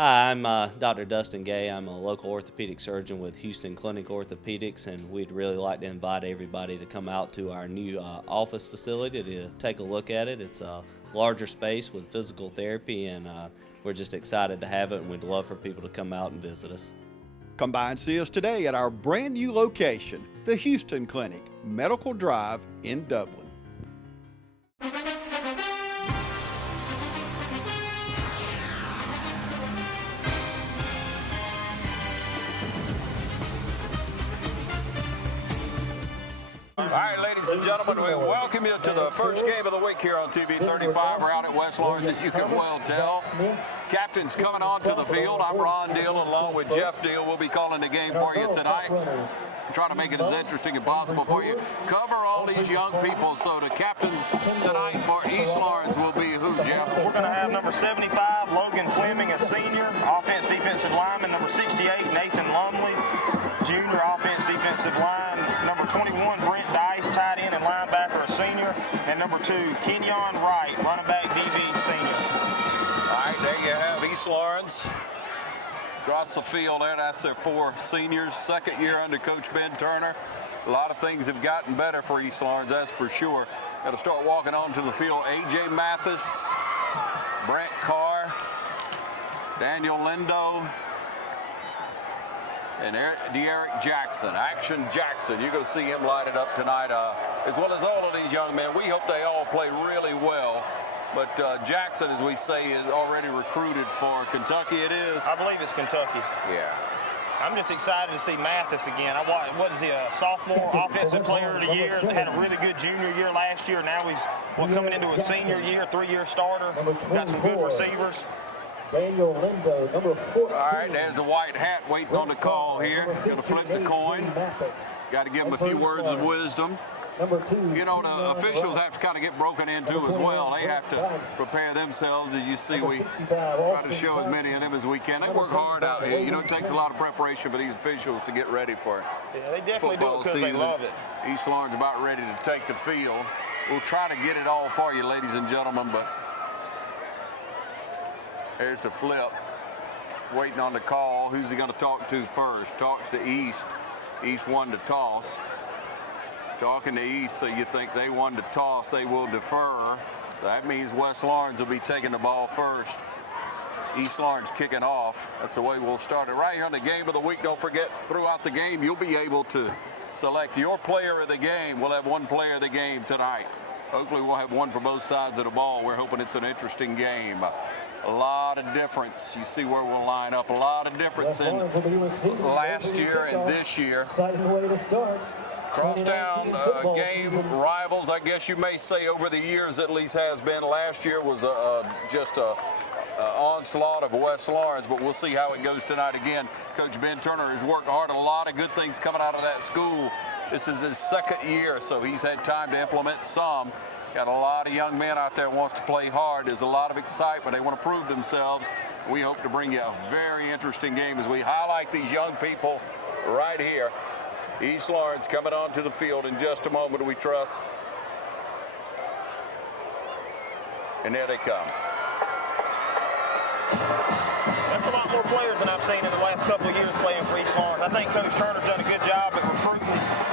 Hi, I'm Dr. Dustin Gay. I'm a local orthopedic surgeon with Houston Clinic Orthopedics, and we'd really like to invite everybody to come out to our new office facility to take a look at it. It's a larger space with physical therapy, and we're just excited to have it, and we'd love for people to come out and visit us. Come by and see us today at our brand new location, the Houston Clinic, Medical Drive in Dublin. All right, ladies and gentlemen, we welcome you to the first game of the week here on TV 35. We're out at West Lawrence, as you can well tell. Captain's coming onto the field. I'm Ron Deal, along with Jeff Deal. We'll be calling the game for you tonight. Trying to make it as interesting as possible for you. Cover all these young people. So the captains tonight for East Lawrence will be who, Jeff? We're going to have number 75, Logan Fleming, a senior, offense defensive lineman. Number 68, Nathan Lumley, junior, offense defensive line. Number 21, Brent Dice, tight end and linebacker, a senior. And number 2, Kenyon Wright, running back DB, senior. All right, there you have East Lawrence. Across the field there, that's their 4 seniors, second year under Coach Ben Turner. A lot of things have gotten better for East Lawrence, that's for sure. Got to start walking onto the field. A.J. Mathis, Brent Carr, Daniel Lindo, and De'Eric Jackson, Action Jackson. You're going to see him light it up tonight, as well as all of these young men. We hope they all play really well. But Jackson, as we say, is already recruited for Kentucky. It is. I believe it's Kentucky. Yeah. I'm just excited to see Mathis again. What is he, a sophomore offensive player of the year? Had a really good junior year last year. Now he's coming into a senior year, 3-year starter. Got some good receivers. Daniel Lindo, number 14. All right, there's the white hat waiting on the call here. Going to flip the coin. Got to give him a few words of wisdom. You know, the officials have to kind of get broken into as well. They have to prepare themselves. As you see, we try to show as many of them as we can. They work hard out here. You know, it takes a lot of preparation for these officials to get ready for Yeah, they definitely do it because they love it. East Lawrence about ready to take the field. We'll try to get it all for you, ladies and gentlemen, but there's the flip. Waiting on the call. Who's he going to talk to first? Talks to East. East won the toss. Talking to East, so you think they won the toss, they will defer. So that means West Lawrence will be taking the ball first. East Lawrence kicking off. That's the way we'll start it. Right here on the game of the week, don't forget, throughout the game, you'll be able to select your player of the game. We'll have one player of the game tonight. Hopefully we'll have one for both sides of the ball. We're hoping it's an interesting game. A lot of difference. You see where we'll line up. A lot of difference in last year and this year. Crosstown game rivals, I guess you may say, over the years at least has been. Last year was just a onslaught of West Lawrence, but we'll see how it goes tonight again. Coach Ben Turner has worked hard. A lot of good things coming out of that school. This is his second year, so he's had time to implement some. Got a lot of young men out there who wants to play hard. There's a lot of excitement. They want to prove themselves. We hope to bring you a very interesting game as we highlight these young people right here. East Lawrence coming onto the field in just a moment, we trust. And there they come. That's a lot more players than I've seen in the last couple of years playing for East Lawrence. I think Coach Turner's done a good job at recruiting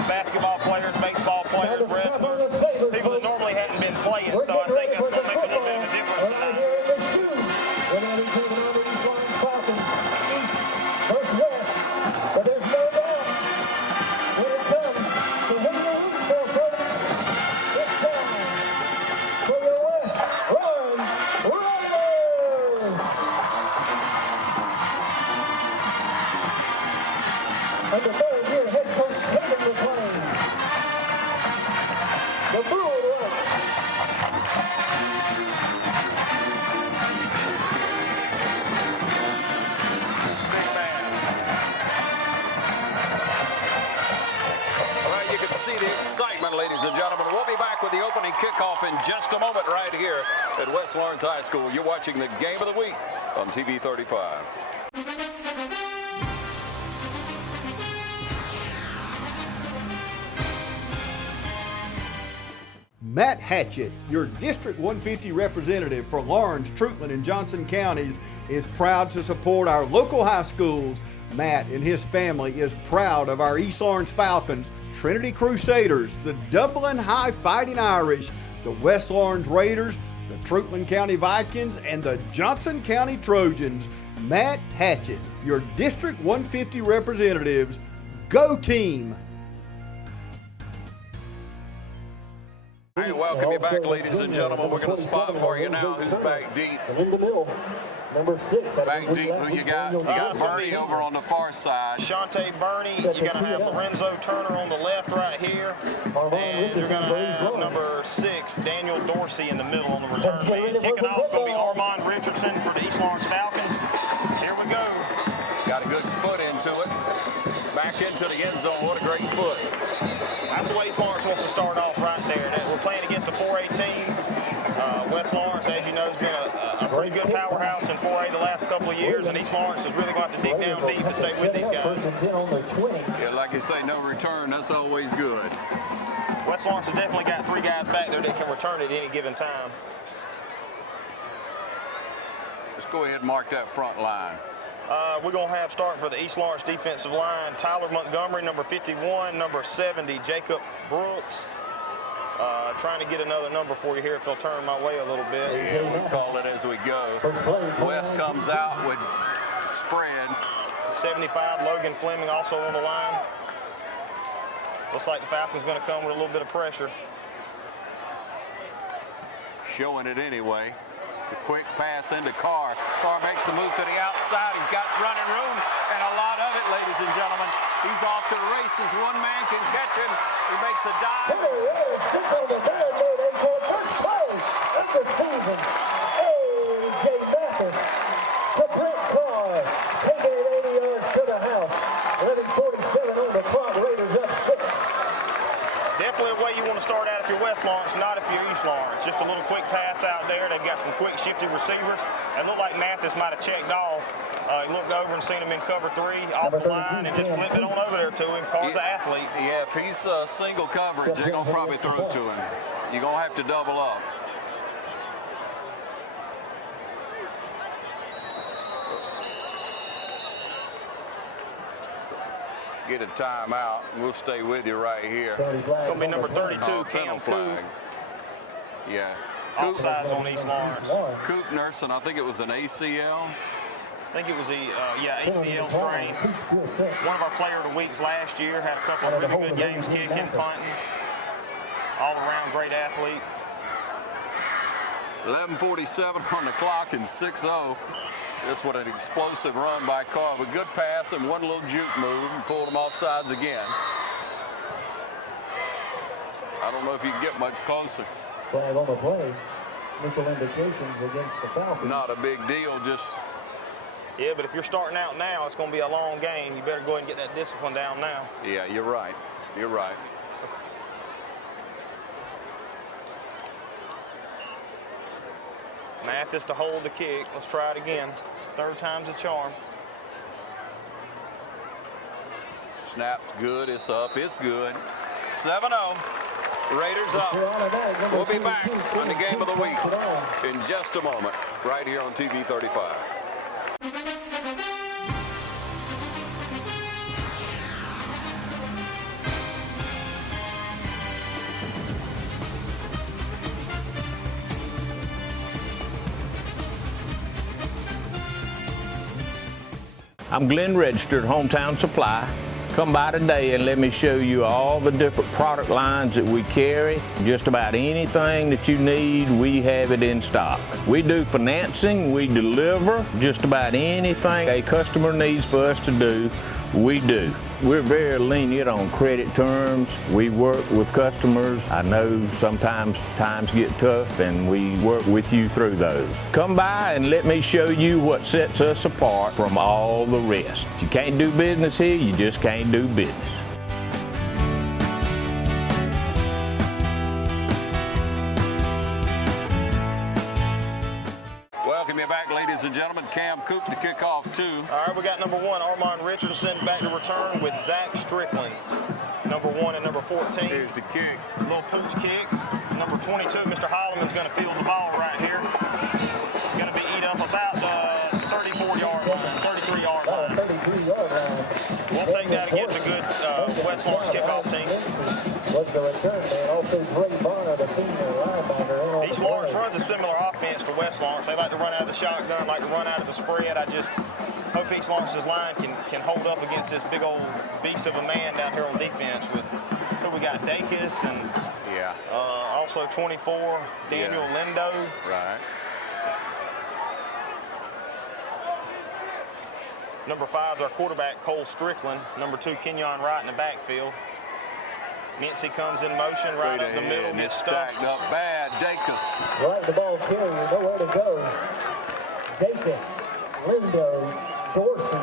basketball players, baseball players, wrestlers, people that normally hadn't been playing. So I think that's going to make a little bit of a difference tonight. And the third-year head coach Hayden McLean. The buildup. Big man. All right, you can see the excitement, ladies and gentlemen. We'll be back with the opening kickoff in just a moment right here at West Lawrence High School. You're watching the game of the week on TV 35. Matt Hatchett, your District 150 representative for Lawrence, Truitland, and Johnson counties, is proud to support our local high schools. Matt and his family is proud of our East Lawrence Falcons, Trinity Crusaders, the Dublin High Fighting Irish, the West Lawrence Raiders, the Truitland County Vikings, and the Johnson County Trojans. Matt Hatchett, your District 150 representatives. Go team! All right, welcome you back, ladies and gentlemen. We're going to spot for you now who's back deep. In the middle, number 6. Back deep, who you got? You got Bernie over on the far side. Shante Burney, you're going to have Lorenzo Turner on the left right here. And you're going to have number 6, Daniel Dorsey in the middle on the return man. Kicking off is going to be Armand Richardson for the East Lawrence Falcons. Here we go. Got a good foot into it. Back into the end zone. What a great foot. That's the way East Lawrence wants to start off right there. We're playing against a 4A team. West Lawrence, as you know, has been a pretty good powerhouse in 4A the last couple of years, and East Lawrence is really going to have to dig down deep to stay with these guys. Yeah, like you say, no return. That's always good. West Lawrence has definitely got 3 guys back there that can return at any given time. Let's go ahead and mark that front line. We're going to have starting for the East Lawrence defensive line, Tyler Montgomery, number 51, number 70, Jacob Brooks. Trying to get another number for you here if they'll turn my way a little bit. Yeah, we call it as we go. West comes out with spread. 75, Logan Fleming also on the line. Looks like the Falcons going to come with a little bit of pressure. Showing it anyway. The quick pass into Carr. Carr makes the move to the outside. He's got running room and a lot of it, ladies and gentlemen. He's off to the races. One man can catch him. He makes a dive. First play of the season. A.J. Mathis to Brent Carr, taking it 80 yards to the house. 11:47 on the clock. Raiders up 6. Definitely a way you want to start out if you're West Lawrence, not if you're East Lawrence. Just a little quick pass out there. They've got some quick, shifty receivers. It looked like Mathis might have checked off. He looked over and seen him in cover 3 off the line and just flipped it on over there to him. Carr's an athlete. Yeah, if he's single coverage, they're going to probably throw it to him. You're going to have to double up. Get a timeout. We'll stay with you right here. Going to be number 32, Cam Coop. Yeah. Offsides on East Lawrence. Coop nursing, I think it was an ACL. I think it was the ACL strain. One of our player of the weeks last year, had a couple of really good games kicking, punting. All around great athlete. 11:47 on the clock and 6-0. Just what an explosive run by Carr. But good pass and one little juke move and pulled him off sides again. I don't know if you can get much closer. Flag on the play. Initial indications against the Falcons. Not a big deal, just... Yeah, but if you're starting out now, it's going to be a long game. You better go ahead and get that discipline down now. Yeah, you're right. You're right. Mathis to hold the kick. Let's try it again. 3rd time's a charm. Snap's good. It's up. It's good. 7-0. Raiders up. We'll be back on the game of the week in just a moment, right here on TV 35. I'm Glenn Registered, Hometown Supply. Come by today and let me show you all the different product lines that we carry. Just about anything that you need, we have it in stock. We do financing, we deliver just about anything a customer needs for us to do, we do. We're very lenient on credit terms. We work with customers. I know sometimes times get tough and we work with you through those. Come by and let me show you what sets us apart from all the rest. If you can't do business here, you just can't do business. Welcome you back, ladies and gentlemen. Cam Coop to kick off 2. All right, we got number 1, Armand Richardson, back to return with Zach Strickland. number 1 and number 14. Here's the kick. Little pooch kick. Number 22, Mr. Holloman's going to field the ball right here. Going to be eat up about the 34-yard line, 33-yard line. 33-yard line. We'll take that against a good West Lawrence kickoff team. Was the return man, also Dre Bonner, the senior linebacker. East Lawrence runs a similar offense to West Lawrence. They like to run out of the shotgun, like to run out of the spread. I just hope East Lawrence's line can hold up against this big old beast of a man down here on defense with who we got, Dacus and also 24, Daniel Lindo. Right. Number 5 is our quarterback, Cole Strickland. Number 2, Kenyon Wright in the backfield. Mincy comes in motion right up the middle, and gets it's stuffed. stacked up bad. Dacus. Right, the ball carrier, nowhere to go. Dacus, Lindo, Dorsey.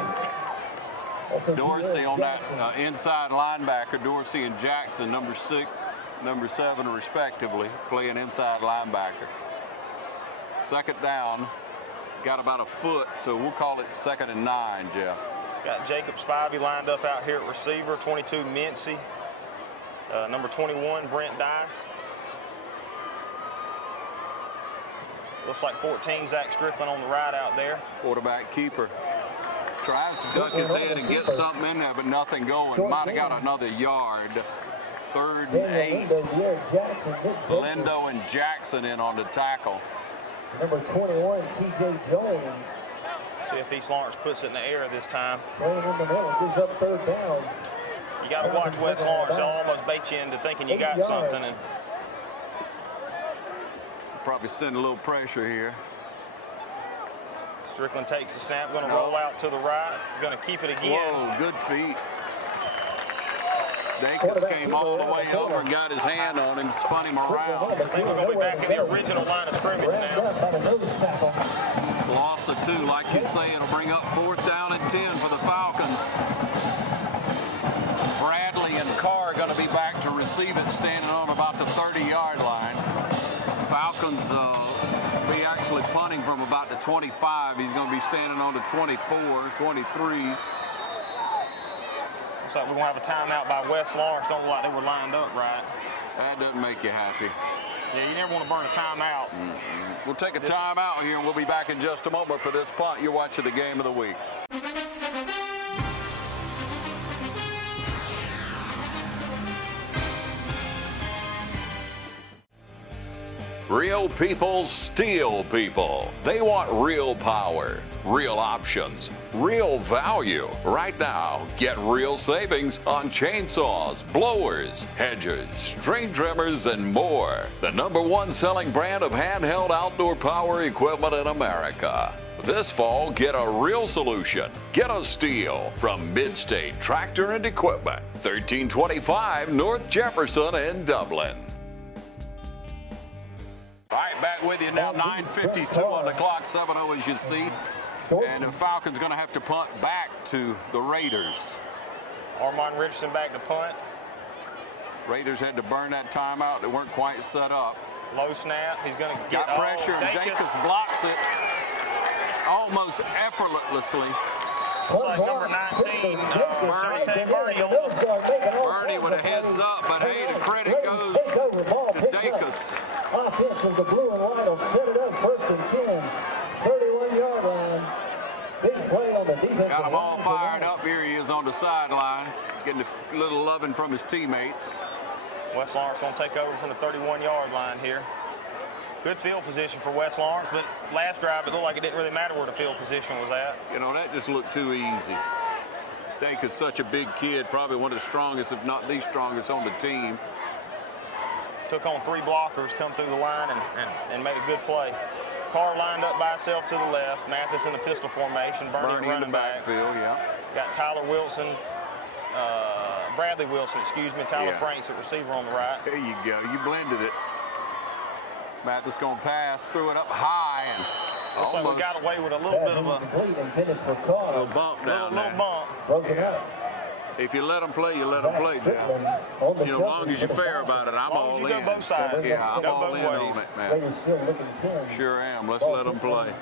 Dorsey on that inside linebacker. Dorsey and Jackson, number 6, number 7, respectively, playing inside linebacker. Second down. Got about a foot, so we'll call it 2nd and 9, Jeff. Got Jacob Spivey lined up out here at receiver. 22, Mincy. Number 21, Brent Dice. Looks like 14, Zach Strickland on the right out there. Quarterback keeper. Tries to duck his head and get something in there, but nothing going. Might have got another yard. 3rd and 8. Lindo and Jackson in on the tackle. Number 21, TJ Jones. See if East Lawrence puts it in the air this time. Playing in the middle, gives up 3rd down. You got to watch West Lawrence. They'll almost bait you into thinking you got something. And probably send a little pressure here. Strickland takes the snap, going to roll out to the right, going to keep it again. Whoa, good feet. Dacus came all the way over and got his hand on him, spun him around. I think we're going to be back in the original line of scrimmage now. Loss of 2, like you say, it'll bring up 4th down and 10 for the Falcons. Bradley and Carr are going to be back to receive it, standing on about the 30-yard line. Falcons be actually punting from about the 25. He's going to be standing on the 24, 23. Looks like we're going to have a timeout by West Lawrence. Don't look like they were lined up right. That doesn't make you happy. Yeah, you never want to burn a timeout. We'll take a timeout here, and we'll be back in just a moment for this punt. You're watching the Game of the Week. Real people steal people. They want real power, real options, real value. Right now, get real savings on chainsaws, blowers, hedges, string trimmers, and more. The #1 selling brand of handheld outdoor power equipment in America. This fall, get a real solution. Get a steal from Midstate Tractor and Equipment, 1325 North Jefferson in Dublin. All right, back with you now, 9:52 on the clock, 7-0 as you see. And the Falcons going to have to punt back to the Raiders. Armand Richardson back to punt. Raiders had to burn that timeout. They weren't quite set up. Low snap. He's going to get got pressure, and Dacus blocks it almost effortlessly. Looks like number 19, Bernie with a heads up, but hey, the credit goes to Dacus. Offense with the blue and white will set it up 1st and 10. 31-yard line. Big play on the defense. Got them all fired up. Here he is on the sideline, getting a little loving from his teammates. West Lawrence going to take over from the 31-yard line here. Good field position for West Lawrence, but last drive it looked like it didn't really matter where the field position was at. You know, that just looked too easy. Dacus is such a big kid, probably one of the strongest, if not the strongest on the team. Took on 3 blockers, come through the line, and made a good play. Carr lined up by himself to the left. Mathis in the pistol formation. Bernie in the backfield, yeah. Got Tyler Wilson, Bradley Wilson, excuse me, Tyler Franks at receiver on the right. There you go. You blended it. Mathis going to pass, threw it up high, and looks like we got away with a little bit of a bump down there. Little bump. Broken up. If you let them play, you let them play, Jeff. You know, as long as you're fair about it, I'm all in. You go both sides. Yeah, I'm go all both in ways. on it, man. Raiders still looking 10. Sure am. Let's let them play.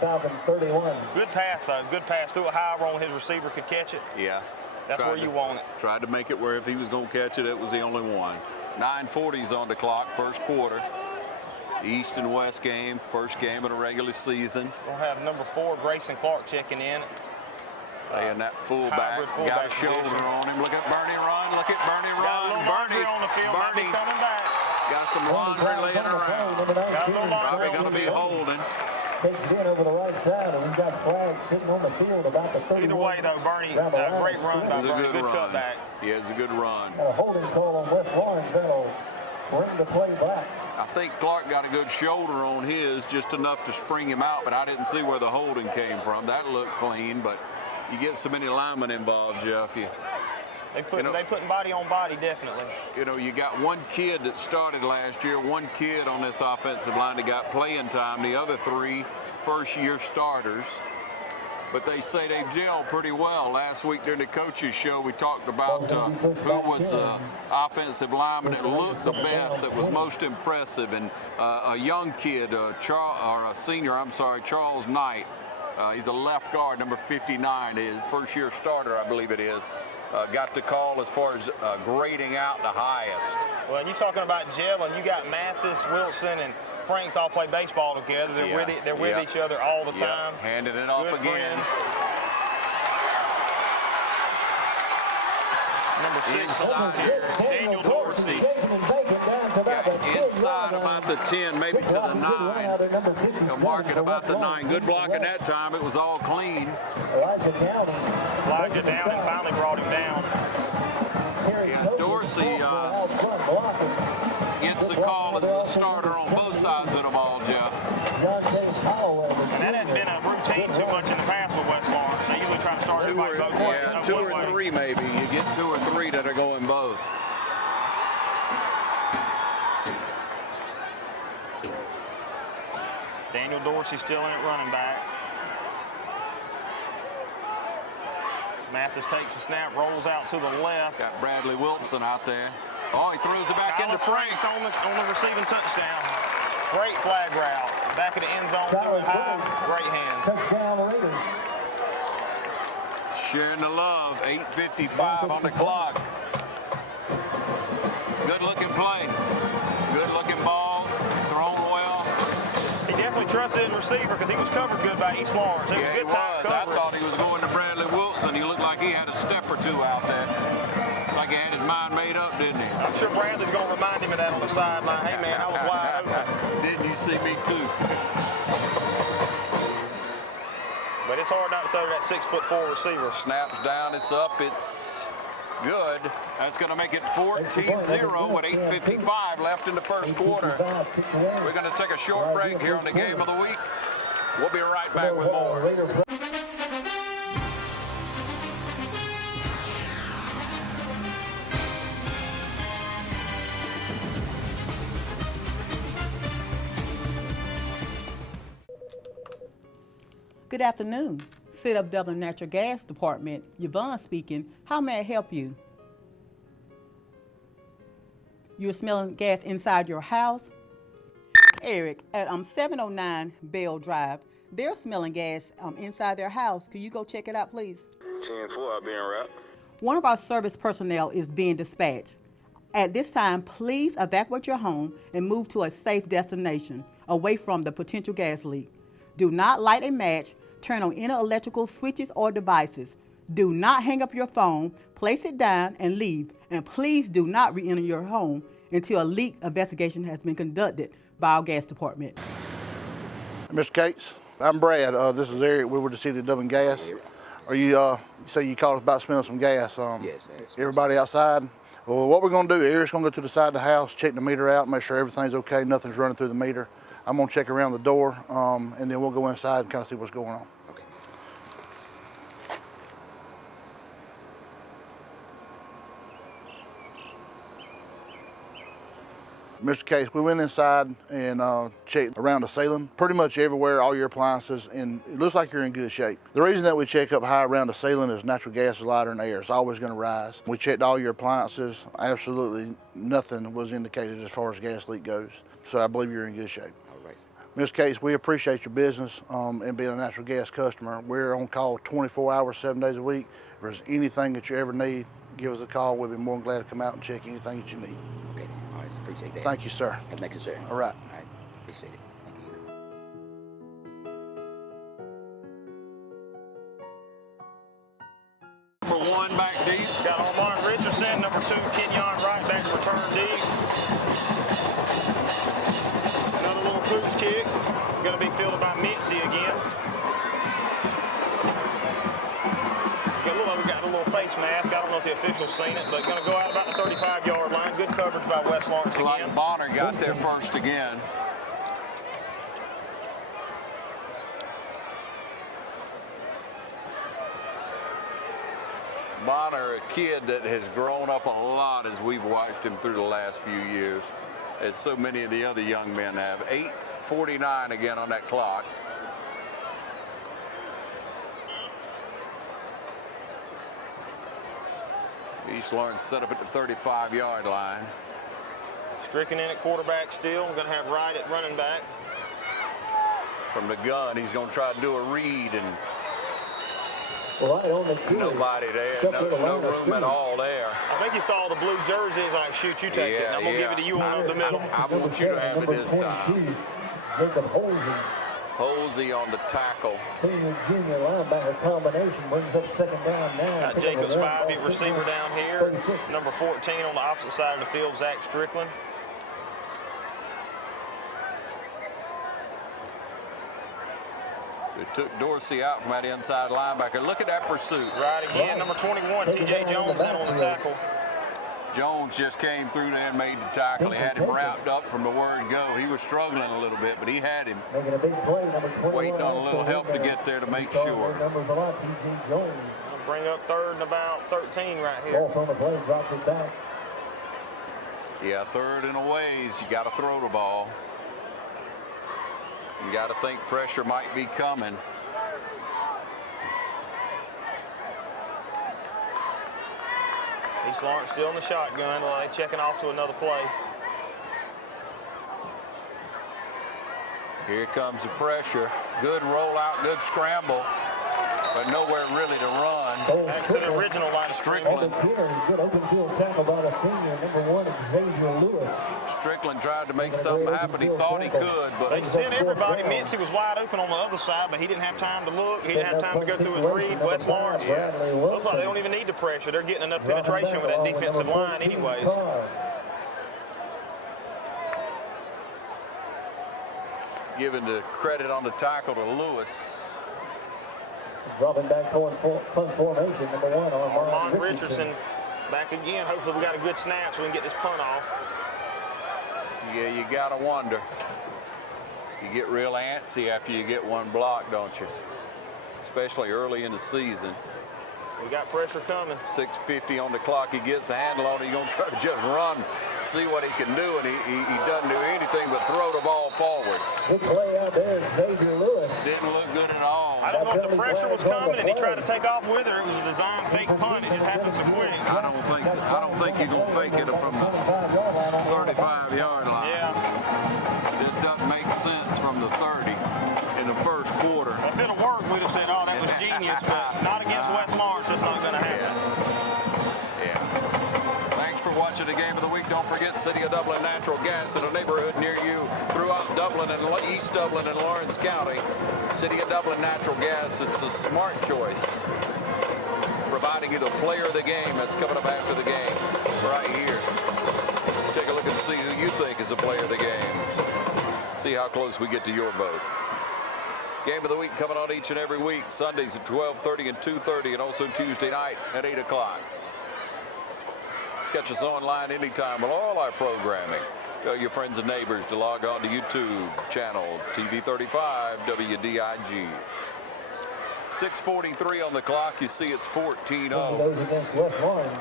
Falcon 31. Good pass, though. Good pass. Threw it high where only his receiver could catch it. Yeah. That's where you want it. Tried to make it where if he was going to catch it, it was the only one. 9:40's on the clock, first quarter. East and West game, first game of the regular season. We'll have number 4, Grayson Clark, checking in. Playing that fullback, got a shoulder position on him. Look at Bernie run, look at Bernie Got a run. little laundry on the field, might be Bernie coming back. got some laundry laying around. Got a little laundry Probably on going to the be field. holding. Takes it in over the right side, and we've got flags sitting on the field about the 31. Either way, though, Bernie, great run by It was a Bernie, good good run. cutback. Yeah, it was a good run. A holding call on West Lawrence that'll bring the play back. I think Clark got a good shoulder on his, just enough to spring him out, but I didn't see where the holding came from. That looked clean, but you get so many linemen involved, Jeff. They putting body on body, definitely. You know, you got one kid that started last year, one kid on this offensive line that got playing time, the other 3 first-year starters. But they say they've gelled pretty well. Last week during the coaches show, we talked about who was the offensive lineman that looked the best, that was most impressive, and a young kid, a senior, Charles Knight. He's a left guard, number 59, his first-year starter, I believe it is. Got the call as far as grading out the highest. Well, and you're talking about gelling. You got Mathis, Wilson, and Franks all play baseball together. They're with each other all the time. Handing it off Good again. friends. Number 6 on here, Daniel Dorsey. Got inside about the 10, maybe to the 9. He'll mark it about the 9. Good blocking that time. It was all clean. Elijah down and finally brought him down. Yeah, Dorsey gets the call as a starter on both sides of the ball, Jeff. And that hasn't been a routine too much in the past with West Lawrence. They usually try to start everybody both ways. Yeah, 2 or 3 maybe. You get 2 or 3 that are going both. Daniel Dorsey still in at running back. Mathis takes the snap, rolls out to the left. Got Bradley Wilson out there. Oh, he throws it back into Franks. On the receiving touchdown. Great flag route. Back of the end zone, threw it high. Great hands. Touchdown Raiders. Sharing the love. 8:55 on the clock. Good looking play. Good looking ball. Thrown well. He definitely trusted his receiver because he was covered good by East Lawrence. It was a good time I coverage. thought he was going to Bradley Wilson. He looked like he had a step or 2 out there. Like he had his mind made up, didn't he? I'm sure Bradley's going to remind him of that on the sideline. Hey, man, I was wide open. Didn't you see me too? But it's hard not to throw that 6'4" receiver. Snaps down, it's up, it's good. That's going to make it 14-0 with 8:55 left in the first quarter. We're going to take a short break here on the Game of the Week. We'll be right back with more. Good afternoon. Sit Up Dublin Natural Gas Department, Yvonne speaking. How may I help you? You're smelling gas inside your house? Eric, at 709 Bell Drive, they're smelling gas inside their house. Could you go check it out, please? 10-4, I'll be in route. One of our service personnel is being dispatched. At this time, please evacuate your home and move to a safe destination away from the potential gas leak. Do not light a match, turn on any electrical switches or devices. Do not hang up your phone, place it down and leave. And please do not re-enter your home until a leak investigation has been conducted by our gas department. Mr. Cates, I'm Brad. This is Eric. We were the City of Dublin Gas. Are you say you called us about smelling some gas? Yes. Everybody outside? Well, what we're going to do, Eric's going to go to the side of the house, check the meter out, make sure everything's okay, nothing's running through the meter. I'm going to check around the door, and then we'll go inside and kind of see what's going on. Okay. Mr. Case, we went inside and checked around the ceiling, pretty much everywhere, all your appliances, and it looks like you're in good shape. The reason that we check up high around the ceiling is natural gas is lighter than air. It's always going to rise. We checked all your appliances. Absolutely nothing was indicated as far as gas leak goes. So I believe you're in good shape. All right. Ms. Cates, we appreciate your business and being a natural gas customer. We're on call 24 hours, 7 days a week. If there's anything that you ever need, give us a call. We'll be more than glad to come out and check anything that you need. Okay, all right, so appreciate that. Thank you, sir. Have a nice day, sir. All right. All right, appreciate it. Thank you. Number 1 back deep. Got Omar Richardson, number 2, Kenyon right back return deep. Another little pooch kick. Going to be fielded by Mitzi again. Got a little face mask. I don't know if the official's seen it, but going to go out about the 35-yard line. Good coverage by West Lawrence again. Like Bonner got there first again. Bonner, a kid that has grown up a lot as we've watched him through the last few years, as so many of the other young men have. 8:49 again on that clock. East Lawrence set up at the 35-yard line. Stricken in at quarterback still. We're going to have Wright at running back. From the gun, he's going to try to do a read, and Right on the key. nobody there. No room at all there. I think you saw the blue jerseys. Like, shoot, you take it. And I'm going to give it to you on the middle. I want you to have it this time. Jacob Holsey. Holsey on the tackle. Senior junior linebacker combination brings up second down now. Got Jacob's 5-hit receiver down here. Number 14 on the opposite side of the field, Zach Strickland. They took Dorsey out from that inside linebacker. Look at that pursuit. Right again, number 21, T.J. Jones in on the tackle. Jones just came through there and made the tackle. He had him wrapped up from the word go. He was struggling a little bit, but he had him. Making a big play, number 21. Waiting on a little help to get there to make sure. Numbers a lot, T.J. Jones. Bring up third and about 13 right here. Ball on the play, drops it back. Yeah, third and a ways. You got to throw the ball. You got to think pressure might be coming. East Lawrence still in the shotgun while they're checking off to another play. Here comes the pressure. Good rollout, good scramble, but nowhere really to run. Back to the original line of Strickland. Good open field tackle by the senior, number 1, Xavier Lewis. Strickland tried to make something happen. He thought he could, but they sent everybody. Mitzi was wide open on the other side, but he didn't have time to look. He didn't have time to go through his read. West Lawrence, looks like they don't even need the pressure. They're getting enough penetration with that defensive line anyways. Giving the credit on the tackle to Lewis. Dropping back toward punt formation, number 1, Armand Richardson back again. Hopefully we got a good snap so we can get this punt off. Yeah, you gotta wonder. You get real antsy after you get one block, don't you? Especially early in the season. We got pressure coming. 6:50 on the clock. He gets a handle on it. He's gonna try to just run, see what he can do, and he doesn't do anything but throw the ball forward. Good play out there, Xavier Lewis. Didn't look good at all. I don't know if the pressure was coming and he tried to take off with her. It was a designed fake punt. It just happened so quick. I don't think you're gonna fake it from the 35-yard line. Yeah. This doesn't make sense from the 30 in the first quarter. If it'll work, we'd have said, oh, that was genius, but not against West Lawrence. That's not going to happen. Yeah. Thanks for watching the Game of the Week. Don't forget City of Dublin Natural Gas in a neighborhood near you throughout Dublin and East Dublin and Lawrence County. City of Dublin Natural Gas, it's a smart choice. Providing you the player of the game. That's coming up after the game right here. Take a look and see who you think is the player of the game. See how close we get to your vote. Game of the Week coming on each and every week. Sundays at 12:30 and 2:30, and also Tuesday night at 8 o'clock. Catch us online anytime with all our programming. Tell your friends and neighbors to log on to YouTube channel TV35 WDIG. 6:43 on the clock. You see it's 14-0. Against West Lawrence.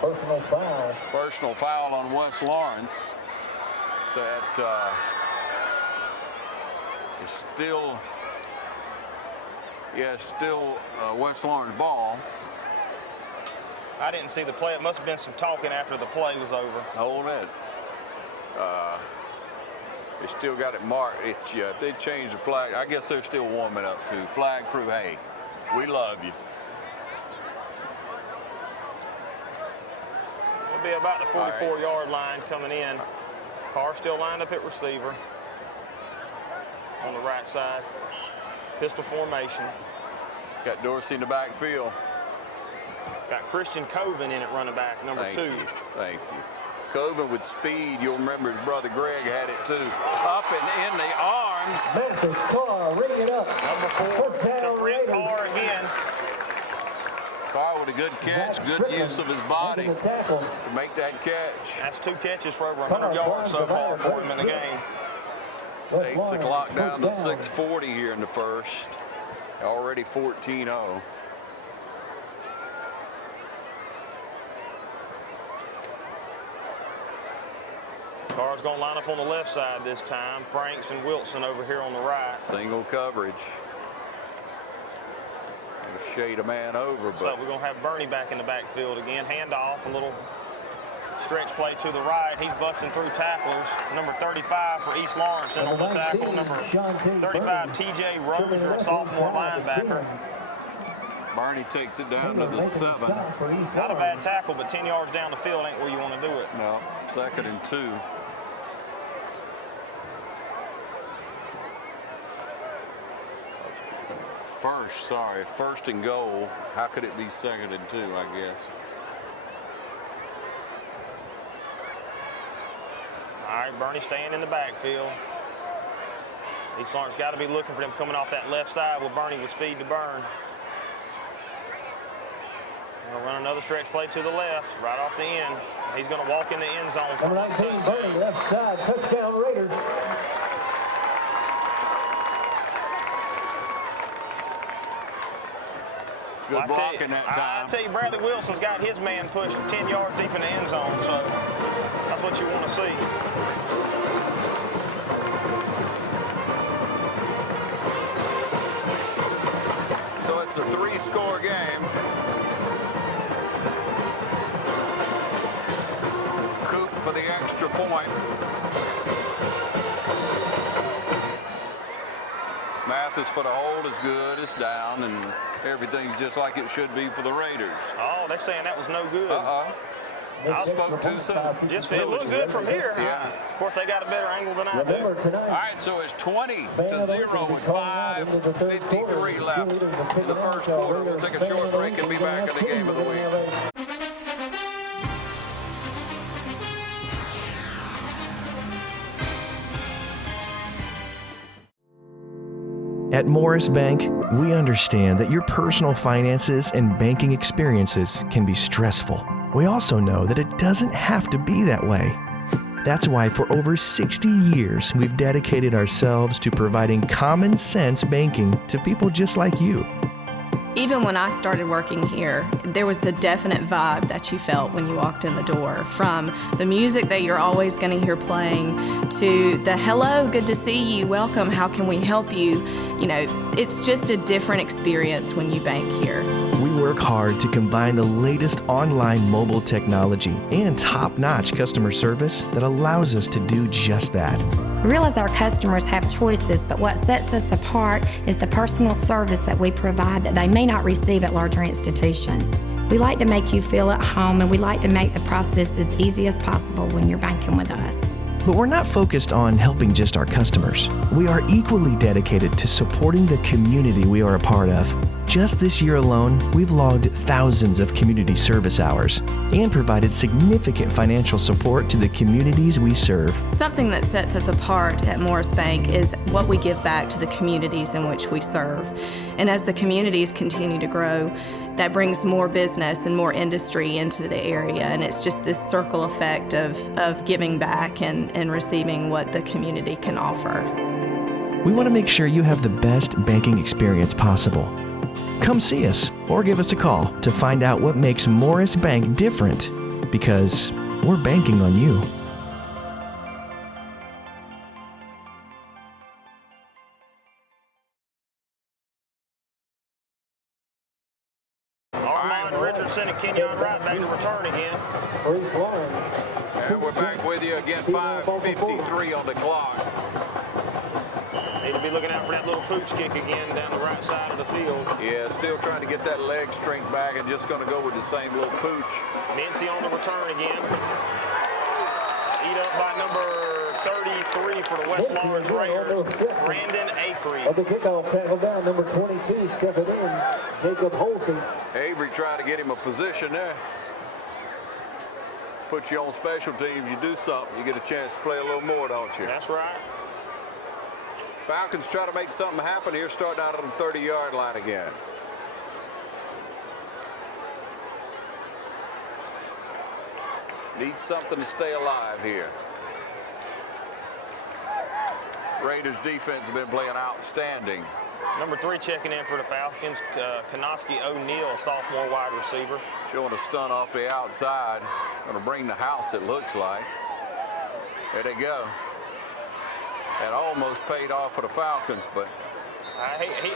Personal foul. Personal foul on West Lawrence. So that is still, West Lawrence ball. I didn't see the play. It must have been some talking after the play was over. Hold it. They still got it marked. If they change the flag, I guess they're still warming up too. Flag crew, hey, we love you. It'll be about the 44-yard line coming in. Carr still lined up at receiver on the right side. Pistol formation. Got Dorsey in the backfield. Got Christian Coven in at running back, number 2. Thank you. Coven with speed. You'll remember his brother Greg had it too. Up and in the arms. Memphis Carr, ring it up. Number 4, to Brent Carr again. Carr with a good catch, good use of his body to make that catch. That's 2 catches for over 100 yards so far for him in the game. Takes the clock down to 6:40 here in the first. Already 14-0. Carr's going to line up on the left side this time. Franks and Wilson over here on the right. Single coverage. Gonna shade a man over, but So we're going to have Bernie back in the backfield again. Handoff, a little stretch play to the right. He's busting through tacklers. Number 35 for East Lawrence in on the tackle. Number 35, TJ Rozier, a sophomore linebacker. Bernie takes it down to the 7. Not a bad tackle, but 10 yards down the field ain't where you want to do it. No, 2nd and 2. First and goal. How could it be 2nd and 2, I guess? All right, Bernie staying in the backfield. East Lawrence got to be looking for them coming off that left side with Bernie with speed to burn. Gonna run another stretch play to the left, right off the end. He's gonna walk in the end zone. Number 19, Bernie, left side, touchdown Raiders. Good blocking that time. I tell you, Bradley Wilson's got his man pushed 10 yards deep in the end zone, so that's what you want to see. So it's a 3-score game. Coop for the extra point. Mathis for the hold is good. It's down, and everything's just like it should be for the Raiders. Oh, they're saying that was no good. I spoke too soon. Just it looked good from here. Yeah. Of course, they got a better angle than I do. All right, so it's 20-0 with 5:53 left in the first quarter. We'll take a short break and be back in the game of the week. At Morris Bank, we understand that your personal finances and banking experiences can be stressful. We also know that it doesn't have to be that way. That's why for over 60 years, we've dedicated ourselves to providing common sense banking to people just like you. Even when I started working here, there was a definite vibe that you felt when you walked in the door, from the music that you're always going to hear playing to the hello, good to see you, welcome, how can we help you? You know, it's just a different experience when you bank here. We work hard to combine the latest online mobile technology and top-notch customer service that allows us to do just that. We realize our customers have choices, but what sets us apart is the personal service that we provide that they may not receive at larger institutions. We like to make you feel at home, and we like to make the process as easy as possible when you're banking with us. But we're not focused on helping just our customers. We are equally dedicated to supporting the community we are a part of. Just this year alone, we've logged thousands of community service hours and provided significant financial support to the communities we serve. Something that sets us apart at Morris Bank is what we give back to the communities in which we serve. And as the communities continue to grow, that brings more business and more industry into the area. And it's just this circle effect of giving back and receiving what the community can offer. We want to make sure you have the best banking experience possible. Come see us or give us a call to find out what makes Morris Bank different, because we're banking on you. All Armand Richardson and Kenyon Wright back to return again. And we're back with you again, 5:53 on the clock. Need to be looking out for that little pooch kick again down the right side of the field. Yeah, still trying to get that leg strength back and just going to go with the same little pooch. Mincy on the return again. Eat up by number 33 for the West Lawrence Raiders, Brandon Avery. Of the kickoff tackle down, number 22, stepping in, Jacob Holsey. Avery tried to get him a position there. Put you on special teams, you do something, you get a chance to play a little more, don't you? That's right. Falcons try to make something happen here, starting out on the 30-yard line again. Need something to stay alive here. Raiders defense have been playing outstanding. Number 3 checking in for the Falcons, Kanoski O'Neal, sophomore wide receiver. Showing a stunt off the outside. Going to bring the house, it looks like. There they go. That almost paid off for the Falcons, but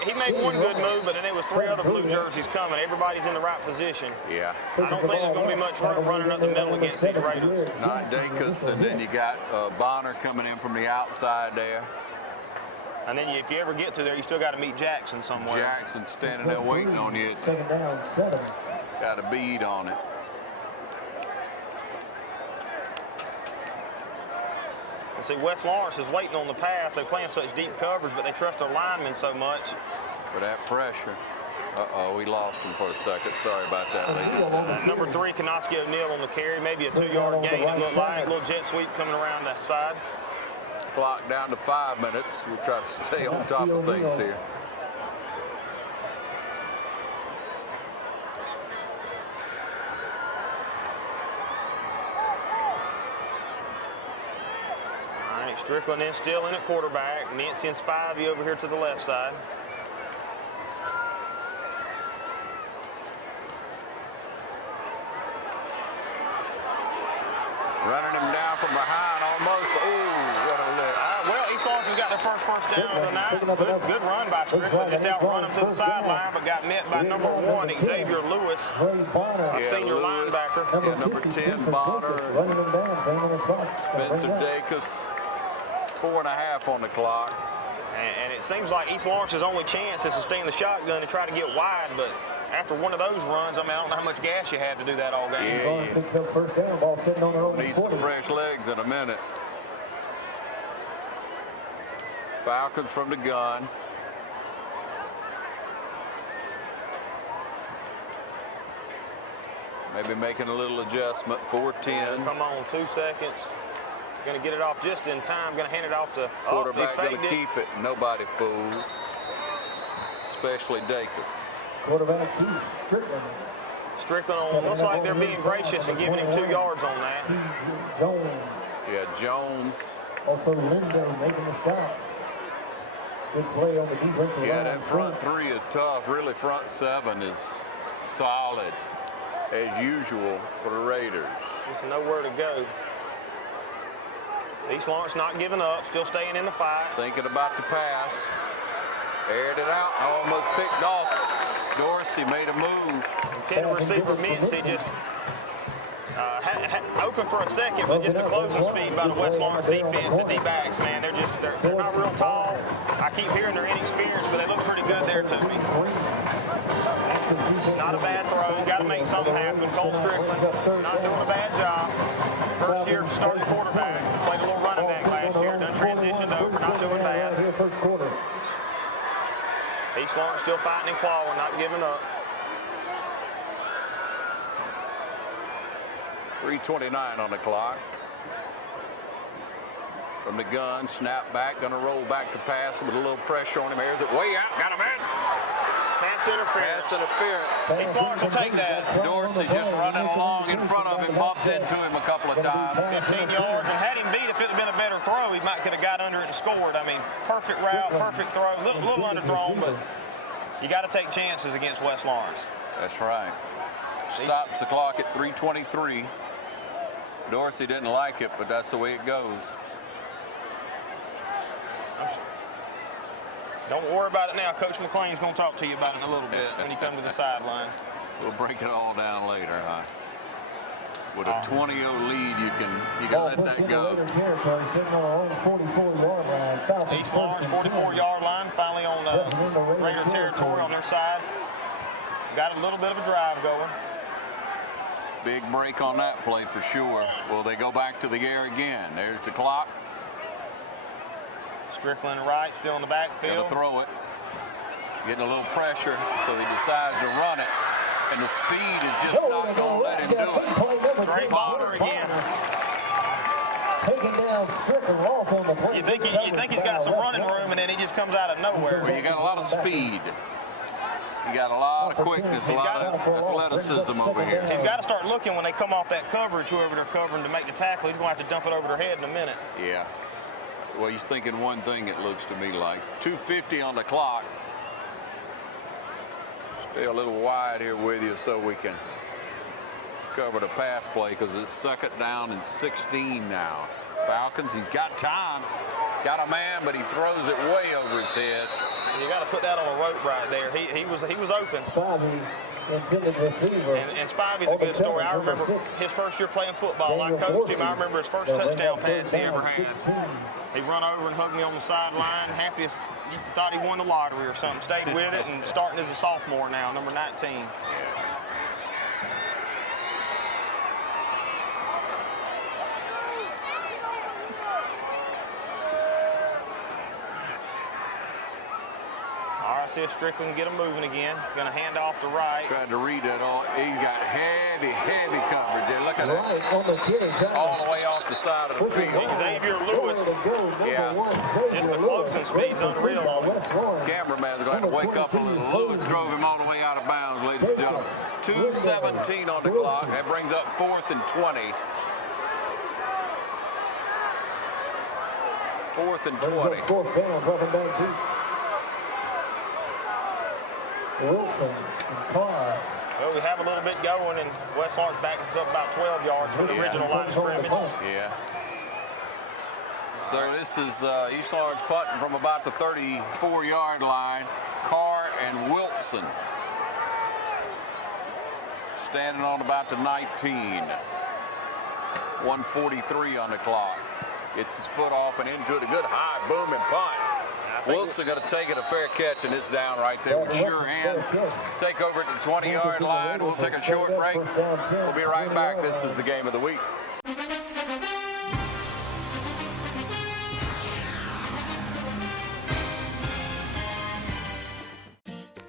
he made one good move, but then there was 3 other blue jerseys coming. Everybody's in the right position. Yeah. I don't think there's going to be much room running up the middle against these Raiders. Not Dacus, and then you got Bonner coming in from the outside there. And then if you ever get to there, you still got to meet Jackson somewhere. Jackson standing there waiting on you. Got a bead on it. See, West Lawrence is waiting on the pass. They're playing such deep coverage, but they trust their linemen so much. For that pressure. Uh-oh, we lost him for a second. Sorry about that, ladies. Number 3, Kanoski O'Neal on the carry. Maybe a 2-yard gain, it looked like. A little jet sweep coming around the side. Clock down to 5 minutes. We'll try to stay on top of things here. Strickland is still in at quarterback. Mincy and Spivey over here to the left side. Running him down from behind almost. Ooh, what a lick. Well, East Lawrence has got their first down of the night. Good run by Strickland. Just outrun him to the sideline, but got met by number 1, Xavier Lewis, a senior linebacker. Yeah, number 10, Bonner. Spencer Dacus. 4.5 on the clock. And it seems like East Lawrence's only chance is to stay in the shotgun and try to get wide, but after one of those runs, I mean, I don't know how much gas you had to do that all game. Yeah. Need some fresh legs in a minute. Falcons from the gun. Maybe making a little adjustment. 4-10. Come on, 2 seconds. Going to get it off just in time. Going to hand it off to quarterback. Going to keep it. Nobody fooled, especially Dacus. Quarterback Strickland looks like they're being gracious and giving him 2 yards on that. Yeah, Jones. Also Lindo making the stop. Good play on the defensive line. Yeah, that front 3 is tough. Really, front 7 is solid as usual for the Raiders. There's nowhere to go. East Lawrence not giving up, still staying in the fight. Thinking about the pass. Aired it out, almost picked off. Dorsey made a move. Intended receiver Mincy just open for a second, but just the closing speed by the West Lawrence defense. The D-backs, man, they're not real tall. I keep hearing they're inexperienced, but they look pretty good there to me. Not a bad throw. Got to make something happen. Cole Strickland not doing a bad job. First year starting quarterback. Played a little running back last year. Done transitioned over. Not doing bad. East Lawrence still fighting and clawing, not giving up. 3:29 on the clock. From the gun, snap back, gonna roll back to pass with a little pressure on him. Airs it way out, got him in. Pass interference. Pass interference. East Lawrence will take that. Dorsey just running along in front of him, bumped into him a couple of times. 15 yards, and had him beat. If it had been a better throw, he might could have got under it and scored. I mean, perfect route, perfect throw, little underthrown, but you got to take chances against West Lawrence. That's right. Stops the clock at 3:23. Dorsey didn't like it, but that's the way it goes. Don't worry about it now. Coach McLean's going to talk to you about it in a little bit when you come to the sideline. We'll break it all down later, huh? With a 20-0 lead, you can let that go. East Lawrence 44-yard line, finally on Raider territory on their side. Got a little bit of a drive going. Big break on that play for sure. Will they go back to the air again? There's the clock. Strickland right, still in the backfield. Got to throw it. Getting a little pressure, so he decides to run it. And the speed is just not going to let him do it. Drake Bonner again. Taking down Strickland off on the play. You think he's got some running room, and then he just comes out of nowhere. Well, you got a lot of speed. You got a lot of quickness, a lot of athleticism over here. He's got to start looking when they come off that coverage, whoever they're covering, to make the tackle. He's going to have to dump it over their head in a minute. Yeah. Well, he's thinking one thing, it looks to me like. 2:50 on the clock. Stay a little wide here with you so we can cover the pass play because it's 2nd down and 16 now. Falcons, he's got time. Got a man, but he throws it way over his head. You got to put that on a rope right there. He was open. Intended receiver. And Spivey's a good story. I remember his first year playing football. I coached him. I remember his first touchdown pass he ever had. He run over and hugged me on the sideline. Happiest, you thought he won the lottery or something. Stayed with it and starting as a sophomore now, number 19. See if Strickland get him moving again. Going to hand off to right. Tried to read it all. He got heavy coverage there. Look at that. All the way off the side of the field. Xavier Lewis. Yeah. Just the closing speed's unreal on him. Cameraman's going to wake up a little. Lewis drove him all the way out of bounds, ladies and gentlemen. 2:17 on the clock. That brings up 4th and 20. 4th and 20. Wilson and Carr. Well, we have a little bit going, and West Lawrence backs us up about 12 yards from the original line of scrimmage. Yeah. So this is East Lawrence punting from about the 34-yard line. Carr and Wilson standing on about the 19. 1:43 on the clock. Gets his foot off and into it. A good high booming punt. Wilson going to take it, a fair catch, and it's down right there with sure hands. Take over at the 20-yard line. We'll take a short break. We'll be right back. This is the game of the week.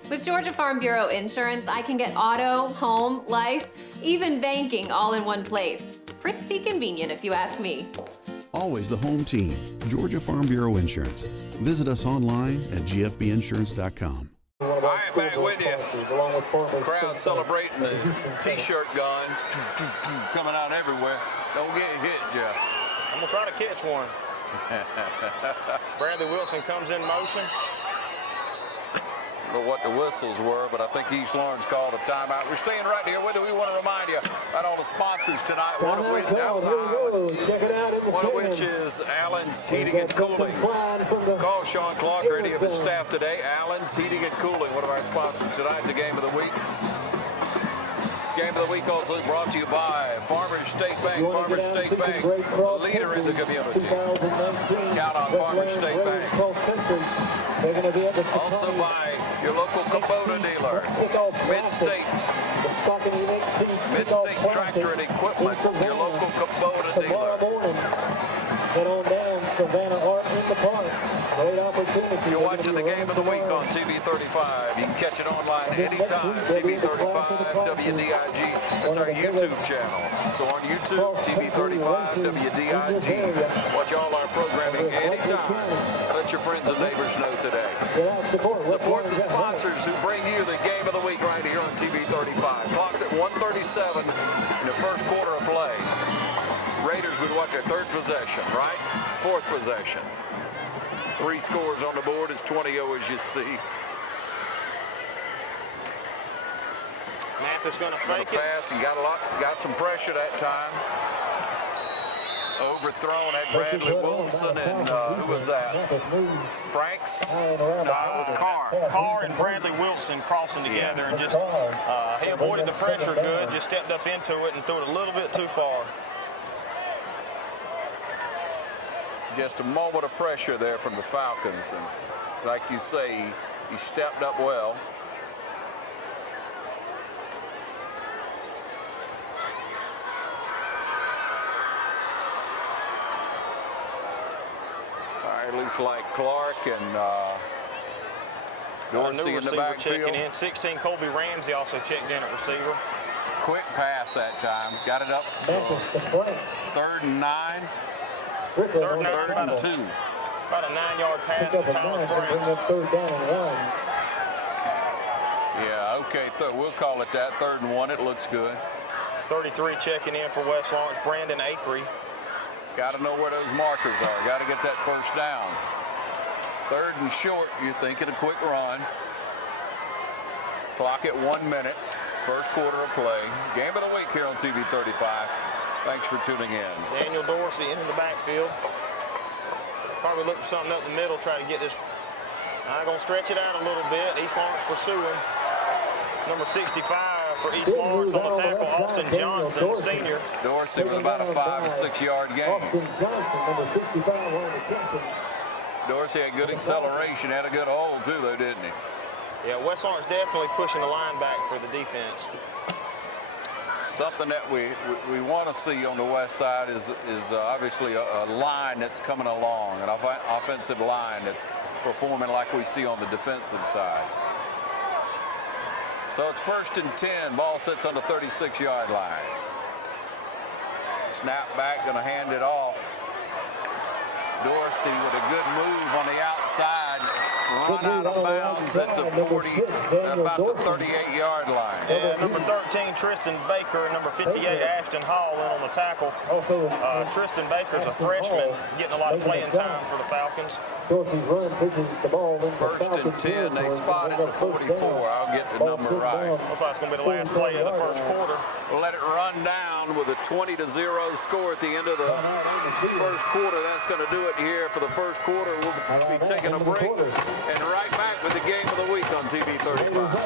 With Georgia Farm Bureau Insurance, I can get auto, home, life, even banking all in one place. Pretty convenient if you ask me. Always the home team, Georgia Farm Bureau Insurance. Visit us online at gfbinsurance.com. All right, back with you. Crowd celebrating the T-shirt gun coming out everywhere. Don't get hit, Jeff. I'm going to try to catch one. Bradley Wilson comes in motion. I don't know what the whistles were, but I think East Lawrence called a timeout. We're staying right here with it. We want to remind you about all the sponsors tonight, one of which is Allen's Heating and Cooling. Call Sean Clark or any of his staff today. Allen's Heating and Cooling, one of our sponsors tonight, the game of the week. Game of the week also brought to you by Farmers State Bank. Farmers State Bank, a leader in the community. Count on Farmers State Bank. Also by your local Kubota dealer, Mid-State. Mid-State Tractor and Equipment, your local Kubota dealer. Head on down, Savannah Art in the park. Great opportunity. You're watching the game of the week on TV 35. You can catch it online anytime. TV 35 WDIG. That's our YouTube channel. So on YouTube, TV 35 WDIG. Watch all our programming anytime. Let your friends and neighbors know today. Support the sponsors who bring you the game of the week right here on TV 35. Clock's at 1:37 in the first quarter of play. Raiders would want their 3rd possession, right? 4th possession. 3 scores on the board is 20-0 as you see. Mathis going to fake it. Pass and got some pressure that time. overthrown at Bradley Wilson and who was that? Franks? No, it was Carr. Carr and Bradley Wilson crossing together and just he avoided the pressure good, just stepped up into it and threw it a little bit too far. Just a moment of pressure there from the Falcons, and like you say, he stepped up well. Looks like Clark and Dorsey in the backfield. Checking in. 16, Colby Ramsey also checked in at receiver. Quick pass that time. Got it up. 3rd and 9. Third and 2. About a 9-yard pass to Tyler Franks. Yeah, okay. We'll call it that. 3rd and 1. It looks good. 33 checking in for West Lawrence. Brandon Akery. Got to know where those markers are. Got to get that first down. 3rd and short, you're thinking a quick run. Clock at 1 minute. First quarter of play. Game of the week here on TV 35. Thanks for tuning in. Daniel Dorsey into the backfield. Probably look for something up the middle, try to get this. I'm going to stretch it out a little bit. East Lawrence pursuing. Number 65 for East Lawrence on the tackle, Austin Johnson, senior. Dorsey with about a 5 or 6 yard gain. Austin Johnson, number 65, on the catch. Dorsey had good acceleration, had a good hold too, though, didn't he? Yeah, West Lawrence definitely pushing the line back for the defense. Something that we want to see on the west side is obviously a line that's coming along, an offensive line that's performing like we see on the defensive side. So it's 1st and 10. Ball sits on the 36-yard line. Snap back, going to hand it off. Dorsey with a good move on the outside. Run out of bounds at the 40, about the 38-yard line. Yeah, number 13, Tristan Baker, and number 58, Ashton Hall in on the tackle. Tristan Baker's a freshman, getting a lot of playing time for the Falcons. 1st and 10, they spotted the 44. I'll get the number right. Looks like it's going to be the last play of the first quarter. We'll let it run down with a 20-0 score at the end of the first quarter. That's going to do it here for the first quarter. We'll be taking a break and right back with the game of the week on TV 35.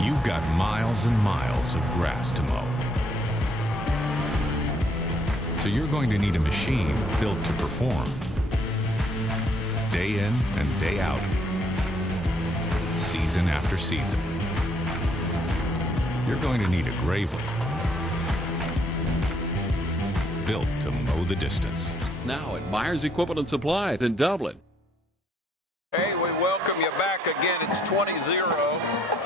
You've got miles and miles of grass to mow. So you're going to need a machine built to perform. Day in and day out. Season after season. You're going to need a Gravely. Built to mow the distance. Now at Myers Equipment & Supply in Dublin. Hey, we welcome you back again. It's 20-0.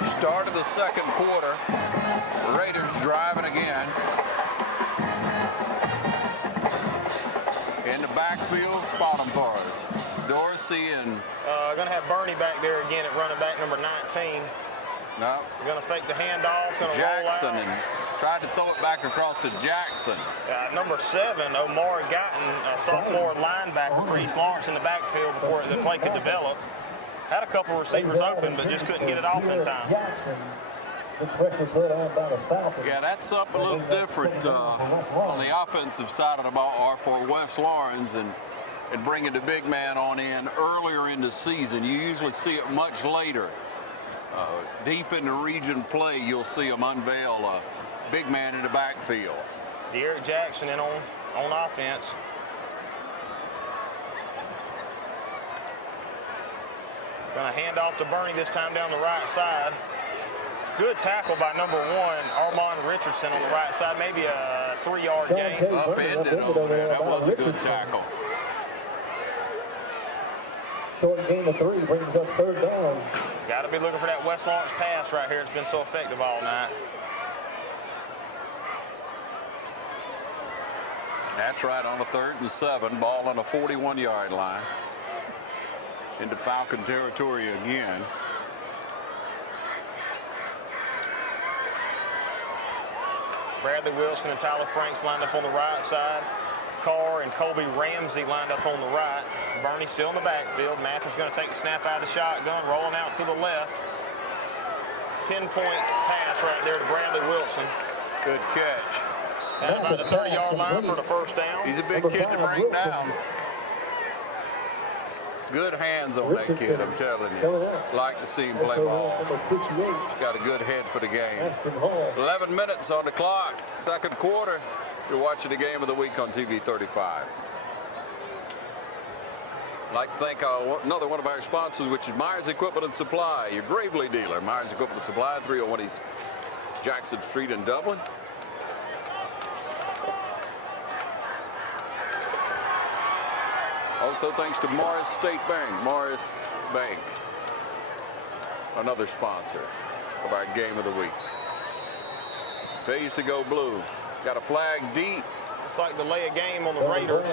Start of the second quarter. Raiders driving again. In the backfield, spot them for us. Dorsey and... Going to have Bernie back there again at running back number 19. No. We're going to fake the handoff. Jackson and tried to throw it back across to Jackson. Number 7, Omar Guyton, a sophomore linebacker for East Lawrence in the backfield before the play could develop. Had a couple of receivers open, but just couldn't get it off in time. Yeah, that's something a little different on the offensive side of the ball, or for West Lawrence, and bringing the big man on in earlier in the season. You usually see it much later. Deep in the region play, you'll see them unveil a big man in the backfield. Derek Jackson in on offense. Going to hand off to Bernie this time down the right side. Good tackle by number 1, Armand Richardson on the right side. Maybe a 3-yard gain. Upended over there. That was a good tackle. Short gain of 3 brings up 3rd down. Got to be looking for that West Lawrence pass right here. It's been so effective all night. That's right, on a 3rd and 7. Ball on a 41-yard line. Into Falcon territory again. Bradley Wilson and Tyler Franks lined up on the right side. Carr and Colby Ramsey lined up on the right. Bernie still in the backfield. Mathis going to take the snap out of the shotgun, rolling out to the left. Pinpoint pass right there to Bradley Wilson. Good catch. Down about the 30-yard line for the first down. He's a big kid to bring down. Good hands on that kid, I'm telling you. Like to see him play ball. He's got a good head for the game. 11 minutes on the clock, second quarter. You're watching the game of the week on TV 35. I'd like to thank another one of our sponsors, which is Myers Equipment and Supply, your Gravely dealer. Myers Equipment and Supply, 301 East Jackson Street in Dublin. Also thanks to Morris State Bank. Morris Bank, another sponsor of our game of the week. Pays to go blue. Got a flag deep. It's like delay a game on the Raiders.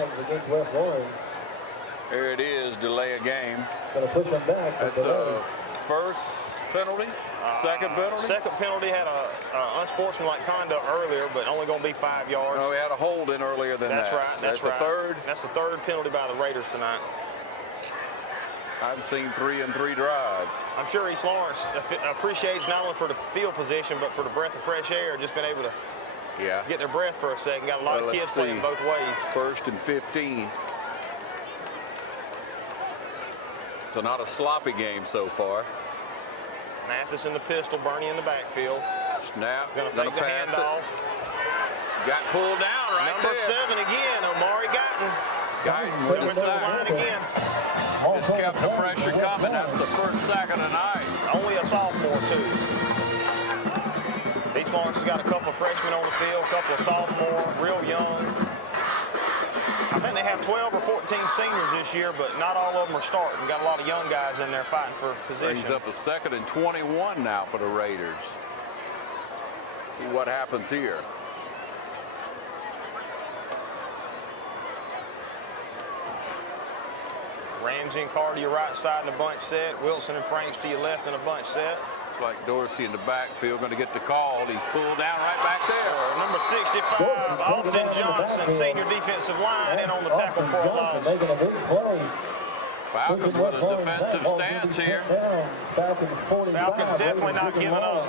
There it is, delay a game. That's a first penalty, second penalty? Second penalty had a unsportsmanlike conduct earlier, but only going to be 5 yards. No, we had a hold in earlier than That's that. right, that's right. The third? That's the third penalty by the Raiders tonight. I've seen 3 and 3 drives. I'm sure East Lawrence appreciates not only for the field position, but for the breath of fresh air, just been able to get their breath for a second. Got a lot of kids playing both ways. First and 15. So not a sloppy game so far. Mathis in the pistol, Bernie in the backfield. Snap, gonna take the pass handoff. Got pulled down right Number there. 7 again, Omari Guyton. Guyton with the sack. Again. It's kept the pressure coming. That's the first sack of the night. Only a sophomore, too. East Lawrence has got a couple of freshmen on the field, a couple of sophomore, real young. I think they have 12 or 14 seniors this year, but not all of them are starting. We've got a lot of young guys in there fighting for position. Brings up a 2nd and 21 now for the Raiders. See what happens here. Ramsey and Carr to your right side in a bunch set. Wilson and Franks to your left in a bunch set. Looks like Dorsey in the backfield going to get the call. He's pulled down right back there. Number 65, Austin Johnson, senior defensive line, in on the tackle for a loss. Falcons with a defensive stance here. Falcons definitely not giving up.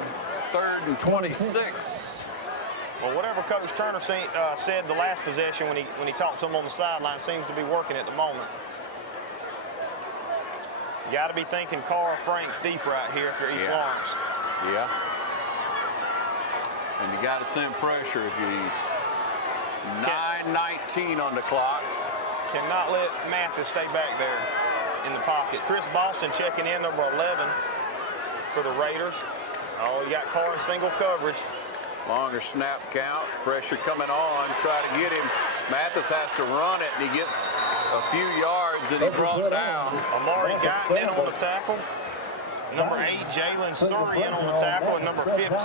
3rd and 26. Well, whatever Coach Turner said the last possession when he talked to him on the sideline seems to be working at the moment. You got to be thinking Carl Franks deep right here for East Lawrence. Yeah. And you got to send pressure if you're East. 9:19 on the clock. Cannot let Mathis stay back there in the pocket. Chris Boston checking in, number 11 for the Raiders. Oh, you got Carr in single coverage. Longer snap count. Pressure coming on. Try to get him. Mathis has to run it, and he gets a few yards, and he brought down. Amari Guyton in on the tackle. Number 8, Jalen Surrey in on the tackle, and number 15,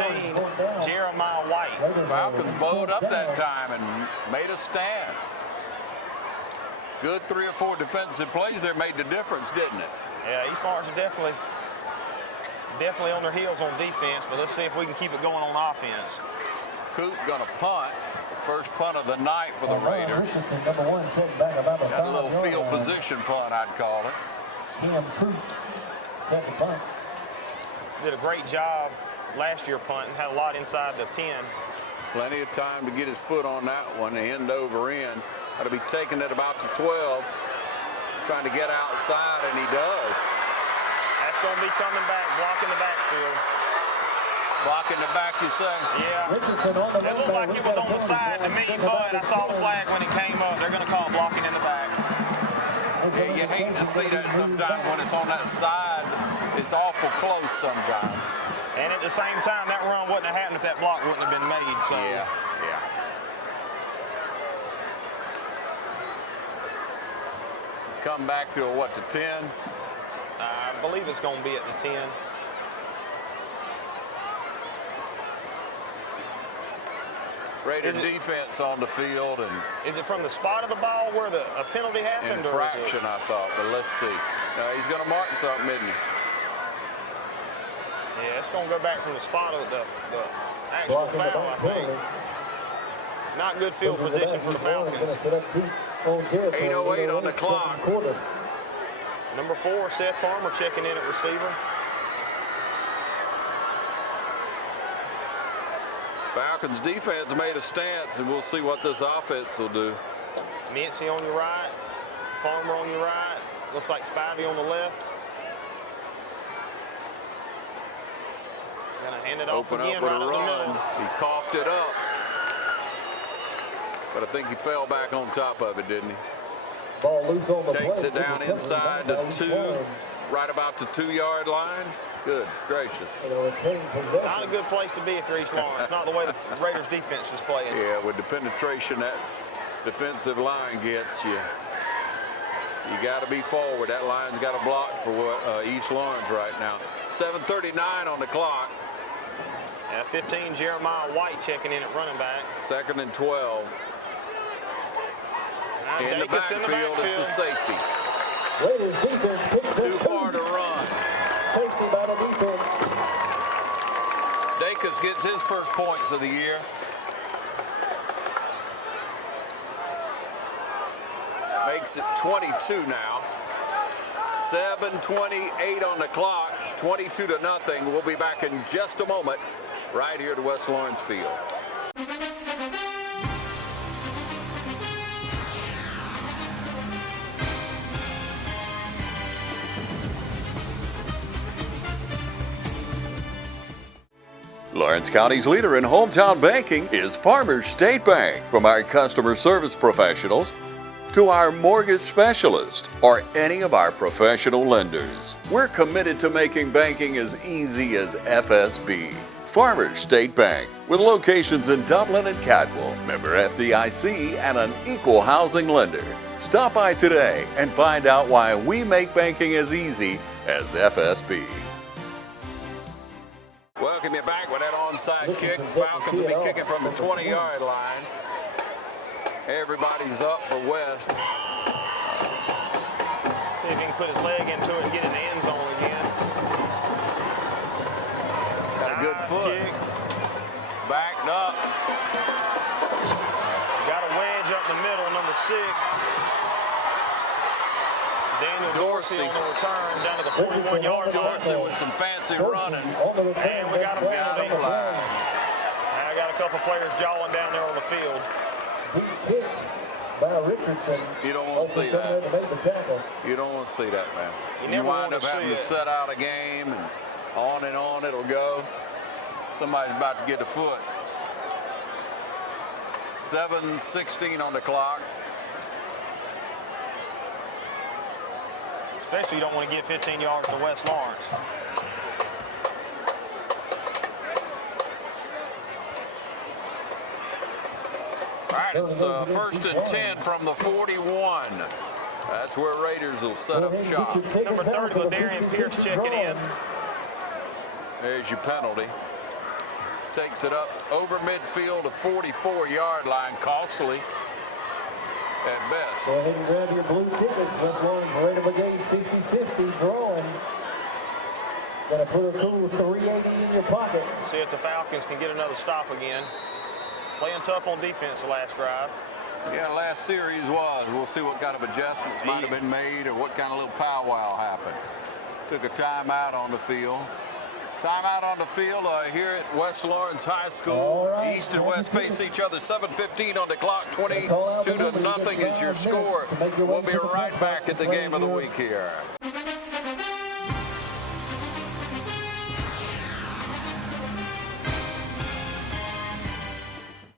Jeremiah White. Falcons blowed up that time and made a stand. Good 3 or 4 defensive plays there made the difference, didn't it? Yeah, East Lawrence is definitely on their heels on defense, but let's see if we can keep it going on offense. Coop gonna punt. First punt of the night for the Raiders. Got a little field position punt, I'd call it. Did a great job last year punting. Had a lot inside the 10. Plenty of time to get his foot on that one, end over end. Got to be taking it about to 12. Trying to get outside, and he does. That's going to be coming back, blocking the backfield. Blocking the back, you say? Yeah. It looked like it was on the side to me, but I saw the flag when it came up. They're going to call blocking in the back. Yeah, you hate to see that sometimes when it's on that side. It's awful close sometimes. And at the same time, that run wouldn't have happened if that block wouldn't have been made. So. Yeah. Come back to what, the 10? I believe it's going to be at the 10. Raiders defense on the field, and is it from the spot of the ball where a penalty happened? Infraction, I thought, but let's see. No, he's going to mark something, isn't he? Yeah, it's going to go back from the spot of the actual foul, I think. Not good field position for the Falcons. 8:08 on the clock. Number 4, Seth Farmer checking in at receiver. Falcons defense made a stance, and we'll see what this offense will do. Mincy on your right, Farmer on your right. Looks like Spivey on the left. Gonna hand it off Open again up with right a up the run. middle. He coughed it up. But I think he fell back on top of it, didn't he? Ball loose on the Takes play. it down inside the 2, right about the 2-yard line. Good gracious. Not a good place to be if you're East Lawrence. Not the way the Raiders defense is playing. Yeah, with the penetration that defensive line gets, you got to be forward. That line's got to block for East Lawrence right now. 7:39 on the clock. At 15, Jeremiah White checking in at running back. 2nd and 12. In the backfield, it's a safety. Raiders defense picks Too far to run. Safety by the defense. Dacus gets his first points of the year. Makes it 22 now. 7:28 on the clock. It's 22-0. We'll be back in just a moment right here to West Lawrence Field. Lawrence County's leader in hometown banking is Farmers State Bank. From our customer service professionals to our mortgage specialist or any of our professional lenders, we're committed to making banking as easy as FSB. Farmers State Bank, with locations in Dublin and Cadwell, member FDIC, and an equal housing lender. Stop by today and find out why we make banking as easy as FSB. Welcome you back with that onside kick. Falcons will be kicking from the 20-yard line. Everybody's up for West. See if he can put his leg into it and get in the end zone again. Got a good foot. Kick. Backed up. Got a wedge up the middle, number 6. Daniel Dorsey on the return down to the 41-yard line. Dorsey with some fancy running. And we got a penalty. I got a couple players jawing down there on the field. By Richardson. You don't want to see that. You don't want to see that, man. You wind up having to set out a game, and on it'll go. Somebody's about to get the foot. 7:16 on the clock. Especially you don't want to give 15 yards to West Lawrence. All right, it's 1st and 10 from the 41. That's where Raiders will set up shop. Number 30, Ladarian Pierce checking in. There's your penalty. Takes it up over midfield to 44-yard line, costly at best. Go ahead and grab your blue tickets. West Lawrence Raider Brigade 50-50 drawing. Gonna put a cool 380 in your pocket. See if the Falcons can get another stop again. Playing tough on defense the last drive. Yeah, last series was. We'll see what kind of adjustments might have been made or what kind of little powwow happened. Took a timeout on the field. Timeout on the field here at West Lawrence High School. Right. East and West face each other. 7:15 on the clock. 22-0 is your score. We'll be right back at the game of the week here.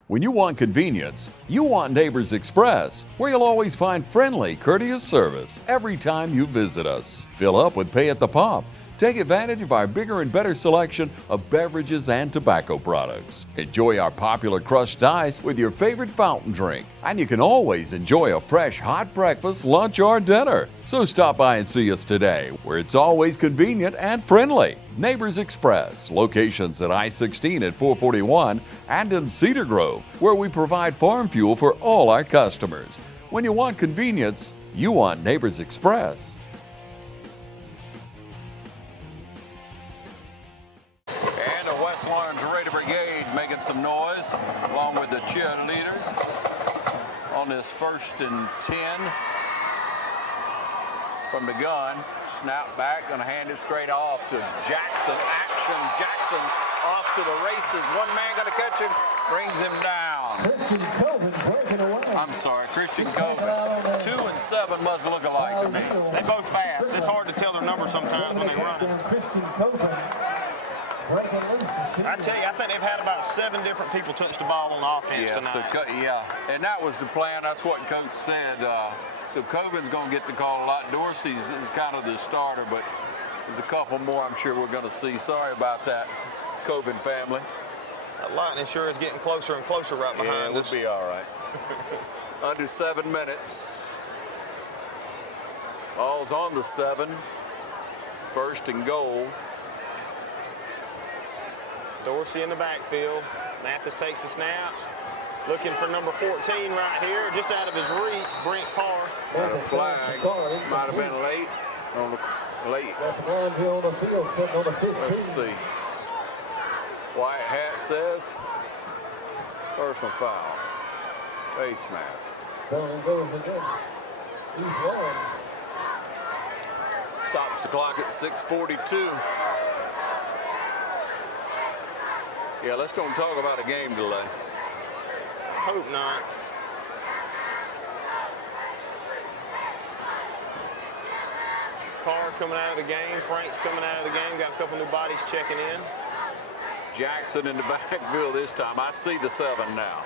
When you want convenience, you want Neighbors Express, where you'll always find friendly, courteous service every time you visit us. Fill up with Pay at the Pump. Take advantage of our bigger and better selection of beverages and tobacco products. Enjoy our popular crushed ice with your favorite fountain drink. And you can always enjoy a fresh hot breakfast, lunch, or dinner. So stop by and see us today, where it's always convenient and friendly. Neighbors Express, locations at I-16 at 441 and in Cedar Grove, where we provide farm fuel for all our customers. When you want convenience, you want Neighbors Express. West Lawrence Raider Brigade making some noise along with the cheerleaders on this 1st and 10 from the gun. Snap back, gonna hand it straight off to Jackson. Action, Jackson off to the races. One man gonna catch him, brings him down. I'm sorry, Christian Coven. 2 and 7 must look alike to me. They both fast. It's hard to tell their numbers sometimes when they run. I tell you, I think they've had about 7 different people touch the ball on offense tonight. Yeah, and that was the plan. That's what Coach said. So Coven's going to get the call a lot. Dorsey's is kind of the starter, but there's a couple more I'm sure we're going to see. Sorry about that, Coven family. That lightning sure is getting closer and closer right behind us. We'll be all right. Under 7 minutes. Ball's on the 7. 1st and goal. Dorsey in the backfield. Mathis takes the snaps. Looking for number 14 right here, just out of his reach, Brent Carr. And a flag. Might have been late. Late. Let's see. White hat says personal foul. Face mask. Stops the clock at 6:42. Yeah, let's don't talk about a game delay. Hope not. Carr coming out of the game. Frank's coming out of the game. Got a couple new bodies checking in. Jackson in the backfield this time. I see the 7 now.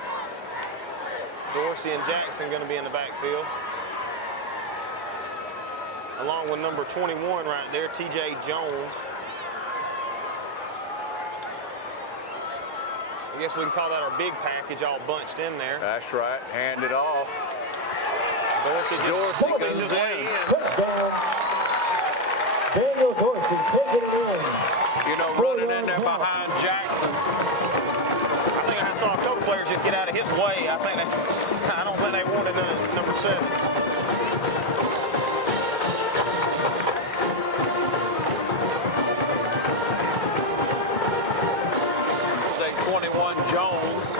Dorsey and Jackson going to be in the backfield. Along with number 21 right there, T.J. Jones. I guess we can call that our big package all bunched in there. That's right. Hand it off. Dorsey goes in. Daniel Dorsey taking it in. You know, running in there behind Jackson. I think I saw a couple players just get out of his way. I don't think they wanted number 7. Say 21 Jones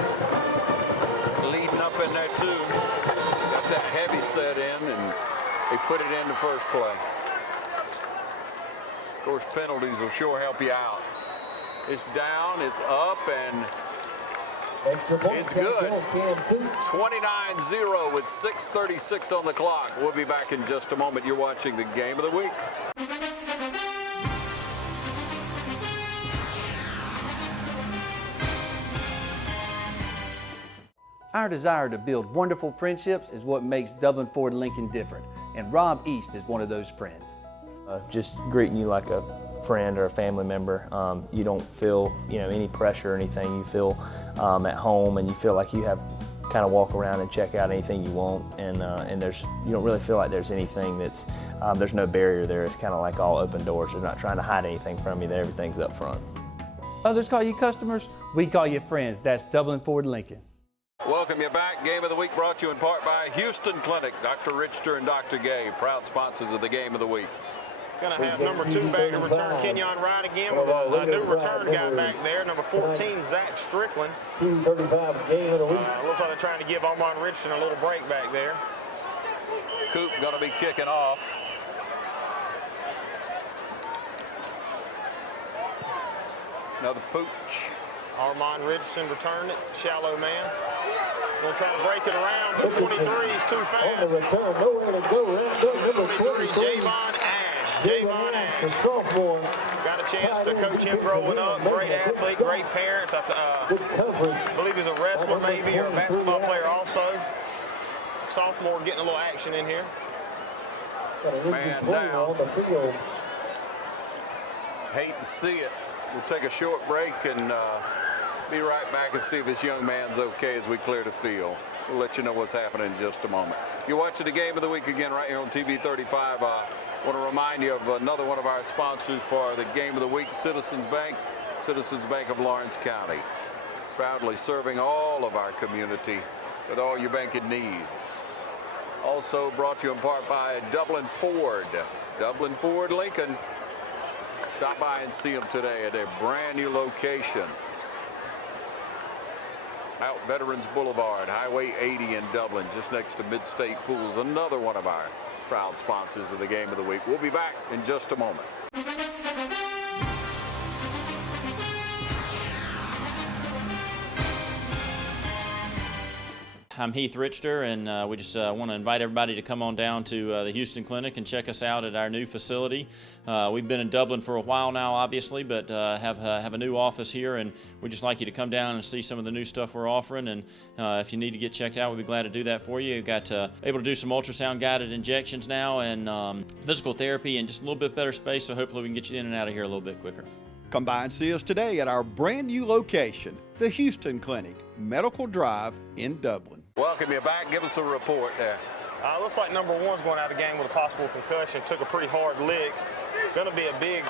leading up in there too. Got that heavy set in, and they put it in the first play. Of course, penalties will sure help you out. It's down, it's up, and it's good. 29-0 with 6:36 on the clock. We'll be back in just a moment. You're watching the Game of the Week. Our desire to build wonderful friendships is what makes Dublin Ford Lincoln different, and Rob East is one of those friends. Just greeting you like a friend or a family member. You don't feel, any pressure or anything. You feel at home, and you feel like you have kind of walk around and check out anything you want, and you don't really feel like there's anything that's there's no barrier there. It's kind of like all open doors. They're not trying to hide anything from you. Everything's up front. Others call you customers. We call you friends. That's Dublin Ford Lincoln. Welcome you back. Game of the Week brought to you in part by Houston Clinic. Dr. Richter and Dr. Gay, proud sponsors of the Game of the Week. Going to have number 2 back to return, Kenyon Wright again with a new return guy back there. Number 14, Zach Strickland. 2:35 Game of the Week. Looks like they're trying to give Armand Richardson a little break back there. Coop going to be kicking off. Another pooch. Armand Richardson returned it. Shallow man. Going to try to break it around, but 23 is too fast. On the return, nowhere to go. Number 23, Javon Ash. Javon Ash. The sophomore. Got a chance to coach him growing up. Great athlete, great parents. I believe he's a wrestler maybe, or a basketball player also. Sophomore getting a little action in here. Man down. Hate to see it. We'll take a short break and be right back and see if this young man's okay as we clear the field. We'll let you know what's happening in just a moment. You're watching the Game of the Week again right here on TV 35. I want to remind you of another one of our sponsors for the Game of the Week, Citizens Bank of Lawrence County. Proudly serving all of our community with all your banking needs. Also brought to you in part by Dublin Ford Lincoln. Stop by and see them today at a brand new location. Out Veterans Boulevard, Highway 80 in Dublin, just next to Mid-State Pools, another one of our proud sponsors of the Game of the Week. We'll be back in just a moment. I'm Heath Richter, and we just want to invite everybody to come on down to the Houston Clinic and check us out at our new facility. We've been in Dublin for a while now, obviously, but have a new office here, and we'd just like you to come down and see some of the new stuff we're offering. And if you need to get checked out, we'd be glad to do that for you. We've got able to do some ultrasound-guided injections now, and physical therapy, and just a little bit better space, so hopefully we can get you in and out of here a little bit quicker. Come by and see us today at our brand new location, the Houston Clinic, Medical Drive in Dublin. Welcome you back. Give us a report there. Looks like number one's going out of the game with a possible concussion. Took a pretty hard lick. Going to be a big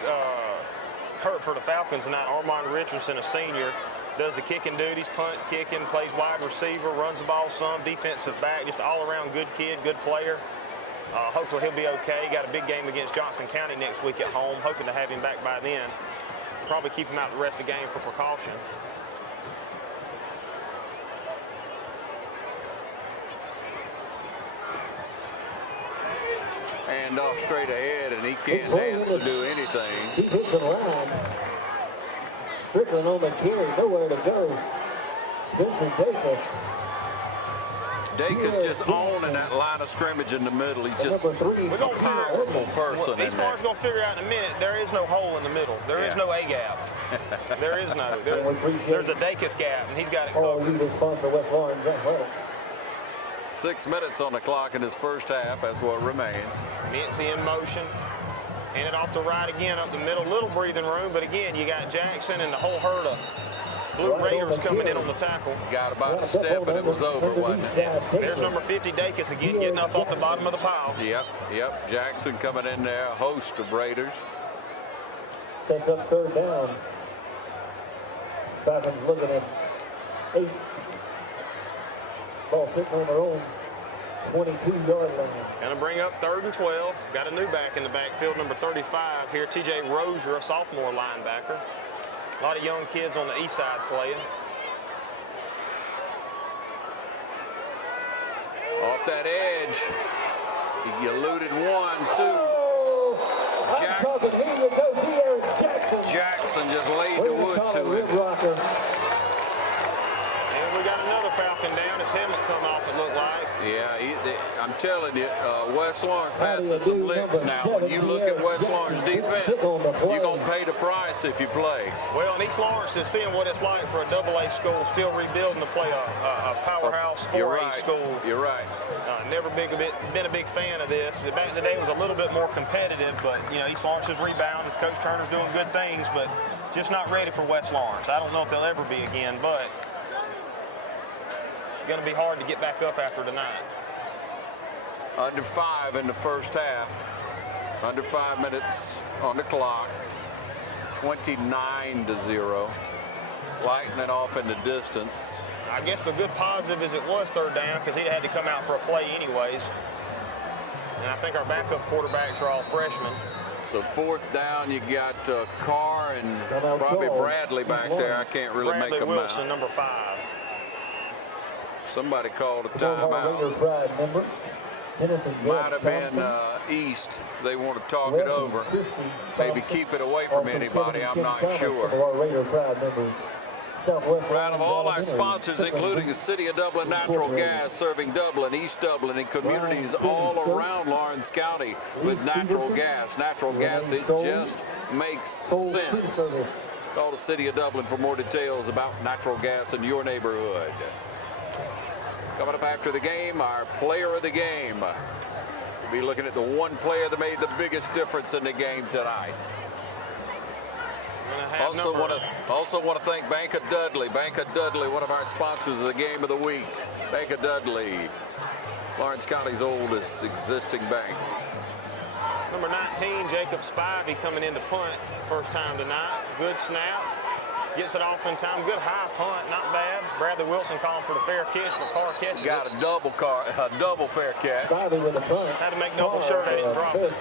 hurt for the Falcons tonight. Armand Richardson, a senior, does the kicking duties, punt, kicking, plays wide receiver, runs the ball some, defensive back, just all-around good kid, good player. Hopefully he'll be okay. Got a big game against Johnson County next week at home. Hoping to have him back by then. Probably keep him out the rest of the game for precaution. And off straight ahead, and he can't dance or do anything. He hits the line. Strickland on the carry, nowhere to go. Spencer Davis. Dacus just owning that line of scrimmage in the middle. He's just a powerful person in there. Eastlar's going to figure out in a minute, there is no hole in the middle. There is no A gap. There is no. There's a Dacus gap, and he's got it covered. 6 minutes on the clock in his first half. That's what remains. Mincy in motion. Hand it off to right again up the middle. Little breathing room, but again, you got Jackson and the whole herd of Blue Raiders coming in on the tackle. Got about a step and it was over, wasn't it? There's number 50, Dacus, again getting up off the bottom of the pile. Yep. Jackson coming in there, a host of Raiders. Sets up third down. Falcons looking at 8. Ball sitting on their own 22-yard line. Going to bring up 3rd and 12. Got a new back in the backfield, number 35 here, T.J. Rozier, a sophomore linebacker. A lot of young kids on the east side playing. Off that edge. He eluded 1, 2. Jackson just laid the wood to him. And we got another Falcon down. His helmet come off, it looked like. Yeah, I'm telling you, West Lawrence passes some licks now. When you look at West Lawrence defense, you're going to pay the price if you play. Well, and East Lawrence is seeing what it's like for a AA school, still rebuilding to play a powerhouse 4A school. You're right. Never been a big fan of this. Back in the day, it was a little bit more competitive, but you know, East Lawrence is rebounding. Coach Turner's doing good things, but just not ready for West Lawrence. I don't know if they'll ever be again, but going to be hard to get back up after tonight. Under 5 in the first half. Under 5 minutes on the clock. 29-0. Lighting it off in the distance. I guess the good positive is it was third down because he'd had to come out for a play anyways. And I think our backup quarterbacks are all freshmen. So 4th down, you got Carr and probably Bradley back there. I can't really make them Wilson, out. number 5. Somebody called a timeout. Might have been East. They want to talk it over. Maybe keep it away from anybody. I'm not sure. Proud of all our sponsors, including the City of Dublin Natural Gas, serving Dublin, East Dublin, and communities all around Lawrence County with natural gas. Natural gas, it just makes sense. Call the City of Dublin for more details about natural gas in your neighborhood. Coming up after the game, our player of the game. We'll be looking at the one player that made the biggest difference in the game tonight. Also want to thank Bank of Dudley. Bank of Dudley, one of our sponsors of the Game of the Week. Bank of Dudley, Lawrence County's oldest existing bank. Number 19, Jacob Spivey coming in to punt first time tonight. Good snap. Gets it off in time. Good high punt, not bad. Bradley Wilson calling for the fair catch, but Carr catches Got it. a double fair catch. With a punt. Had to make double sure they didn't drop it.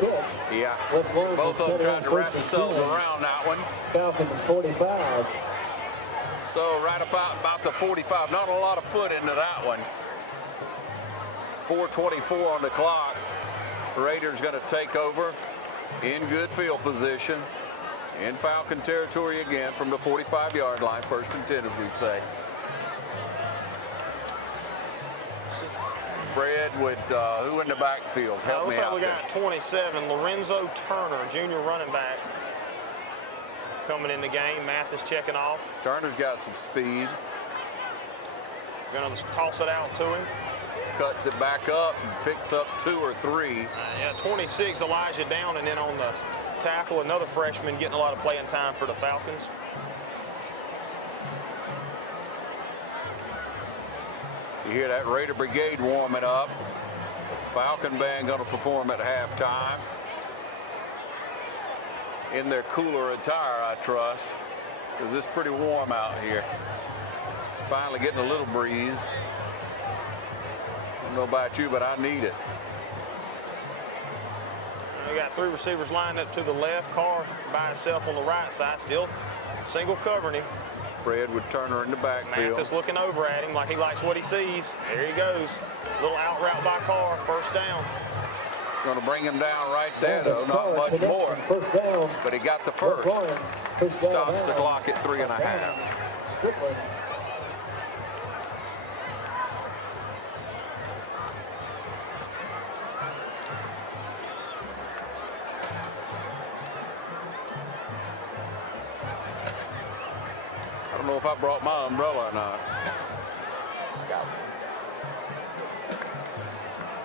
Yeah. Both of them tried to wrap themselves around that one. Falcons 45. So right about the 45. Not a lot of foot into that one. 4:24 on the clock. Raiders going to take over in good field position. In Falcon territory again from the 45-yard line. 1st and 10, as we say. Spread with who in the backfield? Help me out. We got 27, Lorenzo Turner, junior running back, coming in the game. Mathis checking off. Turner's got some speed. Gonna toss it out to him. Cuts it back up and picks up 2 or 3. Yeah, 26, Elijah Down, and then on the tackle, another freshman getting a lot of playing time for the Falcons. You hear that Raider Brigade warming up. Falcon band going to perform at halftime. In their cooler attire, I trust, because it's pretty warm out here. It's finally getting a little breeze. I don't know about you, but I need it. We got 3 receivers lined up to the left. Carr by himself on the right side, still single covering him. Spread with Turner in the backfield. Mathis looking over at him like he likes what he sees. There he goes. Little out route by Carr, 1st down. Going to bring him down right there, though. Not much more. But he got the first. Stops the clock at 3.5. I don't know if I brought my umbrella or not.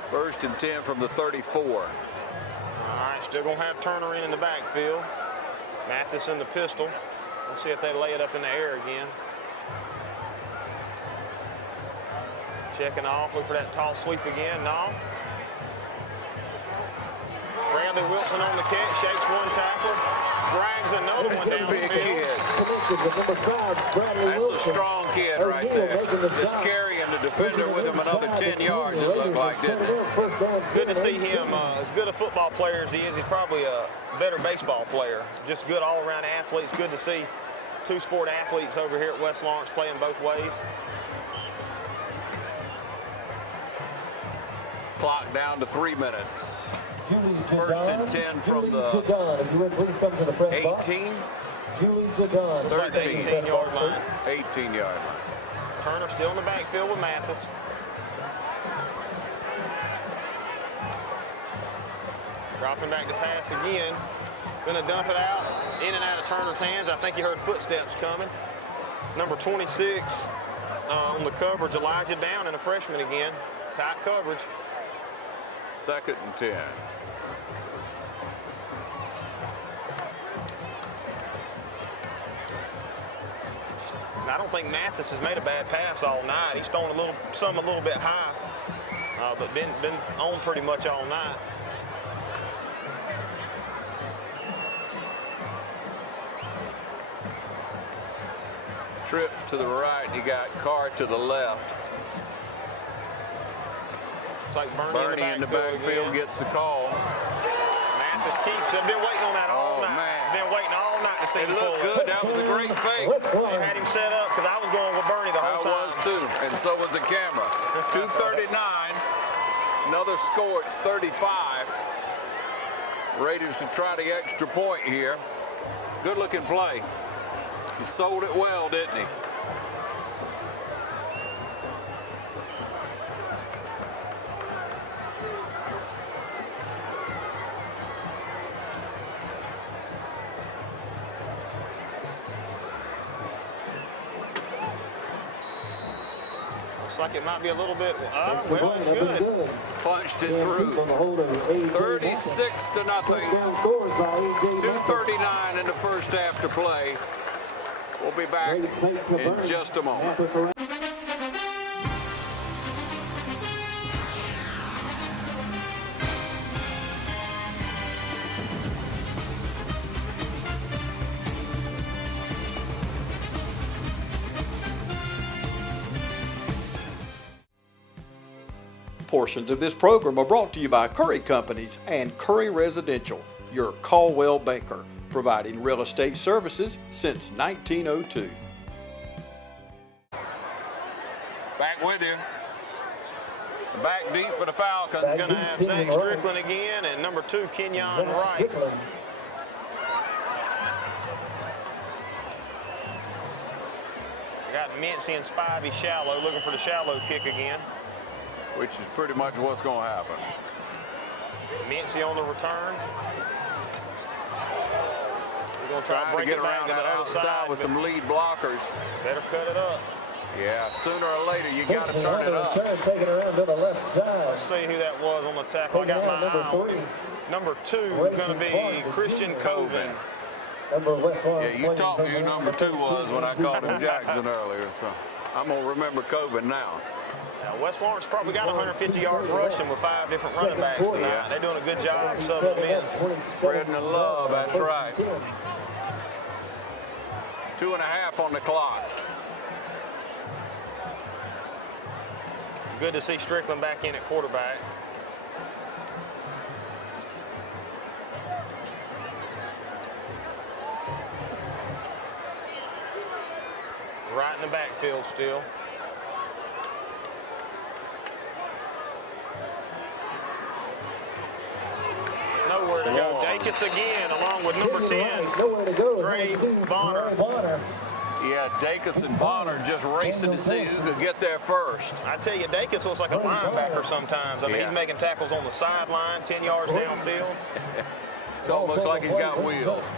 1st and 10 from the 34. All right, still gonna have Turner in the backfield. Mathis in the pistol. Let's see if they lay it up in the air again. Checking off, look for that tall sweep again. No. Bradley Wilson on the catch, shakes one tackler, drags another one down the field. Kid. That's a strong kid right there. Just carrying the defender with him another 10 yards, it looked like, didn't it? Good to see him. As good a football player as he is, he's probably a better baseball player. Just good all-around athlete. It's good to see 2 sport athletes over here at West Lawrence playing both ways. Clock down to 3 minutes. 1st and 10 from the 18. 18-yard line. 18-yard line. Turner still in the backfield with Mathis. Dropping back to pass again. Gonna dump it out, in and out of Turner's hands. I think he heard footsteps coming. Number 26 on the coverage, Elijah Down, and a freshman again. Tight coverage. 2nd and 10. I don't think Mathis has made a bad pass all night. He's thrown some a little bit high, but been on pretty much all night. Trips to the right, you got Carr to the left. It's like Bernie in the backfield gets a call. Mathis keeps him. Been waiting on that all night. Man. Been waiting all night to see It him looked pull good. That was a great fake. They had him set up because I was going with Bernie the whole time. I was too, and so was the camera. 2:39. Another score. It's 35. Raiders to try the extra point here. Good looking play. He sold it well, didn't he? Looks like it might be a little bit up. Well, it's good. Punched it through. 36-0. 2:39 in the first half to play. We'll be back in just a moment. Portions of this program are brought to you by Curry Companies and Curry Residential, your Caldwell banker, providing real estate services since 1902. Back with you. Back deep for the Falcons. Going to have Zach Strickland again and number 2, Kenyon Wright. Got Mincy and Spivey shallow, looking for the shallow kick again. Which is pretty much what's going to happen. Mincy on the return. We're going to try to get around that outside with some lead blockers. Better cut it up. Yeah, sooner or later you got to turn it up. Taking around to the left side. Let's see who that was on the tackle. I got my eye on him. Number 2 is going to be Christian Coven. Yeah, you taught me who number 2 was when I called him Jackson earlier, so I'm going to remember Coven now. Now, West Lawrence probably got 150 yards rushing with 5 different running backs tonight. Yeah. They're doing a good job subbing them in. Spreading the love, that's right. 2.5 on the clock. Good to see Strickland back in at quarterback. Right in the backfield still. Nowhere to go. Dacus again, along with number 10, Dre Bonner. Yeah, Dacus and Bonner just racing to see who could get there first. I tell you, Dacus looks like a linebacker sometimes. I mean, he's making tackles on the sideline, 10 yards downfield. It almost looks like he's got wheels.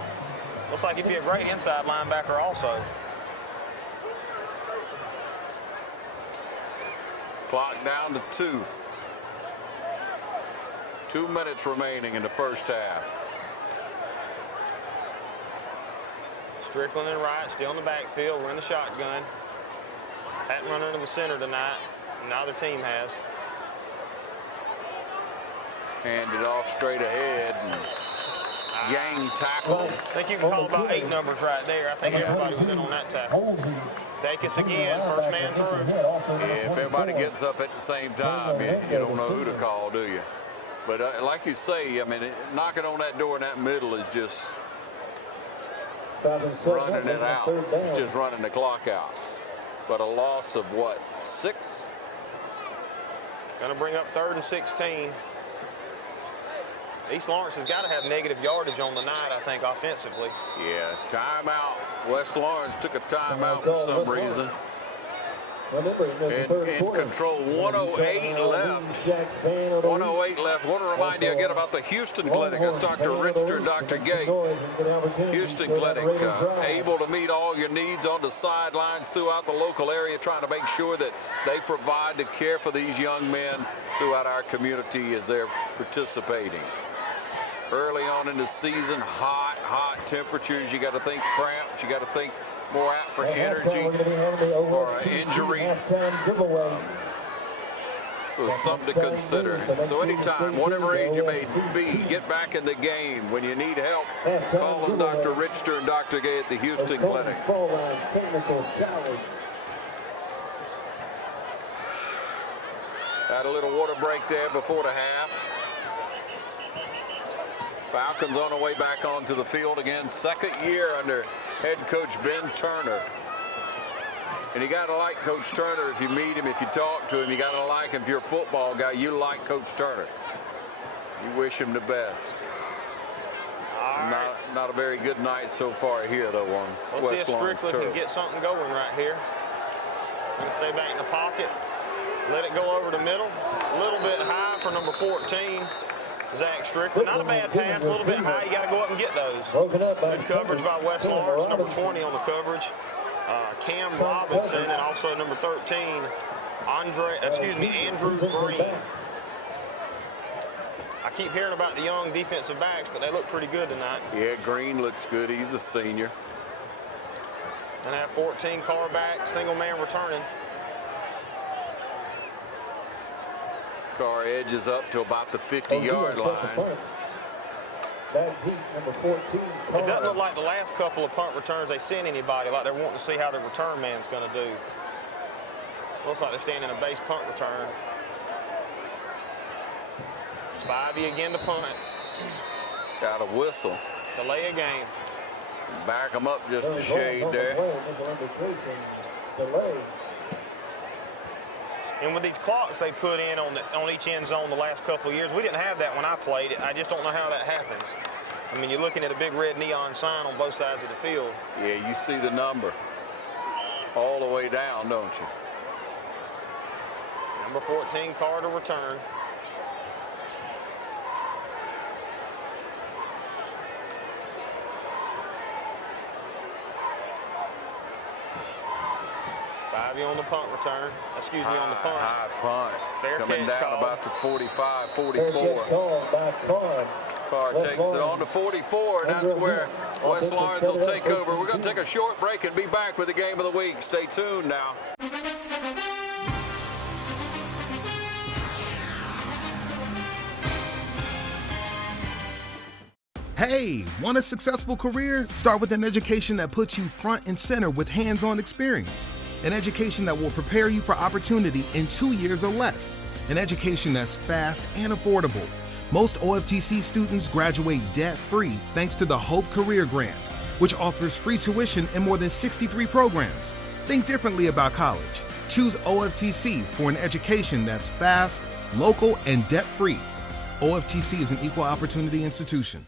Looks like he'd be a great inside linebacker also. Clock down to 2. 2 minutes remaining in the first half. Strickland and Wright still in the backfield. We're in the shotgun. Hadn't run into the center tonight. Neither team has. Handed off straight ahead. And gang tackle. I think you can call about 8 numbers right there. I think everybody was in on that tackle. Dacus again, first man through. Yeah, if everybody gets up at the same time, you don't know who to call, do you? But like you say, I mean, knocking on that door in that middle is just running it out. It's just running the clock out. But a loss of what, 6? Going to bring up 3rd and 16. East Lawrence has got to have negative yardage on the night, I think, offensively. Yeah, timeout. West Lawrence took a timeout for some reason. In control, 108 left. 108 left. Want to remind you again about the Houston Clinic. It's Dr. Richter and Dr. Gate. Houston Clinic, able to meet all your needs on the sidelines throughout the local area, trying to make sure that they provide the care for these young men throughout our community as they're participating. Early on in the season, hot temperatures. You got to think cramps. You got to think more apt for energy, for injury. So it's something to consider. So anytime, whatever age you may be, get back in the game. When you need help, call on Dr. Richter and Dr. Gay at the Houston Clinic. Had a little water break there before the half. Falcons on the way back onto the field again. 2nd year under head coach Ben Turner. And you got to like Coach Turner if you meet him, if you talk to him. You got to like him if you're a football guy. You like Coach Turner. You wish him the best. Not a very good night so far here, though, on Let's West see if Lawrence Strickland turf. can get something going right here. Going to stay back in the pocket. Let it go over the middle. A little bit high for number 14. Zach Strickland. Not a bad pass, a little bit high. You got to go up and get those. Good coverage by West Lawrence. Number 20 on the coverage. Cam Robinson, and also number 13, Andrew Green. I keep hearing about the young defensive backs, but they look pretty good tonight. Yeah, Green looks good. He's a senior. And have 14 car back, single man returning. Carr edges up to about the 50-yard line. Back deep, number 14. It doesn't look like the last couple of punt returns they sent anybody, like they're wanting to see how the return man's going to do. Looks like they're standing a base punt return. Spivey again to punt. Got a whistle. Delay a game. Back them up just a shade there. And with these clocks they put in on each end zone the last couple of years, we didn't have that when I played it. I just don't know how that happens. I mean, you're looking at a big red neon sign on both sides of the field. Yeah, you see the number all the way down, don't you? Number 14, Carter, return. Spivey on the punt return. Excuse me, on the punt. High punt. Fair Coming catch down call. about to 45, 44. Carr takes it on to 44. That's where West Lawrence will take over. We're going to take a short break and be back with the game of the week. Stay tuned now. Hey, want a successful career? Start with an education that puts you front and center with hands-on experience. An education that will prepare you for opportunity in 2 years or less. An education that's fast and affordable. Most OFTC students graduate debt-free thanks to the Hope Career Grant, which offers free tuition in more than 63 programs. Think differently about college. Choose OFTC for an education that's fast, local, and debt-free. OFTC is an equal opportunity institution.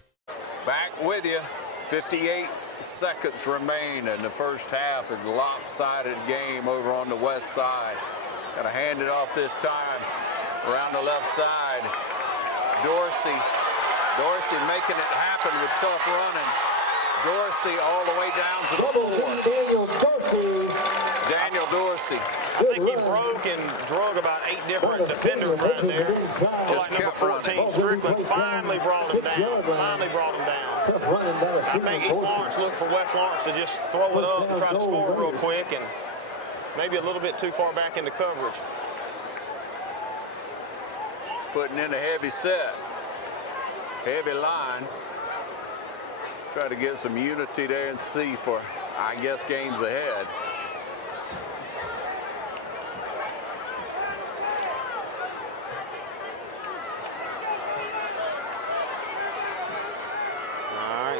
Back with you. 58 seconds remain in the first half. A lopsided game over on the west side. Got to hand it off this time around the left side. Dorsey making it happen with tough running. Dorsey all the way down to the 4. Daniel Dorsey. I think he broke and drug about 8 different defenders right there. Just like kept number 14, Strickland, finally brought him down. I think East Lawrence looked for West Lawrence to just throw it up and try to score real quick, and maybe a little bit too far back into coverage. Putting in a heavy set. Heavy line. Try to get some unity there and see for, I guess, games ahead.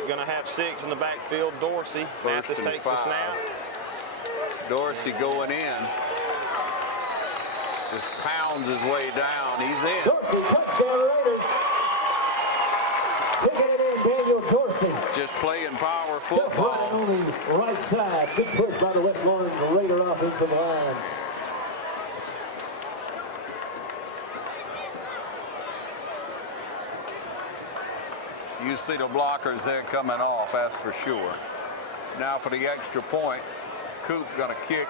Going to have 6 in the backfield. Dorsey. Mathis takes the snap. Dorsey going in. Just pounds his way down. He's in. Dorsey, touchdown Raiders. Taking it in, Daniel Dorsey. Just playing power football. On the right side. Good push by the West Lawrence Raider offensive line. You see the blockers there coming off, that's for sure. Now for the extra point, Coop gonna kick.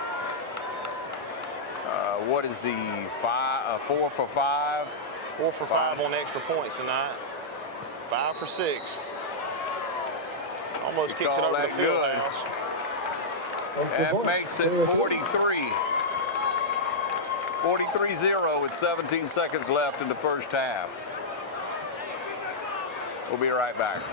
What is the 4 for 5? 4 for 5 on extra points tonight. 5 for 6. Almost kicks it over the field house. That makes it 43. 43-0 with 17 seconds left in the first half. We'll be right back.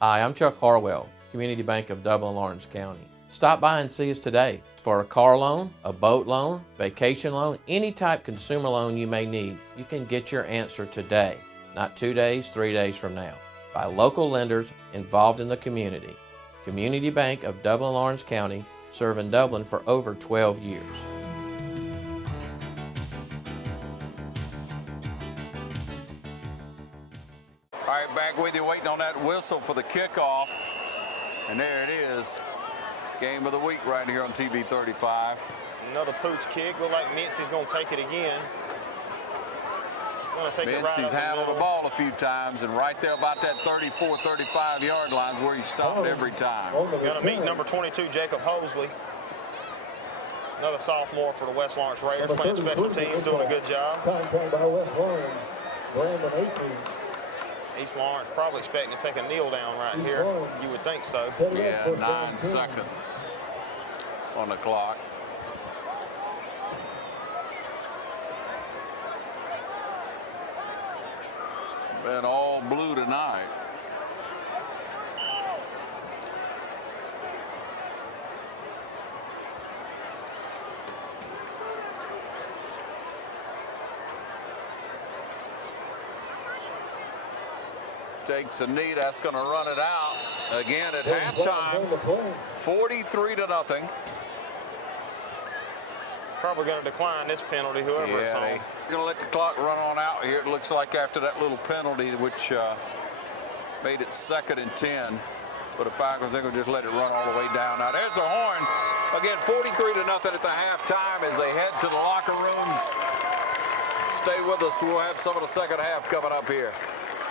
Hi, I'm Chuck Harwell, Community Bank of Dublin, Lawrence County. Stop by and see us today for a car loan, a boat loan, vacation loan, any type consumer loan you may need. You can get your answer today, not 2 days, 3 days from now, by local lenders involved in the community. Community Bank of Dublin, Lawrence County, serving Dublin for over 12 years. All right, back with you, waiting on that whistle for the kickoff. And there it is. Game of the week right here on TV 35. Another pooch kick. Look like Mincy's going to take it again. Mincy's handled the ball a few times, and right there about that 34, 35 yard line is where he stopped every time. Going to meet number 22, Jacob Hosley. Another sophomore for the West Lawrence Raiders, playing special teams, doing a good job. Contact by West Lawrence, Brandon Aiken. East Lawrence probably expecting to take a kneel down right here. You would think so. Yeah, 9 seconds on the clock. Been all blue tonight. Takes a knee, that's going to run it out again at halftime. 43-0. Probably going to decline this penalty, whoever it's on. They're going to let the clock run on out here. It looks like after that little penalty, which made it 2nd and 10. But the Falcons are going to just let it run all the way down. Now there's the horn. Again, 43-0 at the halftime as they head to the locker rooms. Stay with us. We'll have some of the second half coming up here.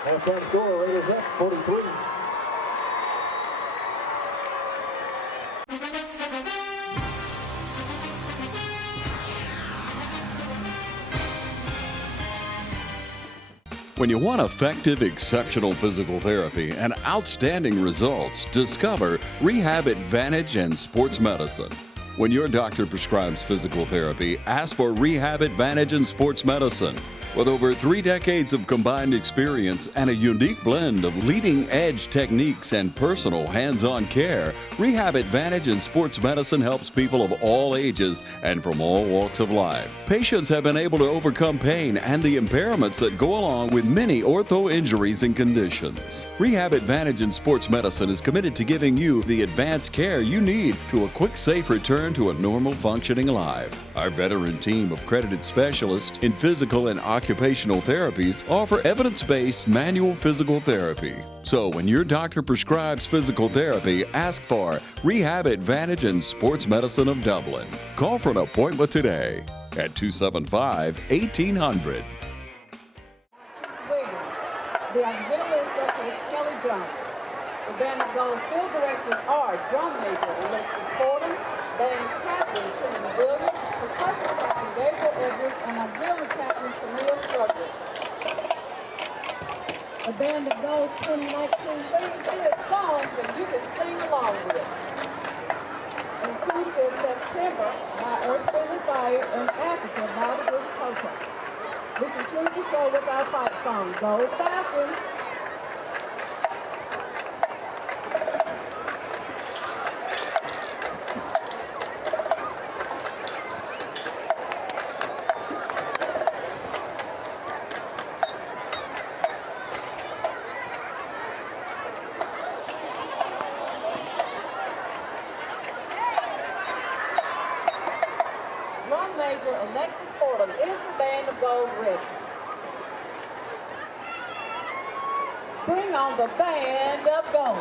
Halftime score, Raiders up 43. When you want effective, exceptional physical therapy and outstanding results, discover Rehab Advantage and Sports Medicine. When your doctor prescribes physical therapy, ask for Rehab Advantage and Sports Medicine. With over 3 decades of combined experience and a unique blend of leading-edge techniques and personal hands-on care, Rehab Advantage in Sports Medicine helps people of all ages and from all walks of life. Patients have been able to overcome pain and the impairments that go along with many ortho injuries and conditions. Rehab Advantage in Sports Medicine is committed to giving you the advanced care you need to a quick, safe return to a normal functioning life. Our veteran team of credited specialists in physical and occupational therapies offer evidence-based manual physical therapy. So when your doctor prescribes physical therapy, ask for Rehab Advantage and Sports Medicine of Dublin. Call for an appointment today at 275-1800. The auxiliary instructor is Kelly Jones. The band of gold field directors are drum major Alexis Fordham, band captain Kenny Williams, percussion captain Gabriel Edwards, and auxiliary captain Camille Struggle. A band of gold's 2019 themes is songs that you can sing along with. Include this September, My Earth, Wind and Fire, and Africa by the Group Toto. We conclude the show with our fight song, Go Falcons! Drum major Alexis Fordham is the band of gold ready. Bring on the band of gold.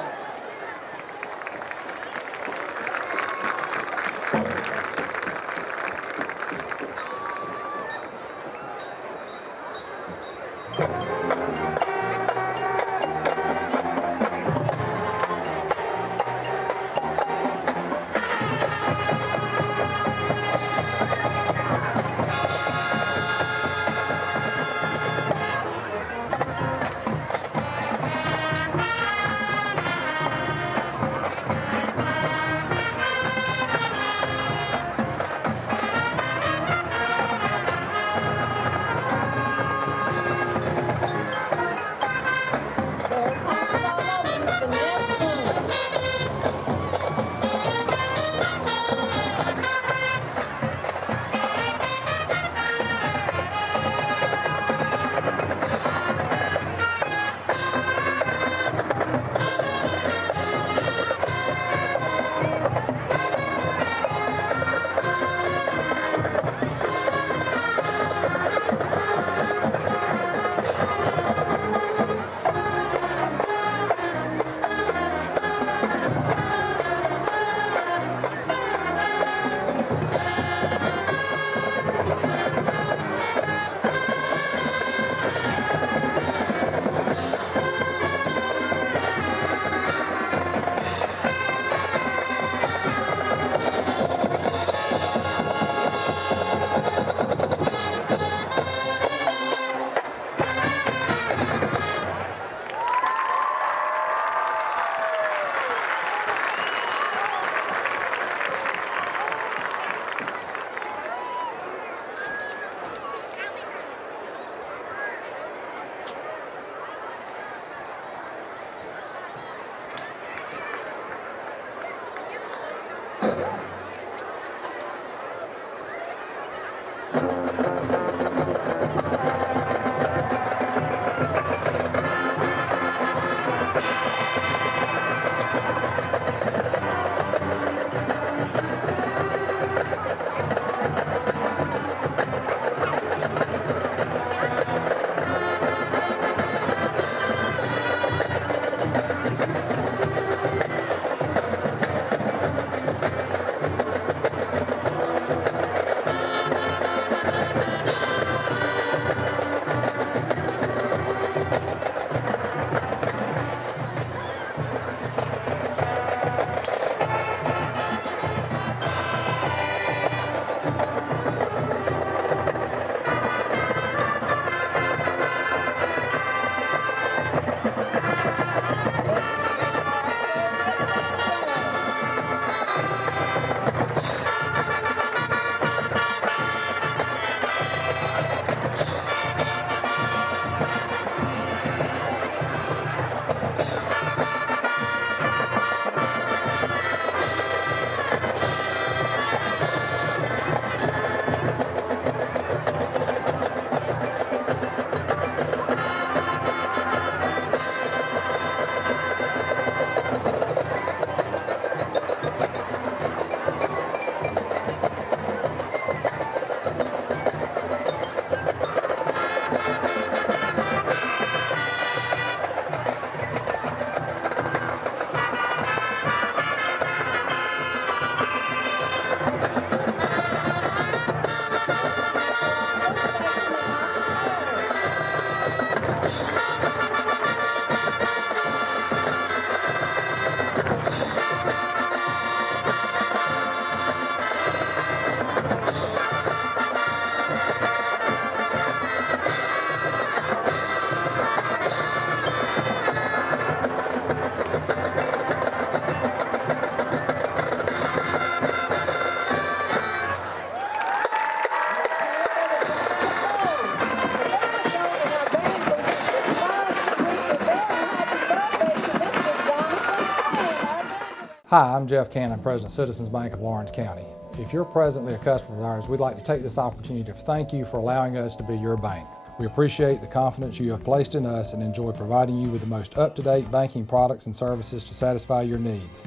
Hi, I'm Jeff Cannon, President of Citizens Bank of Lawrence County. If you're presently a customer of ours, we'd like to take this opportunity to thank you for allowing us to be your bank. We appreciate the confidence you have placed in us and enjoy providing you with the most up-to-date banking products and services to satisfy your needs.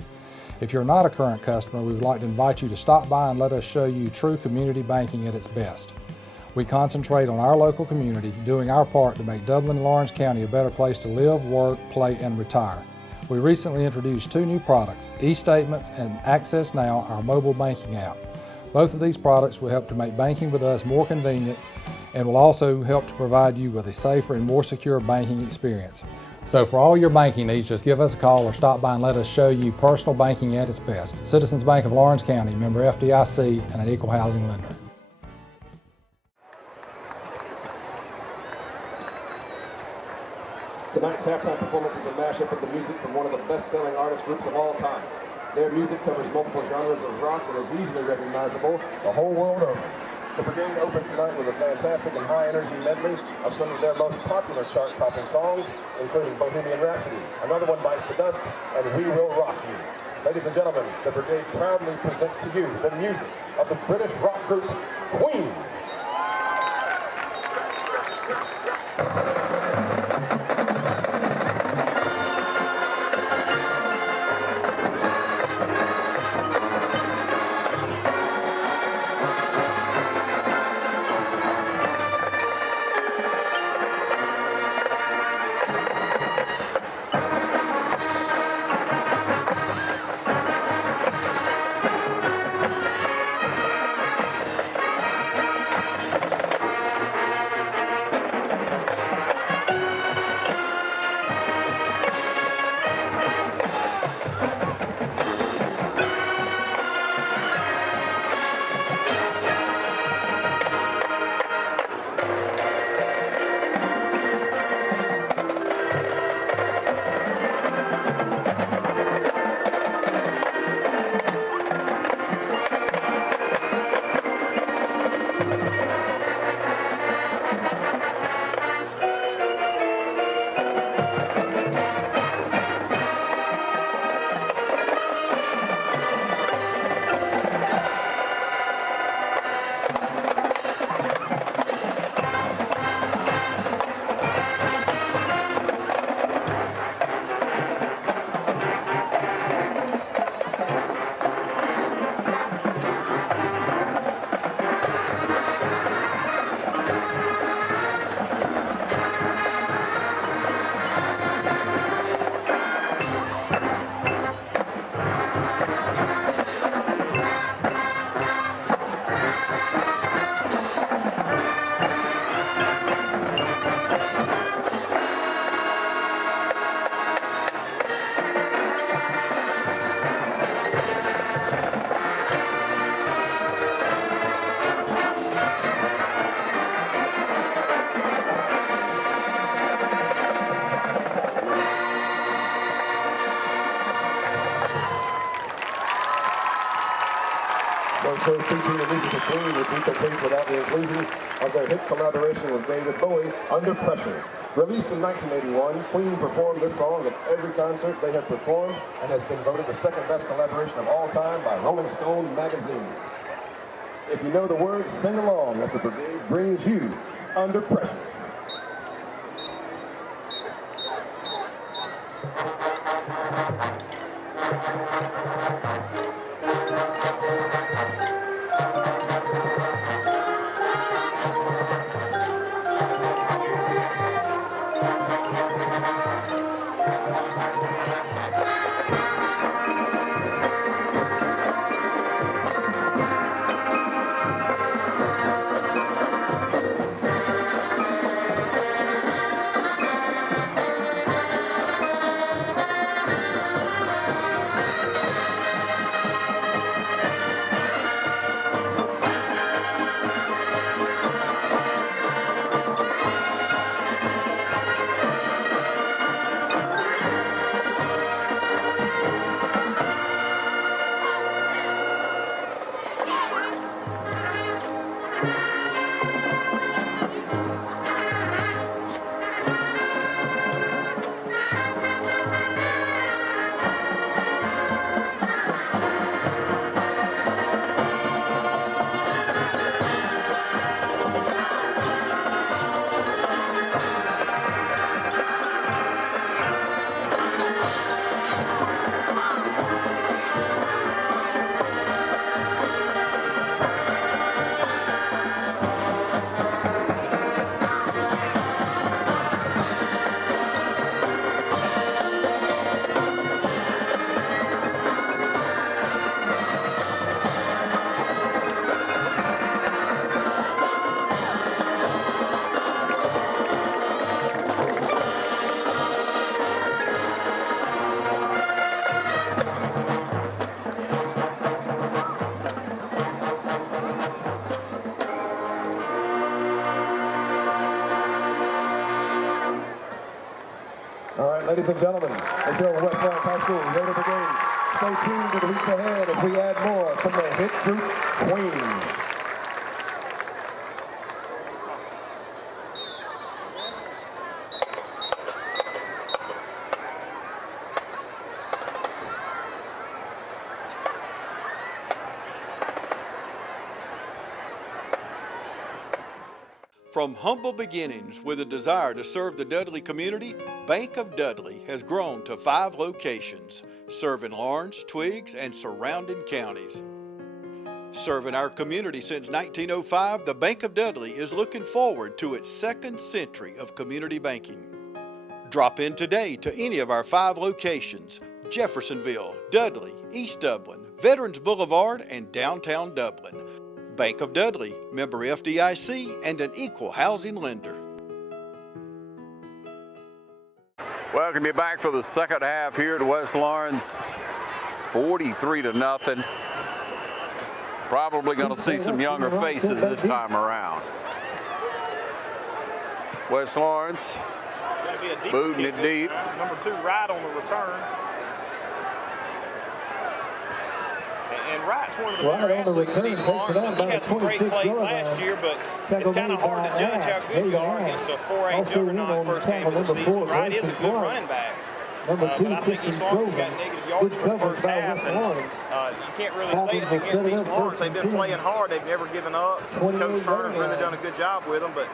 If you're not a current customer, we would like to invite you to stop by and let us show you true community banking at its best. We concentrate on our local community, doing our part to make Dublin and Lawrence County a better place to live, work, play, and retire. We recently introduced 2 new products, eStatements and Access Now, our mobile banking app. Both of these products will help to make banking with us more convenient and will also help to provide you with a safer and more secure banking experience. So for all your banking needs, just give us a call or stop by and let us show you personal banking at its best. Citizens Bank of Lawrence County, member FDIC, and an equal housing lender. Tonight's halftime performance is a mashup of the music from one of the best-selling artist groups of all time. Their music covers multiple genres of rock and is easily recognizable the whole world over. The Pregame opens tonight with a fantastic and high-energy medley of some of their most popular chart-topping songs, including Bohemian Rhapsody, Another One Bites the Dust, and We Will Rock You. Ladies and gentlemen, the Brigade proudly presents to you the music of the British rock group Queen. No show featuring the music of Queen would be complete without the inclusion of their hit collaboration with David Bowie, Under Pressure. Released in 1981, Queen performed this song at every concert they have performed and has been voted the second best collaboration of all time by Rolling Stone magazine. If you know the words, sing along as the Brigade brings you Under Pressure. Ladies and gentlemen, until West Lawrence High School Raider Brigade. Stay tuned to the weeks ahead as we add more from the hit group Queen. From humble beginnings with a desire to serve the Dudley community, Bank of Dudley has grown to 5 locations, serving Lawrence, Twiggs, and surrounding counties. Serving our community since 1905, the Bank of Dudley is looking forward to its 2nd century of community banking. Drop in today to any of our 5 locations: Jeffersonville, Dudley, East Dublin, Veterans Boulevard, and downtown Dublin. Bank of Dudley, member FDIC, and an equal housing lender. Welcome you back for the second half here at West Lawrence. 43-0. Probably going to see some younger faces this time around. West Lawrence booting it deep. Number 2 right on the return. And Wright's one of the better athletes in East Lawrence, and he had some great plays last year, but it's kind of hard to judge how good you are against a 4A juggernaut first game of the season. Wright is a good running back, but I think East Lawrence has got negative yards for the first half, and you can't really say it's against East Lawrence. They've been playing hard. They've never given up. Coach Turner's really done a good job with them, but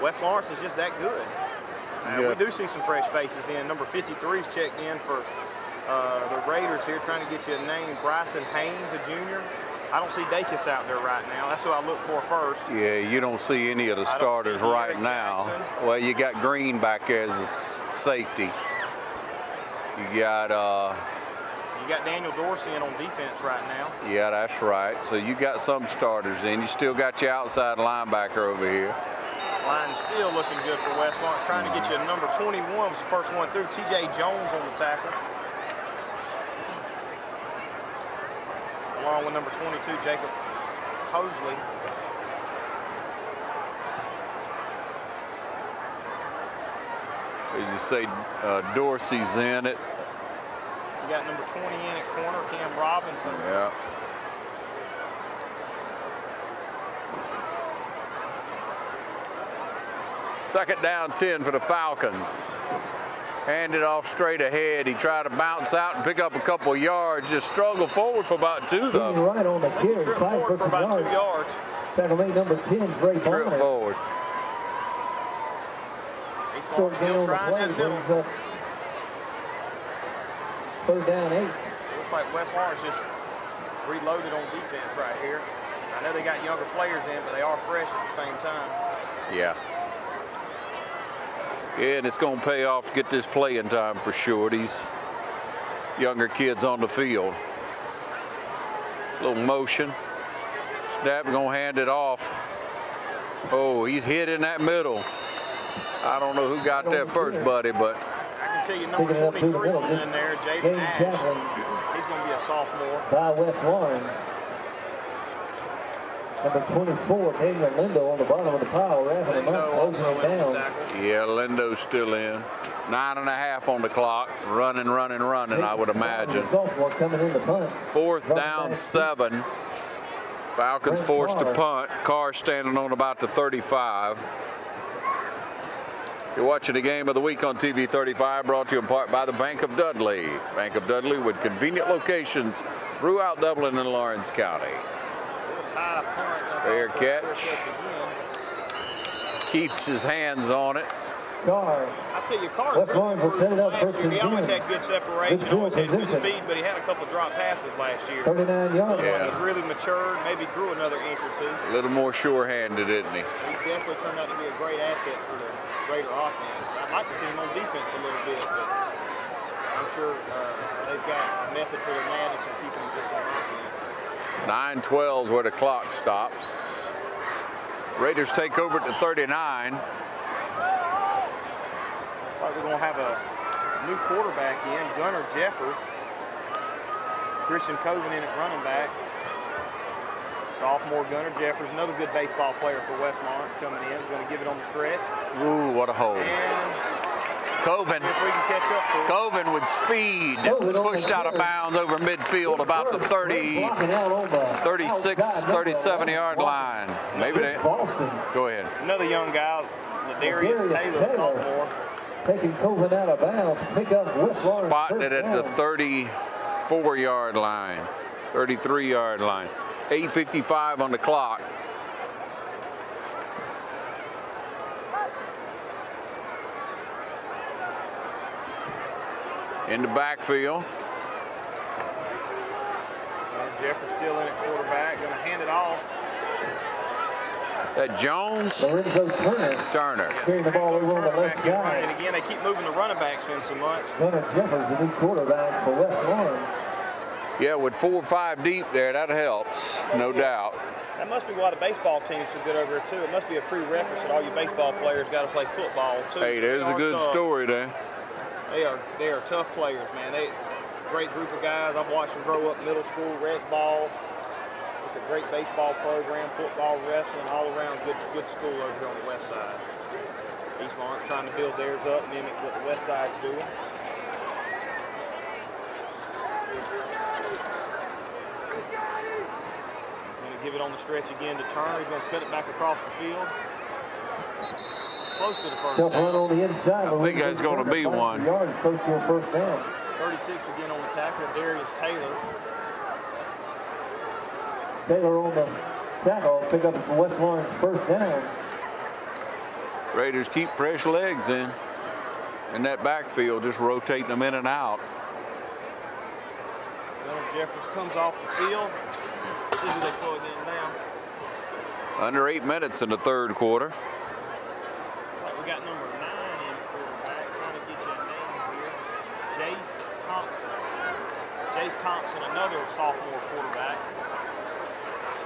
West Lawrence is just that good. We do see some fresh faces in. Number 53's checked in for the Raiders here, trying to get you a name. Bryson Haynes, a junior. I don't see Dacus out there right now. That's who I look for first. Yeah, you don't see any of the starters right now. Jackson. Well, you got Green back there as a safety. You got Daniel Dorsey in on defense right now. Yeah, that's right. So you got some starters in. You still got your outside linebacker over here. Line still looking good for West Lawrence. Trying to get you a number 21 was the first one through. T.J. Jones on the tackle. Along with number 22, Jacob Hosley. As you say, Dorsey's in it. You got number 20 in at corner, Cam Robinson. Yeah. Second down 10 for the Falcons. Handed off straight ahead. He tried to bounce out and pick up a couple of yards. Just struggled forward for about 2 though. Right on the carry. Trip forward for about 2 yards. Tackle mate number 10, Ray Trip forward. East Lawrence still trying that middle. 3rd down 8. Looks like West Lawrence just reloaded on defense right here. I know they got younger players in, but they are fresh at the same time. Yeah. Yeah, and it's going to pay off to get this playing time for sure. These younger kids on the field. Little motion. Snap, going to hand it off. Oh, he's hit in that middle. I don't know who got that first, buddy, but. I can tell you number 23 was in there, Jaden Ash. He's going to be a sophomore. By West Lawrence. Number 24, Daniel Lindo on the bottom of the pile, wrapping him up, closing him down. Yeah, Lindo's still in. 9.5 on the clock. Running, I would imagine. Sophomore coming in the punt. 4th down 7. Falcons forced to punt. Carr standing on about the 35. You're watching the Game of the Week on TV 35, brought to you in part by the Bank of Dudley. Bank of Dudley with convenient locations throughout Dublin and Lawrence County. Fair catch. Keeps his hands on it. Carr. I tell you, Carr he always had good separation, always had good speed, but he had a couple of drop passes last year. 39 yards. Looks like he's really matured, maybe grew another inch or 2. A little more sure-handed, isn't he? He definitely turned out to be a great asset for the Raider offense. I'd like to see him on defense a little bit, but I'm sure they've got a method for their madness and keeping him just on offense. 9:12 is where the clock stops. Raiders take over to 39. Looks like we're going to have a new quarterback in, Gunnar Jeffers. Christian Coven in at running back. Sophomore Gunnar Jeffers, another good baseball player for West Lawrence coming in. Going to give it on the stretch. Ooh, what a hold. And Coven. If we can catch up to it. Coven with speed, Coven pushed out of bounds over midfield about the 36, 37-yard line. Maybe they. Go ahead. Another young guy, Darius Taylor, sophomore. Taking Coven out of bounds. Pick up West Lawrence. Spotting it at the 34-yard line, 33-yard line. 8:55 on the clock. In the backfield. Jeffers still in at quarterback, going to hand it off. That Jones? Lorenzo Turner. Carrying the ball over on the left side. And again, they keep moving the running backs in so much. Gunnar Jeffers, the new quarterback for West Lawrence. Yeah, with 4 or 5 deep there, that helps, no doubt. That must be why the baseball team's so good over here, too. It must be a prerequisite. All you baseball players got to play football, too. Hey, there's a good story there. They are tough players, man. Great group of guys. I've watched them grow up in middle school, rec ball. It's a great baseball program, football, wrestling, all around good school over here on the west side. East Lawrence trying to build theirs up and mimic what the west side's doing. Going to give it on the stretch again to Turner. He's going to cut it back across the field. Close to the first down. Run on the inside. I think that's going to be one. Yards close to a first down. 36 again on the tackle, Darius Taylor. Taylor on the tackle, pick up West Lawrence first down. Raiders keep fresh legs in that backfield, just rotating them in and out. Jeffers comes off the field. See who they plug in now. Under 8 minutes in the third quarter. We got number 9 in quarterback. Trying to get you a name here. Jace Thompson. Jace Thompson, another sophomore quarterback.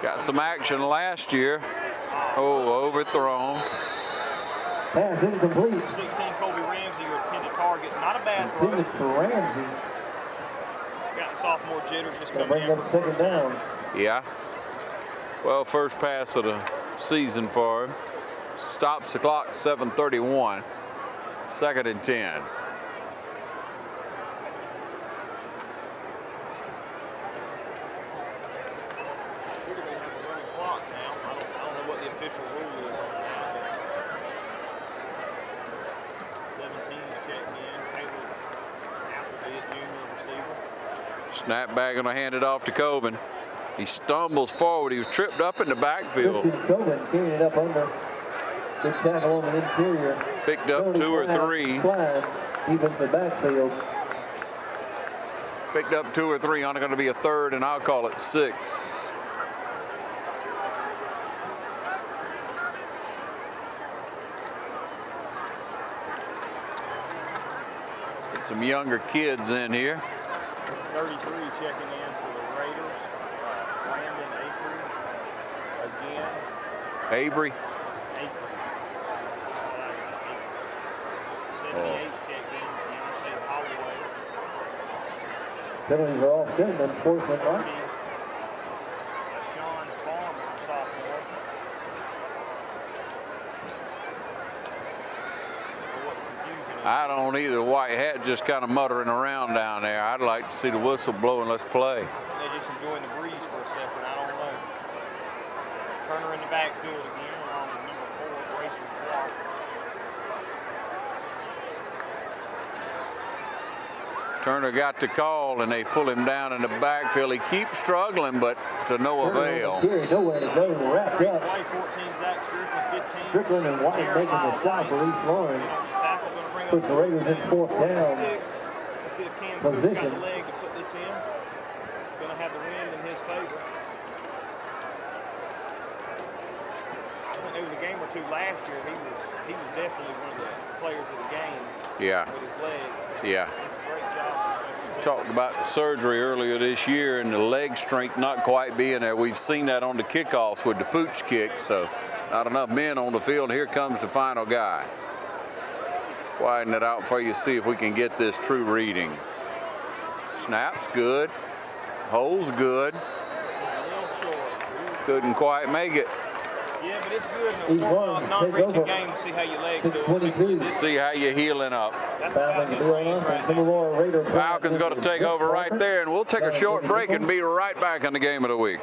Got some action last year. Oh, overthrown. Pass incomplete. 16, Colby Ramsey, your intended target. Not a bad throw. Intended for Ramsey. Got the sophomore jitters just Gonna coming bring in. up second down. Yeah. Well, first pass of the season for him. Stops the clock, 7:31. 2nd and 10. Snapback going to hand it off to Coven. He stumbles forward. He was tripped up in the backfield. Christian Coven carrying it up under. Good tackle on the interior. Picked up 2 or 3. Defensive backfield. Picked up 2 or 3. Only going to be a third, and I'll call it 6. Get some younger kids in here. 33 checking in for the Raiders. Brandon Avery again. Avery. 78 checked in. Deontay Holloway. Penalties are all set. Unsportsmanlike. Sean Farmer, sophomore. I don't either. White hat just kind of muttering around down there. I'd like to see the whistle blow and let's play. They're just enjoying the breeze for a second. I don't know. Turner in the backfield again, along with number 4, Grayson Clark. Turner got the call and they pull him down in the backfield. He keeps struggling, but to no avail. Nowhere to go. Wrapped up. Play 14, Zach Strickland, 15. Strickland and White making the stop for East Lawrence. Puts the Raiders in 4th down. Let's see if Cam position. got the leg to put this in. He's going to have the wind in his favor. I think there was a game or 2 last year. He was definitely one of the players of the game. Yeah. With his leg. Yeah. Great job. Talked about the surgery earlier this year and the leg strength not quite being there. We've seen that on the kickoffs with the pooch kick, so not enough men on the field. Here comes the final guy. Widen it out for you, see if we can get this true reading. Snap's good. Hole's good. Couldn't quite make it. Yeah, but it's good in East a warm-up, Orange non-reaching take over. game to see how your legs do. 6:22. See how you're healing up. Battling to build up, and some of our Raider Falcons going to take over right there, and we'll take a short break and be right back on the game of the week.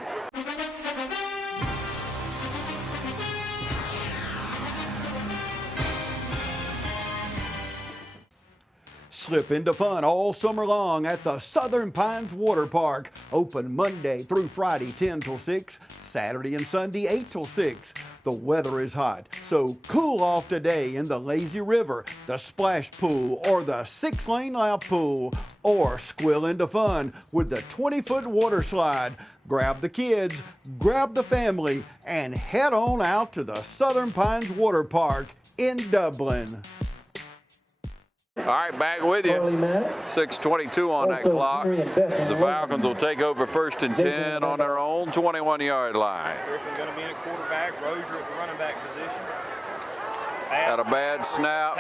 Slip into fun all summer long at the Southern Pines Water Park. Open Monday through Friday 10 till 6, Saturday and Sunday 8 till 6. The weather is hot, so cool off today in the lazy river, the splash pool, or the 6-lane lap pool, or squill into fun with the 20-foot water slide. Grab the kids, grab the family, and head on out to the Southern Pines Water Park in Dublin. All right, back with you. 6:22 on that clock. The Falcons will take over 1st and 10 on their own 21-yard line. Griffin going to be in a quarterback. Rozier at the running back position. Got a bad snap.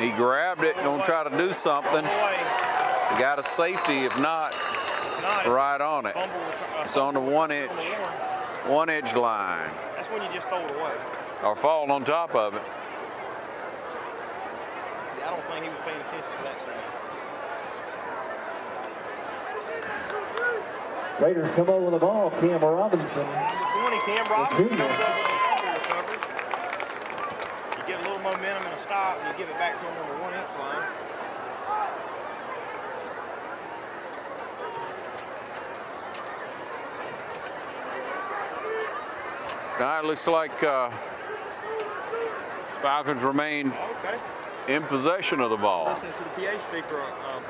He grabbed it, going to try to do something. He got a safety, if not, right on it. It's on the 1-inch line. That's when you just throw it away. Or fall on top of it. I don't think he was paying attention to that snap. Raiders come over the ball. Cam Robinson. 20, Cam Robinson comes over the recovery. You get a little momentum and a stop, and you give it back to him on the 1-inch line. Now it looks like Falcons remain in possession of the ball. Listening to the PA speaker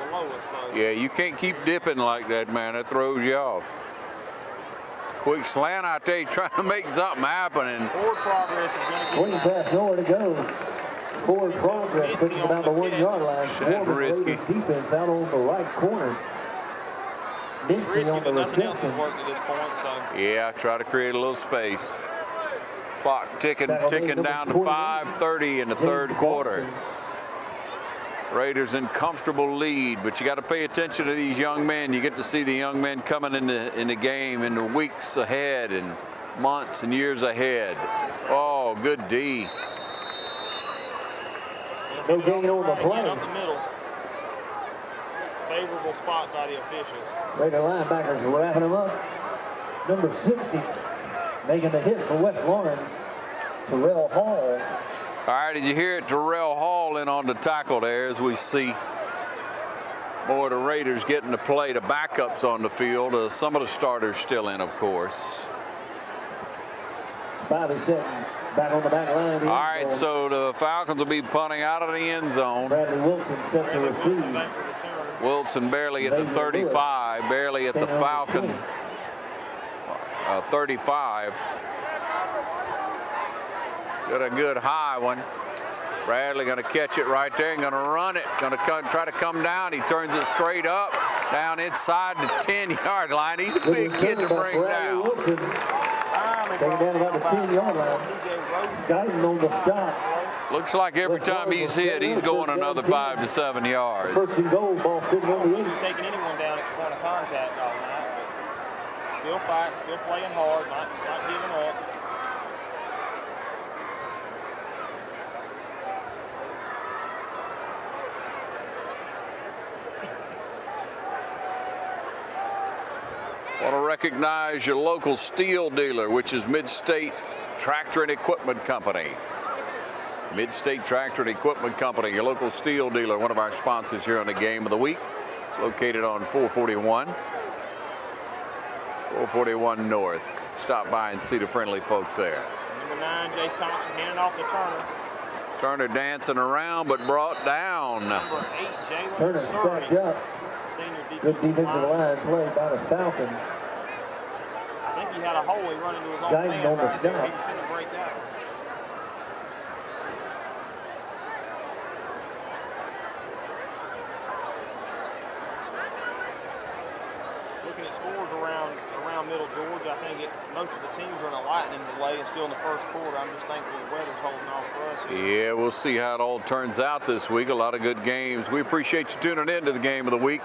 below us. So. Yeah, you can't keep dipping like that, man. That throws you off. Quick slant out there, trying to make something happen. And forward progress is going to get pass, nowhere to go. Forward progress, pushing about the 1-yard line. That's risky. Defense out on the right corner. Risky, but nothing else has worked at this point. So. Yeah, try to create a little space. Clock ticking down to 5:30 in the third quarter. Raiders in comfortable lead, but you got to pay attention to these young men. You get to see the young men coming in the game in the weeks ahead and months and years ahead. Oh, good D. No gain on the play. Up the middle. Favorable spot by the officials. Raider linebackers wrapping them up. Number 60 making the hit for West Lawrence. Terrell Hall. All right, did you hear it? Terrell Hall in on the tackle there as we see more of the Raiders getting to play. The backups on the field. Some of the starters still in, of course. Spivey sitting back on the back line. All right, so the Falcons will be punting out of the end zone. Bradley Wilson set to receive. Wilson barely at the 35, barely at the Falcon 35. Got a good high one. Bradley going to catch it right there and going to run it. Going to try to come down. He turns it straight up, down inside the 10-yard line. He's a big kid to bring down. Taking down about the 10-yard line. Got him on the stop. Looks like every time he's hit, he's going another 5 to 7 yards. First and goal, ball sitting on the 8. Taking anyone down at the point of contact all night, but still fighting, still playing hard, not giving up. Want to recognize your local steel dealer, which is Mid-State Tractor and Equipment Company. Mid-State Tractor and Equipment Company, your local steel dealer, one of our sponsors here on the Game of the Week. It's located on 441 North. Stop by and see the friendly folks there. Number 9, Jace Thompson, handing off to Turner. Turner dancing around, but brought down. Number 8, Jalen Turner Surrey. stacked up. Good defensive line play by the Falcons. I think he had a hole. He run into his own man on the right there. stop. He was finna break that. Looking at scores around Middle Georgia, I think most of the teams are in a lightning delay and still in the first quarter. I'm just thankful the weather's holding off for us here. Yeah, we'll see how it all turns out this week. A lot of good games. We appreciate you tuning in to the Game of the Week.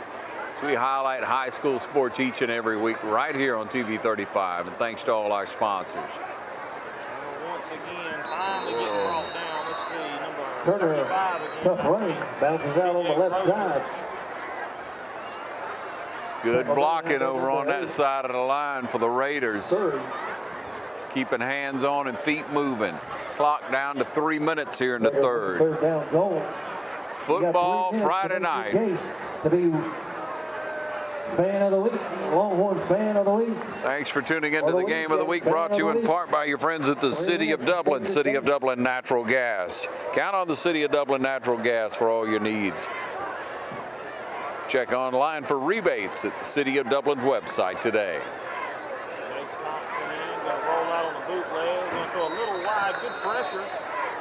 So we highlight high school sports each and every week right here on TV 35. And thanks to all our sponsors. Once close again. Finally getting brought down. Let's see, number Turner, 35 again. tough running, bounces out on the left side. Good blocking over on that side of the line for the Raiders. Keeping hands on and feet moving. Clock down to 3 minutes here in the third. Third down goal. Football Friday night. To be fan of the week, Longhorn fan of the week. Thanks for tuning into the Game of the Week, brought to you in part by your friends at the City of Dublin, City of Dublin Natural Gas. Count on the City of Dublin Natural Gas for all your needs. Check online for rebates at the City of Dublin's website today. Jace Thompson in, going to roll out on the bootleg. Going to throw a little wide, good pressure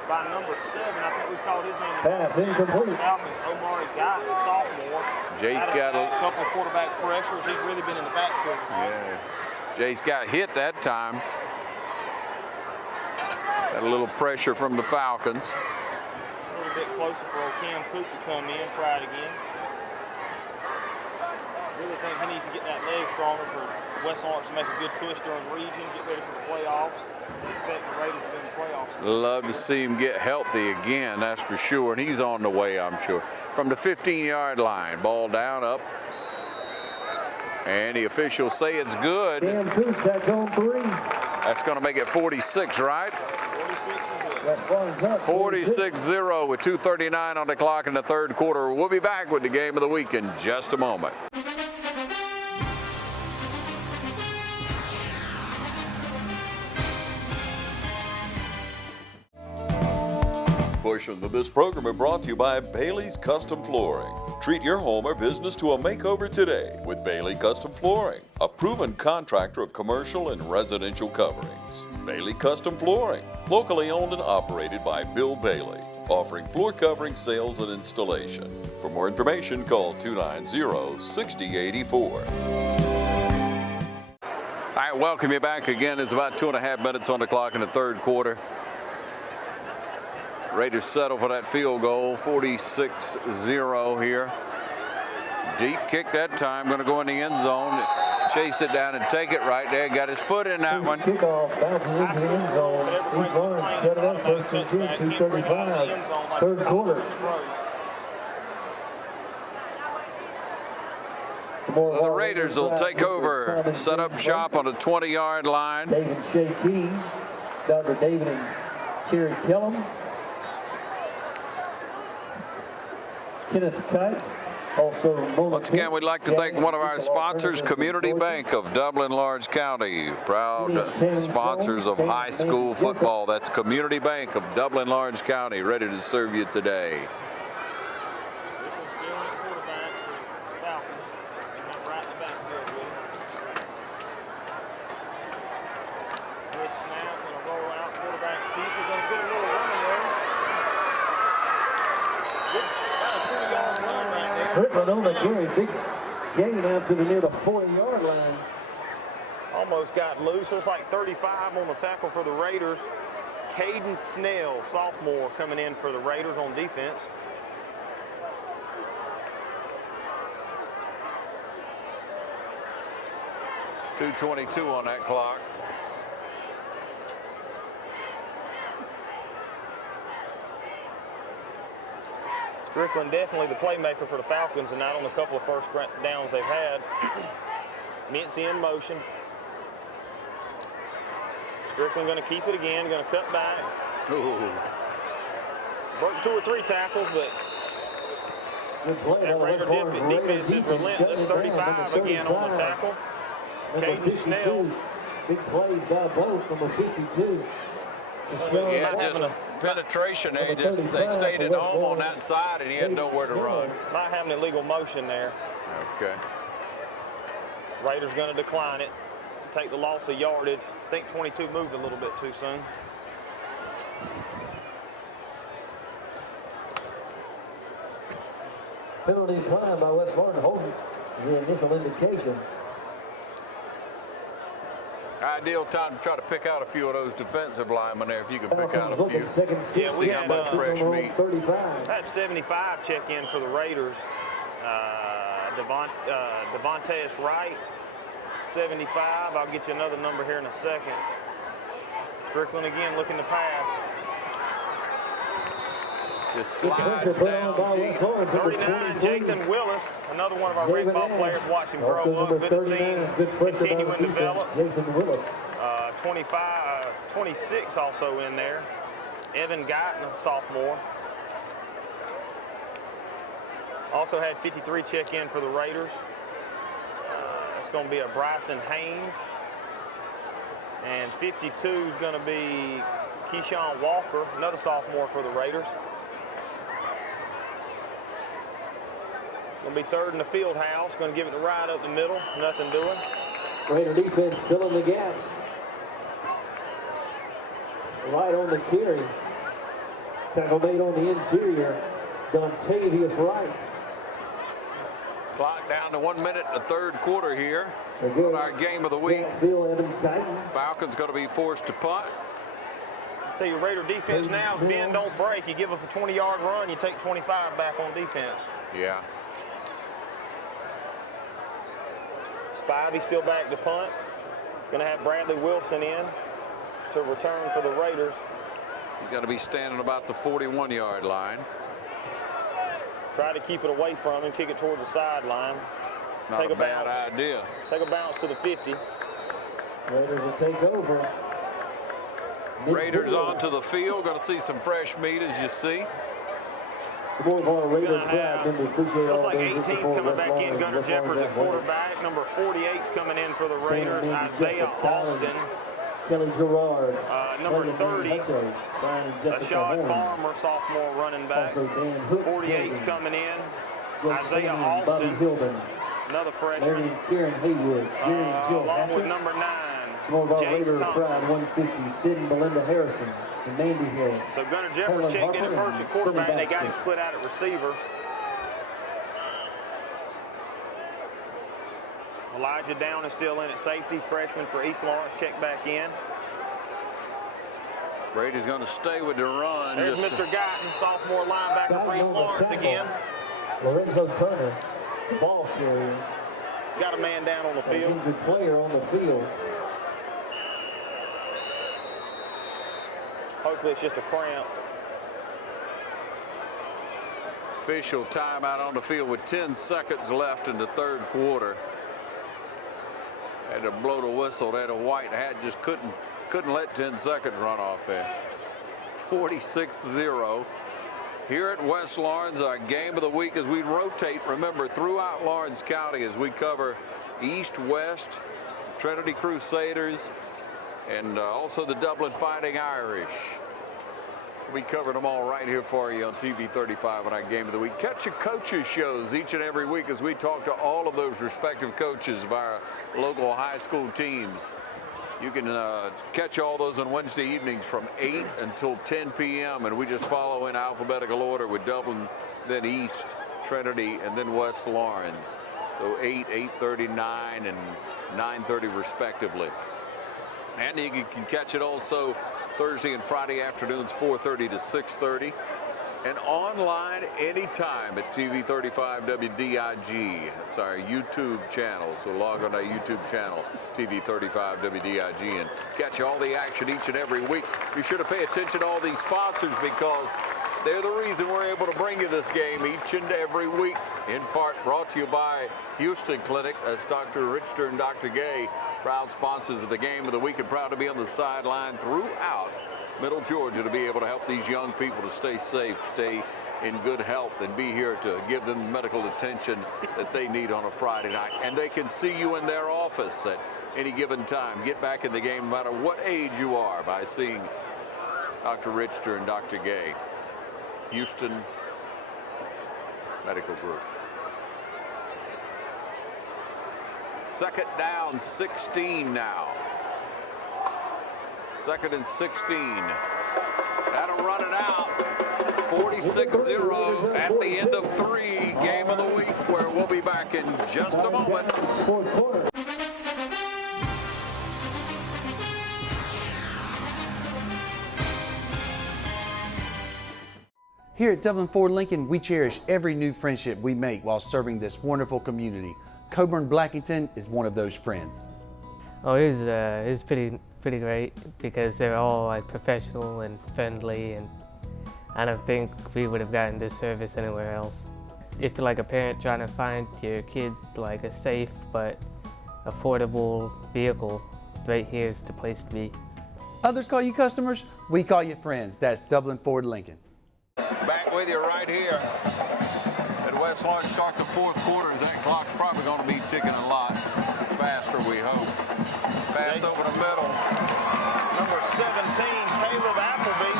by number 7. I think we called his name. Pass incomplete. Falcons, Omari Gott, the sophomore. Jace got a couple of quarterback pressures. He's really been in the backfield. Yeah. Jace got hit that time. Got a little pressure from the Falcons. A little bit closer for Cam Coop to come in, try it again. Really think he needs to get that leg stronger for West Lawrence to make a good push during the region, get ready for the playoffs. Expect the Raiders to be in the playoffs. Love to see him get healthy again, that's for sure. And he's on the way, I'm sure. From the 15-yard line, ball down, up. And the officials say it's good. Cam Coop, that's on 3. That's going to make it 46, right? 46-0 with 2:39 on the clock in the third quarter. We'll be back with the Game of the Week in just a moment. Portions of this program are brought to you by Bailey's Custom Flooring. Treat your home or business to a makeover today with Bailey Custom Flooring, a proven contractor of commercial and residential coverings. Bailey Custom Flooring, locally owned and operated by Bill Bailey, offering floor covering sales and installation. For more information, call 290-6084. All right, welcome you back again. It's about 2.5 minutes on the clock in the third quarter. Raiders settle for that field goal, 46-0 here. Deep kick that time, going to go in the end zone, chase it down and take it right there. Got his foot in that one. Kickoff, bounces into the end zone. East Lawrence set it up, first and 10, 2:35, third quarter. So the Raiders will take over, set up shop on the 20-yard line. David Shea King, Dr. David and Cherry Kellum. Kenneth Kite, also once again, we'd like to thank one of our sponsors, Community Bank of Dublin, Lawrence County. Proud sponsors of high school football. That's Community Bank of Dublin, Lawrence County, ready to serve you today. Strickland on the carry, big gain out to the near the 40-yard line. Almost got loose. Looks like 35 on the tackle for the Raiders. Caden Snell, sophomore, coming in for the Raiders on defense. .222 on that clock. Strickland definitely the playmaker for the Falcons, and not on a couple of first downs they've had. Mincy in motion. Strickland going to keep it again, going to cut back. Ooh. Broke 2 or 3 tackles, but that Raider defense is relentless. 35 again on the tackle. Caden Snell. Big plays by both from a 52. Yeah, just penetration there. They stayed at home on that side, and he had nowhere to run. Might have an illegal motion there. Okay. Raiders going to decline it. Take the loss of yardage. I think 22 moved a little bit too soon. Penalty declined by West Martin holding the initial indication. Ideal time to try to pick out a few of those defensive linemen there, if you can pick out a few. Yeah, we see had how much fresh meat. That 75 check in for the Raiders. Devontaeus Wright, 75. I'll get you another number here in a second. Strickland again looking to pass. Just slides down deep. 39, Jathan Willis, another one of our red ball players. Watch him grow up. Good to see him continue and develop. 26 also in there. Evan Guyton, sophomore. Also had 53 check in for the Raiders. It's going to be a Bryson Haynes. And 52 is going to be Keyshawn Walker, another sophomore for the Raiders. Going to be third in the field house. Going to give it to right up the middle. Nothing doing. Raider defense filling the gaps. Right on the carry. Tackle made on the interior. Dontavius Wright. Clock down to 1 minute in the third quarter here on our game of the week. Falcons going to be forced to punt. I tell you, Raider defense now is bend, don't break. You give up a 20-yard run, you take 25 back on defense. Yeah. Spivey still back to punt. Going to have Bradley Wilson in to return for the Raiders. He's got to be standing about the 41-yard line. Try to keep it away from him, kick it towards the sideline. Not take a bad bounce. idea. Take a bounce to the 50. Raiders will take over. Raiders onto the field. Going to see some fresh meat, as you see. Looks like 18's coming back in. Gunnar Jeffers at quarterback. Number 48's coming in for the Raiders. Isaiah Austin. Kelly Gerard. Number 30, Ashad Farmer, sophomore running back. 48's coming in. Isaiah Austin, another freshman. Along with number 9, Jace Thompson. 150, Sid and Belinda Harrison and Mandy Harris. So Gunnar Jeffers checked in at first at quarterback. They got him split out at receiver. Elijah Down is still in at safety. Freshman for East Lawrence, checked back in. Brady's going to stay with the run. There's Mr. Guyton, sophomore linebacker for East Lawrence again. Lorenzo Turner, ball carrier. Got a man down on the field. Injured player on the field. Hopefully it's just a cramp. Official timeout on the field with 10 seconds left in the third quarter. Had to blow the whistle. That a white hat just couldn't let 10 seconds run off there. 46-0. Here at West Lawrence, our game of the week as we rotate, remember, throughout Lawrence County as we cover East, West, Trinity Crusaders, and also the Dublin Fighting Irish. We covered them all right here for you on TV 35 on our game of the week. Catch your coaches shows each and every week as we talk to all of those respective coaches of our local high school teams. You can catch all those on Wednesday evenings from 8 until 10 p.m. and we just follow in alphabetical order with Dublin, then East, Trinity, and then West Lawrence. So 8, 8:30, 9, and 9:30 respectively. And you can catch it also Thursday and Friday afternoons, 4:30 to 6:30. And online anytime at TV 35 WDIG. That's our YouTube channel. So log on to our YouTube channel, TV 35 WDIG, and catch all the action each and every week. Be sure to pay attention to all these sponsors because they're the reason we're able to bring you this game each and every week. In part brought to you by Houston Clinic. That's Dr. Richter and Dr. Gay, proud sponsors of the game of the week and proud to be on the sideline throughout Middle Georgia to be able to help these young people to stay safe, stay in good health, and be here to give them the medical attention that they need on a Friday night. And they can see you in their office at any given time. Get back in the game no matter what age you are by seeing Dr. Richter and Dr. Gay. Houston Medical Group. Second down, 16 now. Second and 16. That'll run it out. 46-0 at the end of 3. Game of the week where we'll be back in just a moment. Here at Dublin Ford Lincoln, we cherish every new friendship we make while serving this wonderful community. Coburn Blackington is one of those friends. Oh, it was pretty pretty great because they're all like professional and friendly, and I don't think we would have gotten this service anywhere else. If you're like a parent trying to find your kid like a safe but affordable vehicle, right here is the place to be. Others call you customers, we call you friends. That's Dublin Ford Lincoln. Back with you right here at West Lawrence. Start the fourth quarter as that clock's probably going to be ticking a lot faster, we hope. Pass over the middle. Number 17, Caleb Appleby.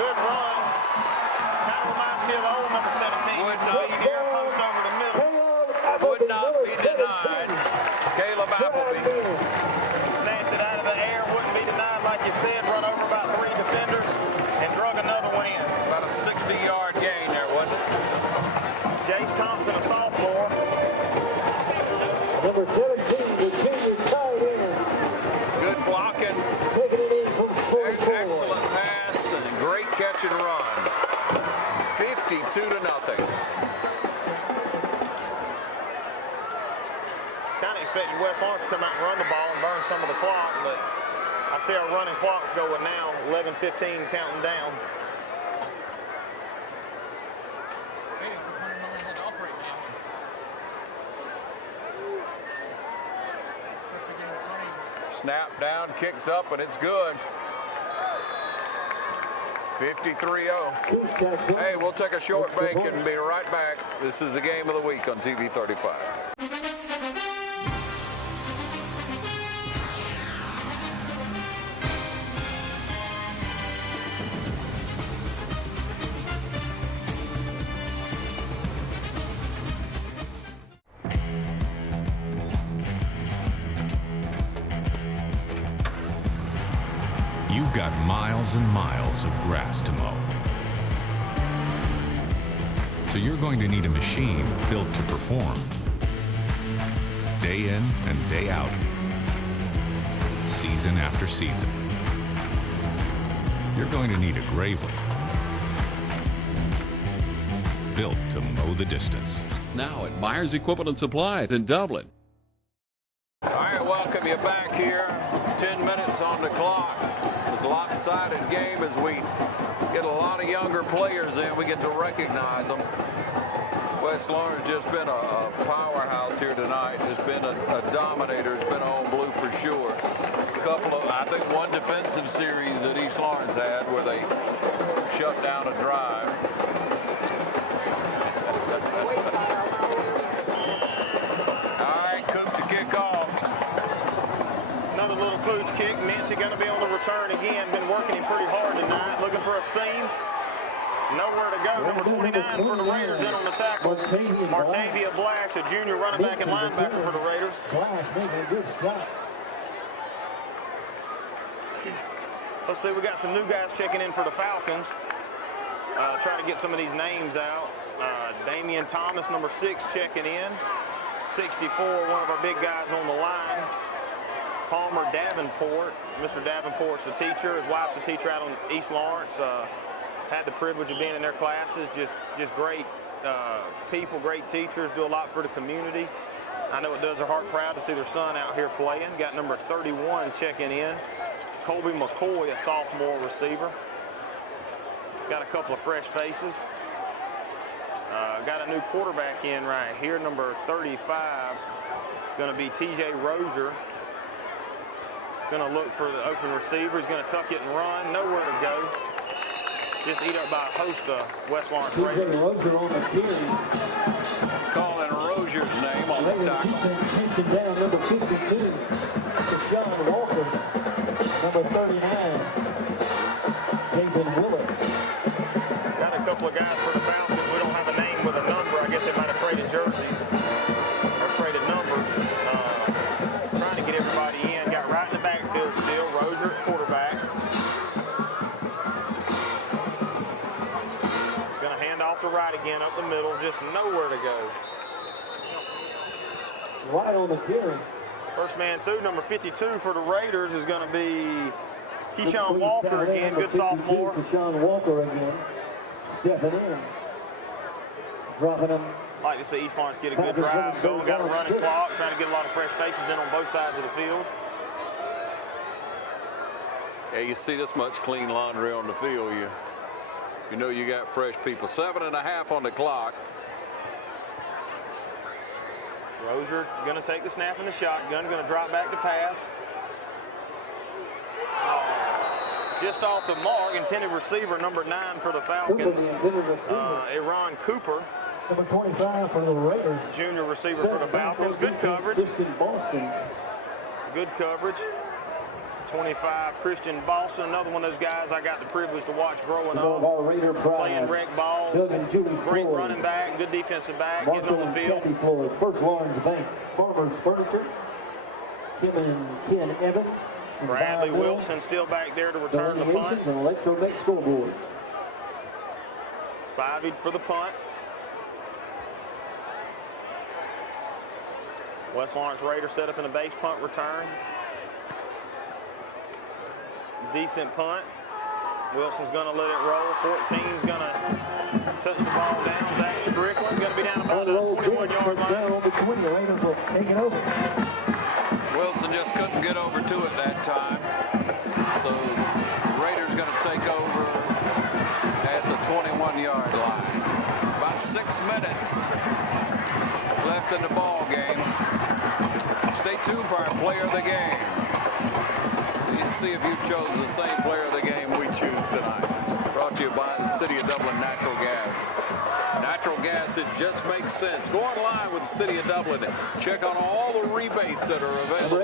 Good run. Kind of reminds me of the old number 17. Would not be here, post over the middle. Would not be denied. Caleb Appleby. Snatched it out of the air. Wouldn't be denied, like you said. Run over about 3 defenders and drug another one in. About a 60-yard gain there, wasn't it? Jace Thompson, a sophomore. Number 17, the junior tight end. Good blocking. Taking it in from 44. Excellent pass and great catch and run. 52-0. Kind of expected West Lawrence to come out and run the ball and burn some of the clock, but I see our running clock's going now, 11:15 counting down. Snap down, kicks up, and it's good. 53-0. Hey, we'll take a short break and be right back. This is the game of the week on TV 35. You've got miles and miles of grass to mow. So you're going to need a machine built to perform. Day in and day out. Season after season. You're going to need a Gravely. Built to mow the distance. Now at Myers Equipment & Supply in Dublin. All right, welcome you back here. 10 minutes on the clock. It's a lopsided game as we get a lot of younger players in. We get to recognize them. West Lawrence just been a powerhouse here tonight. It's been a dominator. It's been all blue for sure. A couple of, I think one defensive series that East Lawrence had where they shut down a drive. All right, Cook to kick off. Another little pooch kick. Mincy going to be on the return again. Been working him pretty hard tonight. Looking for a seam. Nowhere to go. Number 29 for the Raiders in on the tackle. Martavia Blacks, a junior running back and linebacker for the Raiders. Let's see, we got some new guys checking in for the Falcons. Try to get some of these names out. Damian Thomas, number 6, checking in. 64, one of our big guys on the line. Palmer Davenport. Mr. Davenport's the teacher. His wife's a teacher out on East Lawrence. Had the privilege of being in their classes. Just great people, great teachers, do a lot for the community. I know it does their heart proud to see their son out here playing. Got number 31 checking in. Colby McCoy, a sophomore receiver. Got a couple of fresh faces. Got a new quarterback in right here, number 35. It's going to be TJ Rozier. Going to look for the open receiver. He's going to tuck it and run. Nowhere to go. Just eat up by a host of West Lawrence Raiders. Calling Rozier's name on the tackle. Down number 52, Deshaun Walker. Number 39, David Willis. Got a couple of guys for the Falcons. We don't have a name with a number. I guess they might have traded jerseys or traded numbers. Trying to get everybody in. Got right in the backfield still. Rozier at quarterback. Gonna hand off to right again up the middle. Just nowhere to go. Right on the carry. First man through, number 52 for the Raiders is going to be Keyshawn Walker again, good sophomore. Keyshawn Walker again, stepping in, dropping him. Like to see East Lawrence get a good drive going, got a running clock, trying to get a lot of fresh faces in on both sides of the field. Yeah, you see this much clean laundry on the field, you know you got fresh people. 7.5 on the clock. Rozier going to take the snap in the shotgun, going to drop back to pass. Just off the mark, intended receiver number 9 for the Falcons, Aaron Cooper. Number 25 for the Raiders. Junior receiver for the Falcons. Good coverage. Good coverage. 25, Christian Boston, another one of those guys I got the privilege to watch growing up. Playing rec ball. Great running back, good defensive back, getting on the field. First Lawrence Bank, Farmers Furniture. Kim and Ken Evans. Bradley Wilson still back there to return the punt. Electromech scoreboard. Spivey for the punt. West Lawrence Raiders set up in a base punt return. Decent punt. Wilson's going to let it roll. 14's going to touch the ball down. Zach Strickland going to be down about the 21-yard line. Wilson just couldn't get over to it that time. So the Raiders going to take over at the 21-yard line. About 6 minutes left in the ball game. Stay tuned for our player of the game. See if you chose the same player of the game we choose tonight. Brought to you by the City of Dublin Natural Gas. Natural gas, it just makes sense. Go online with the City of Dublin. Check on all the rebates that are available.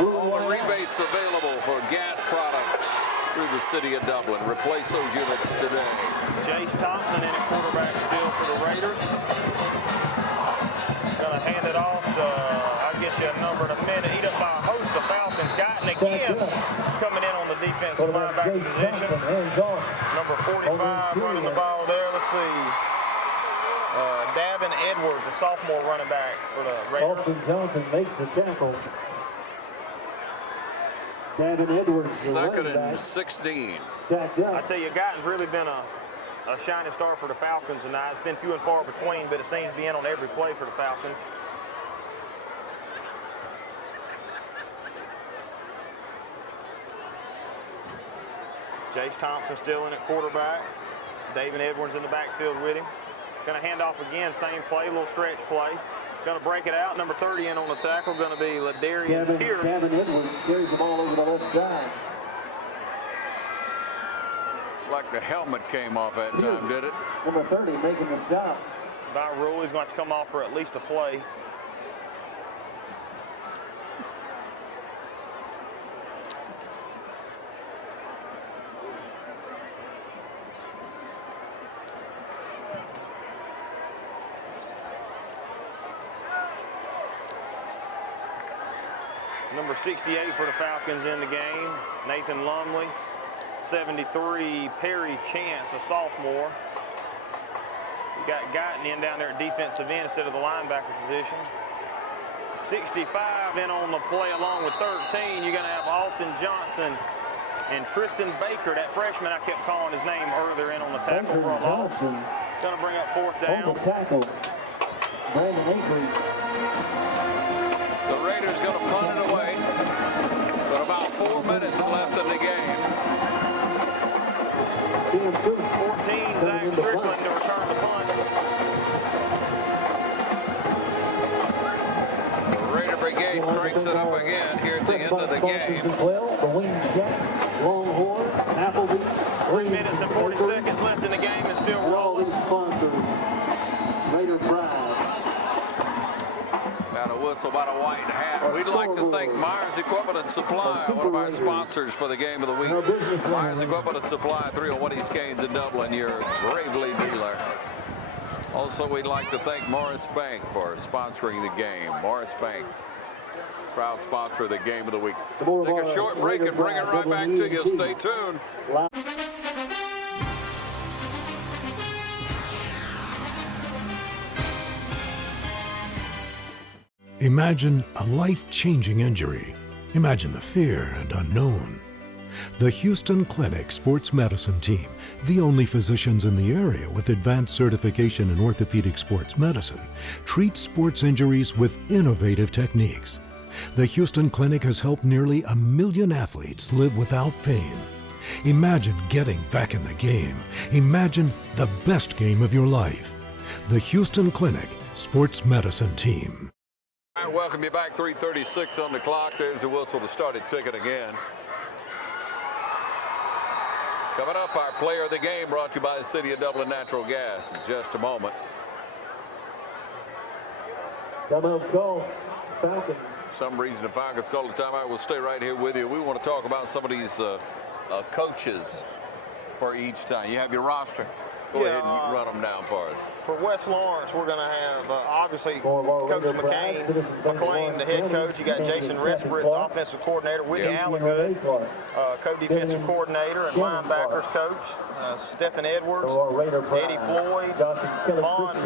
All the rebates available for gas products through the City of Dublin. Replace those units today. Jace Thompson in at quarterback still for the Raiders. Gonna hand it off to, I'll get you a number in a minute. Eat up by a host of Falcons. Gotten again coming in on the defensive linebacker position. Number 45 running the ball there. Let's see. Davin Edwards, a sophomore running back for the Raiders. Austin Johnson makes the tackle. Davin Edwards, second and 16. I tell you, Guyton's really been a shining star for the Falcons tonight. It's been few and far between, but it seems to be in on every play for the Falcons. Jace Thompson still in at quarterback. David Edwards in the backfield with him. Going to hand off again, same play, little stretch play. Going to break it out. Number 30 in on the tackle. Going to be Ladarian Pierce. Gavin Edwards carries the ball over the left side. Like the helmet came off that time, did it? Number 30 making the stop. By rule, he's going to have to come off for at least a play. Number 68 for the Falcons in the game, Nathan Lumley. 73, Perry Chance, a sophomore. We got Guyton in down there at defensive end instead of the linebacker position. 65 in on the play along with 13. You're going to have Austin Johnson and Tristan Baker, that freshman I kept calling his name earlier, in on the tackle for a loss. Going to bring up fourth down. On the tackle, Brandon Akers. So Raiders going to punt it away. But about 4 minutes left in the game. 14, Zach Strickland to return the punt. The Raider Brigade cranks it up again here at the end of the game. Longhorn, Appleby. 3 minutes and 40 seconds left in the game and still rolling. Raider Pride. Got a whistle by the white hat. We'd like to thank Myers Equipment and Supply, one of our sponsors for the game of the week. Myers Equipment and Supply, 301 East Gaines in Dublin, your Gravely dealer. Also, we'd like to thank Morris Bank for sponsoring the game. Morris Bank, proud sponsor of the game of the week. Take a short break and bring it right back to you. Stay tuned. Imagine a life-changing injury. Imagine the fear and unknown. The Houston Clinic Sports Medicine Team, the only physicians in the area with advanced certification in orthopedic sports medicine, treats sports injuries with innovative techniques. The Houston Clinic has helped nearly 1 million athletes live without pain. Imagine getting back in the game. Imagine the best game of your life. The Houston Clinic Sports Medicine Team. All right, welcome you back. 3:36 on the clock. There's the whistle to start it ticket again. Coming up, our player of the game brought to you by the City of Dublin Natural Gas in just a moment. Timeout call, Falcons. Some reason the Falcons called a timeout. We'll stay right here with you. We want to talk about some of these coaches for each time. You have your roster. Go ahead and run them down for us. For West Lawrence, we're going to have, obviously, Coach McClain, the head coach. You got Jason Resprit, the offensive coordinator. Whitney Allengood, co-defensive coordinator and linebackers coach. Stephen Edwards, Eddie Floyd, Vaughn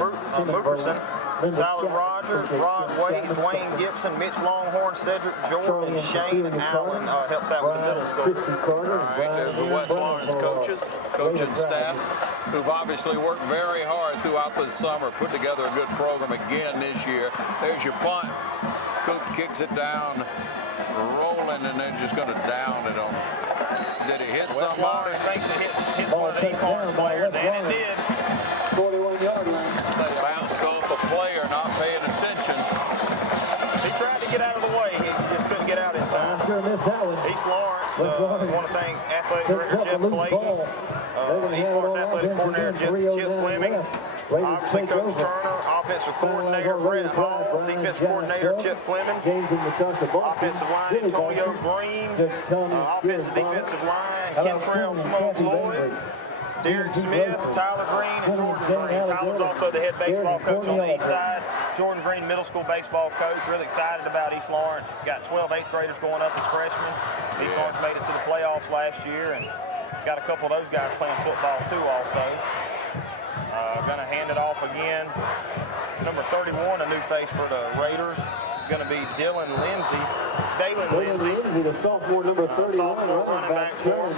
Mookerson, Tyler Rogers, Rod Waits, Dwayne Gibson, Mitch Longhorn, Cedric Jordan, and Shane Allen helps out with the middle school. All right, there's the West Lawrence coaches, coaching staff, who've obviously worked very hard throughout the summer, put together a good program again this year. There's your punt. Coop kicks it down, rolling, and then just going to down it on. Did it hit somebody? West Lawrence thinks it hits one of the East Lawrence players, and it did. 41-yard line. They bounced off a player not paying attention. He tried to get out of the way. He just couldn't get out in time. East Lawrence, I want to thank athletic director Jeff Clayton, East Lawrence athletic coordinator Chip Fleming, obviously Coach Turner, offensive coordinator Brett Hall, defensive coordinator Chip Fleming, offensive line Antonio Green, offensive defensive line Kentrell Smoke Lloyd, Derek Smith, Tyler Green, and Jordan Green. Tyler's also the head baseball coach on the east side. Jordan Green, middle school baseball coach. Really excited about East Lawrence. Got 12 8th graders going up as freshmen. East Lawrence made it to the playoffs last year, and got a couple of those guys playing football too also. Gonna hand it off again. Number 31, a new face for the Raiders. Gonna be Dalen Lindsey, the sophomore, number 31. Sophomore running back for him.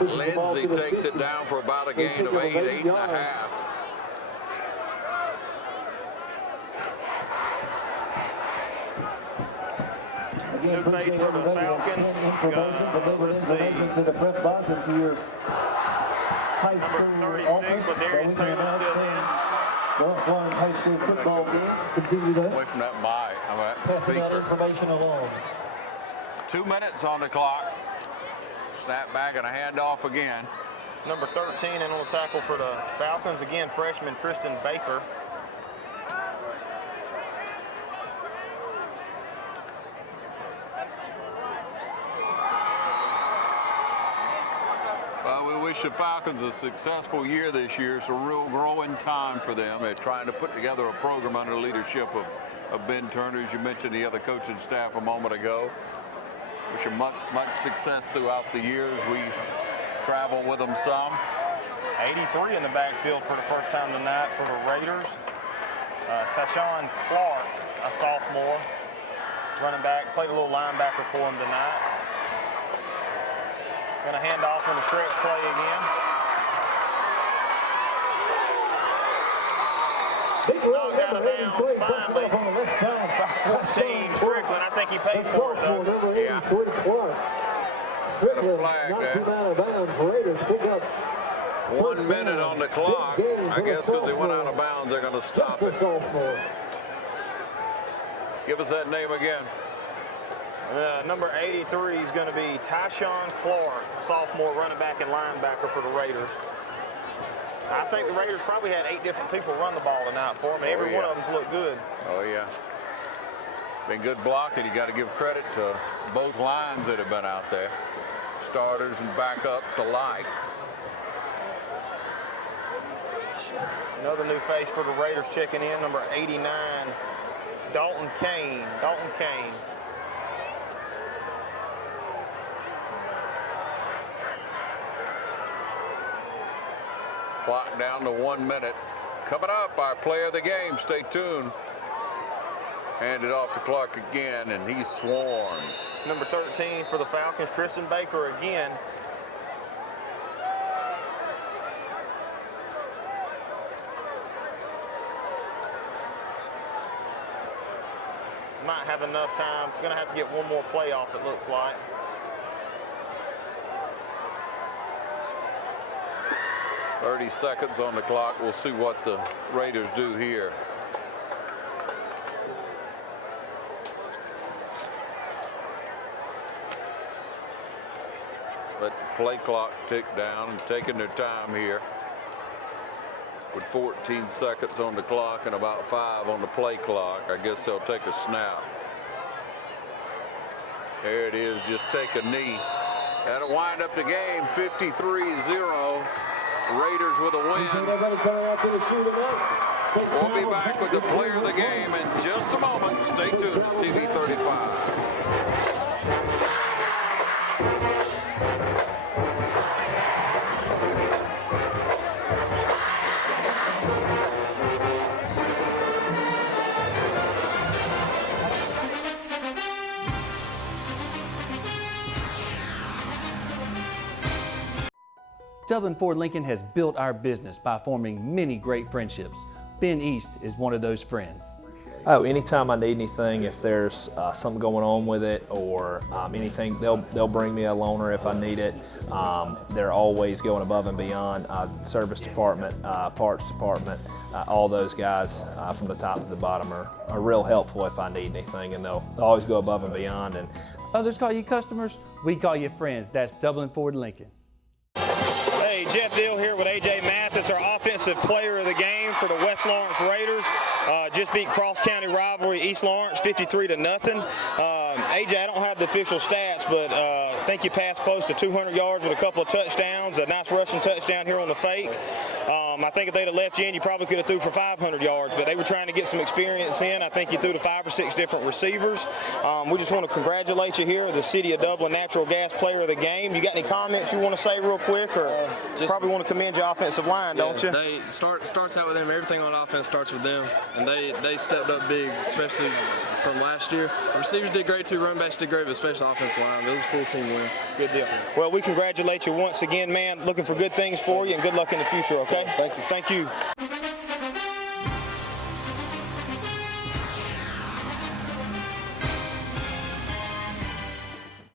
Lindsey takes it down for about a gain of 8.5. New face for the Falcons. Let's see. To the press box and to your Number 36, Ladarius Taylor still in. West Lawrence High School football games continue to Away from that mic. I'm at passing that speaker. information along. 2 minutes on the clock. Snap back and a handoff again. Number 13 and on the tackle for the Falcons, again, freshman Tristan Baker. Well, we wish the Falcons a successful year this year. It's a real growing time for them. They're trying to put together a program under the leadership of Ben Turner, as you mentioned the other coaching staff a moment ago. Wish them much success throughout the years. We travel with them some. 83 in the backfield for the first time tonight for the Raiders. Tashawn Clark, a sophomore, running back, played a little linebacker for him tonight. Gonna hand off on the stretch play again. Knocked out of bounds finally. About 14, Strickland, I think he paid for it though. Yeah. Strickland flag knocked there. him out of bounds. Raiders pick up 1 minute on the clock. I guess because they went out of bounds, they're going to stop it. Give us that name again. Number 83 is going to be Tyshawn Clark, a sophomore running back and linebacker for the Raiders. I think the Raiders probably had 8 different people run the ball tonight for them, and every one of them's looked good. Oh, yeah. Been good blocking. You got to give credit to both lines that have been out there. Starters and backups alike. Another new face for the Raiders checking in, number 89, Dalton Kane. Dalton Kane. Clock down to 1 minute. Coming up, our player of the game. Stay tuned. Hand it off to Clark again, and he's swarmed. Number 13 for the Falcons, Tristan Baker again. Might enough time. Going to have to get one more play off, it looks like. "30 seconds on the clock. We'll see what the Raiders do here. Let the play clock tick down and taking their time here. With 14 seconds on the clock and about 5 on the play clock, I guess they'll take a snap. There it is, just take a knee. That'll wind up the game, 53-0. Raiders with a win. We'll be back with the player of the game in just a moment. Stay tuned to TV 35. Dublin Ford Lincoln has built our business by forming many great friendships. Ben East is one of those friends. Oh, anytime I need anything, if there's something going on with it or anything, they'll bring me a loaner if I need it. They're always going above and beyond. Service department, parts department, all those guys from the top to the bottom are real helpful if I need anything, and they'll always go above and beyond. And others call you customers, we call you friends. That's Dublin Ford Lincoln. Hey, Jeff Dill here with A.J. Mathis, our offensive player of the game for the West Lawrence Raiders. Just beat cross county rivalry East Lawrence 53-0. A.J., I don't have the official stats, but I think you passed close to 200 yards with a couple of touchdowns, a nice rushing touchdown here on the fake. I think if they'd have left you in, you probably could have threw for 500 yards, but they were trying to get some experience in. I think you threw to 5 or 6 different receivers. We just want to congratulate you here, the City of Dublin Natural Gas Player of the Game. You got any comments you want to say real quick, or just probably want to commend your offensive line, don't you? They starts out with them. Everything on offense starts with them, and they stepped up big, especially from last year. The receivers did great too, run backs did great, but especially offensive line. It was a full team win. Good deal. Well, we congratulate you once again, man. Looking for good things for you, and good luck in the future, okay? Thank you. Thank you.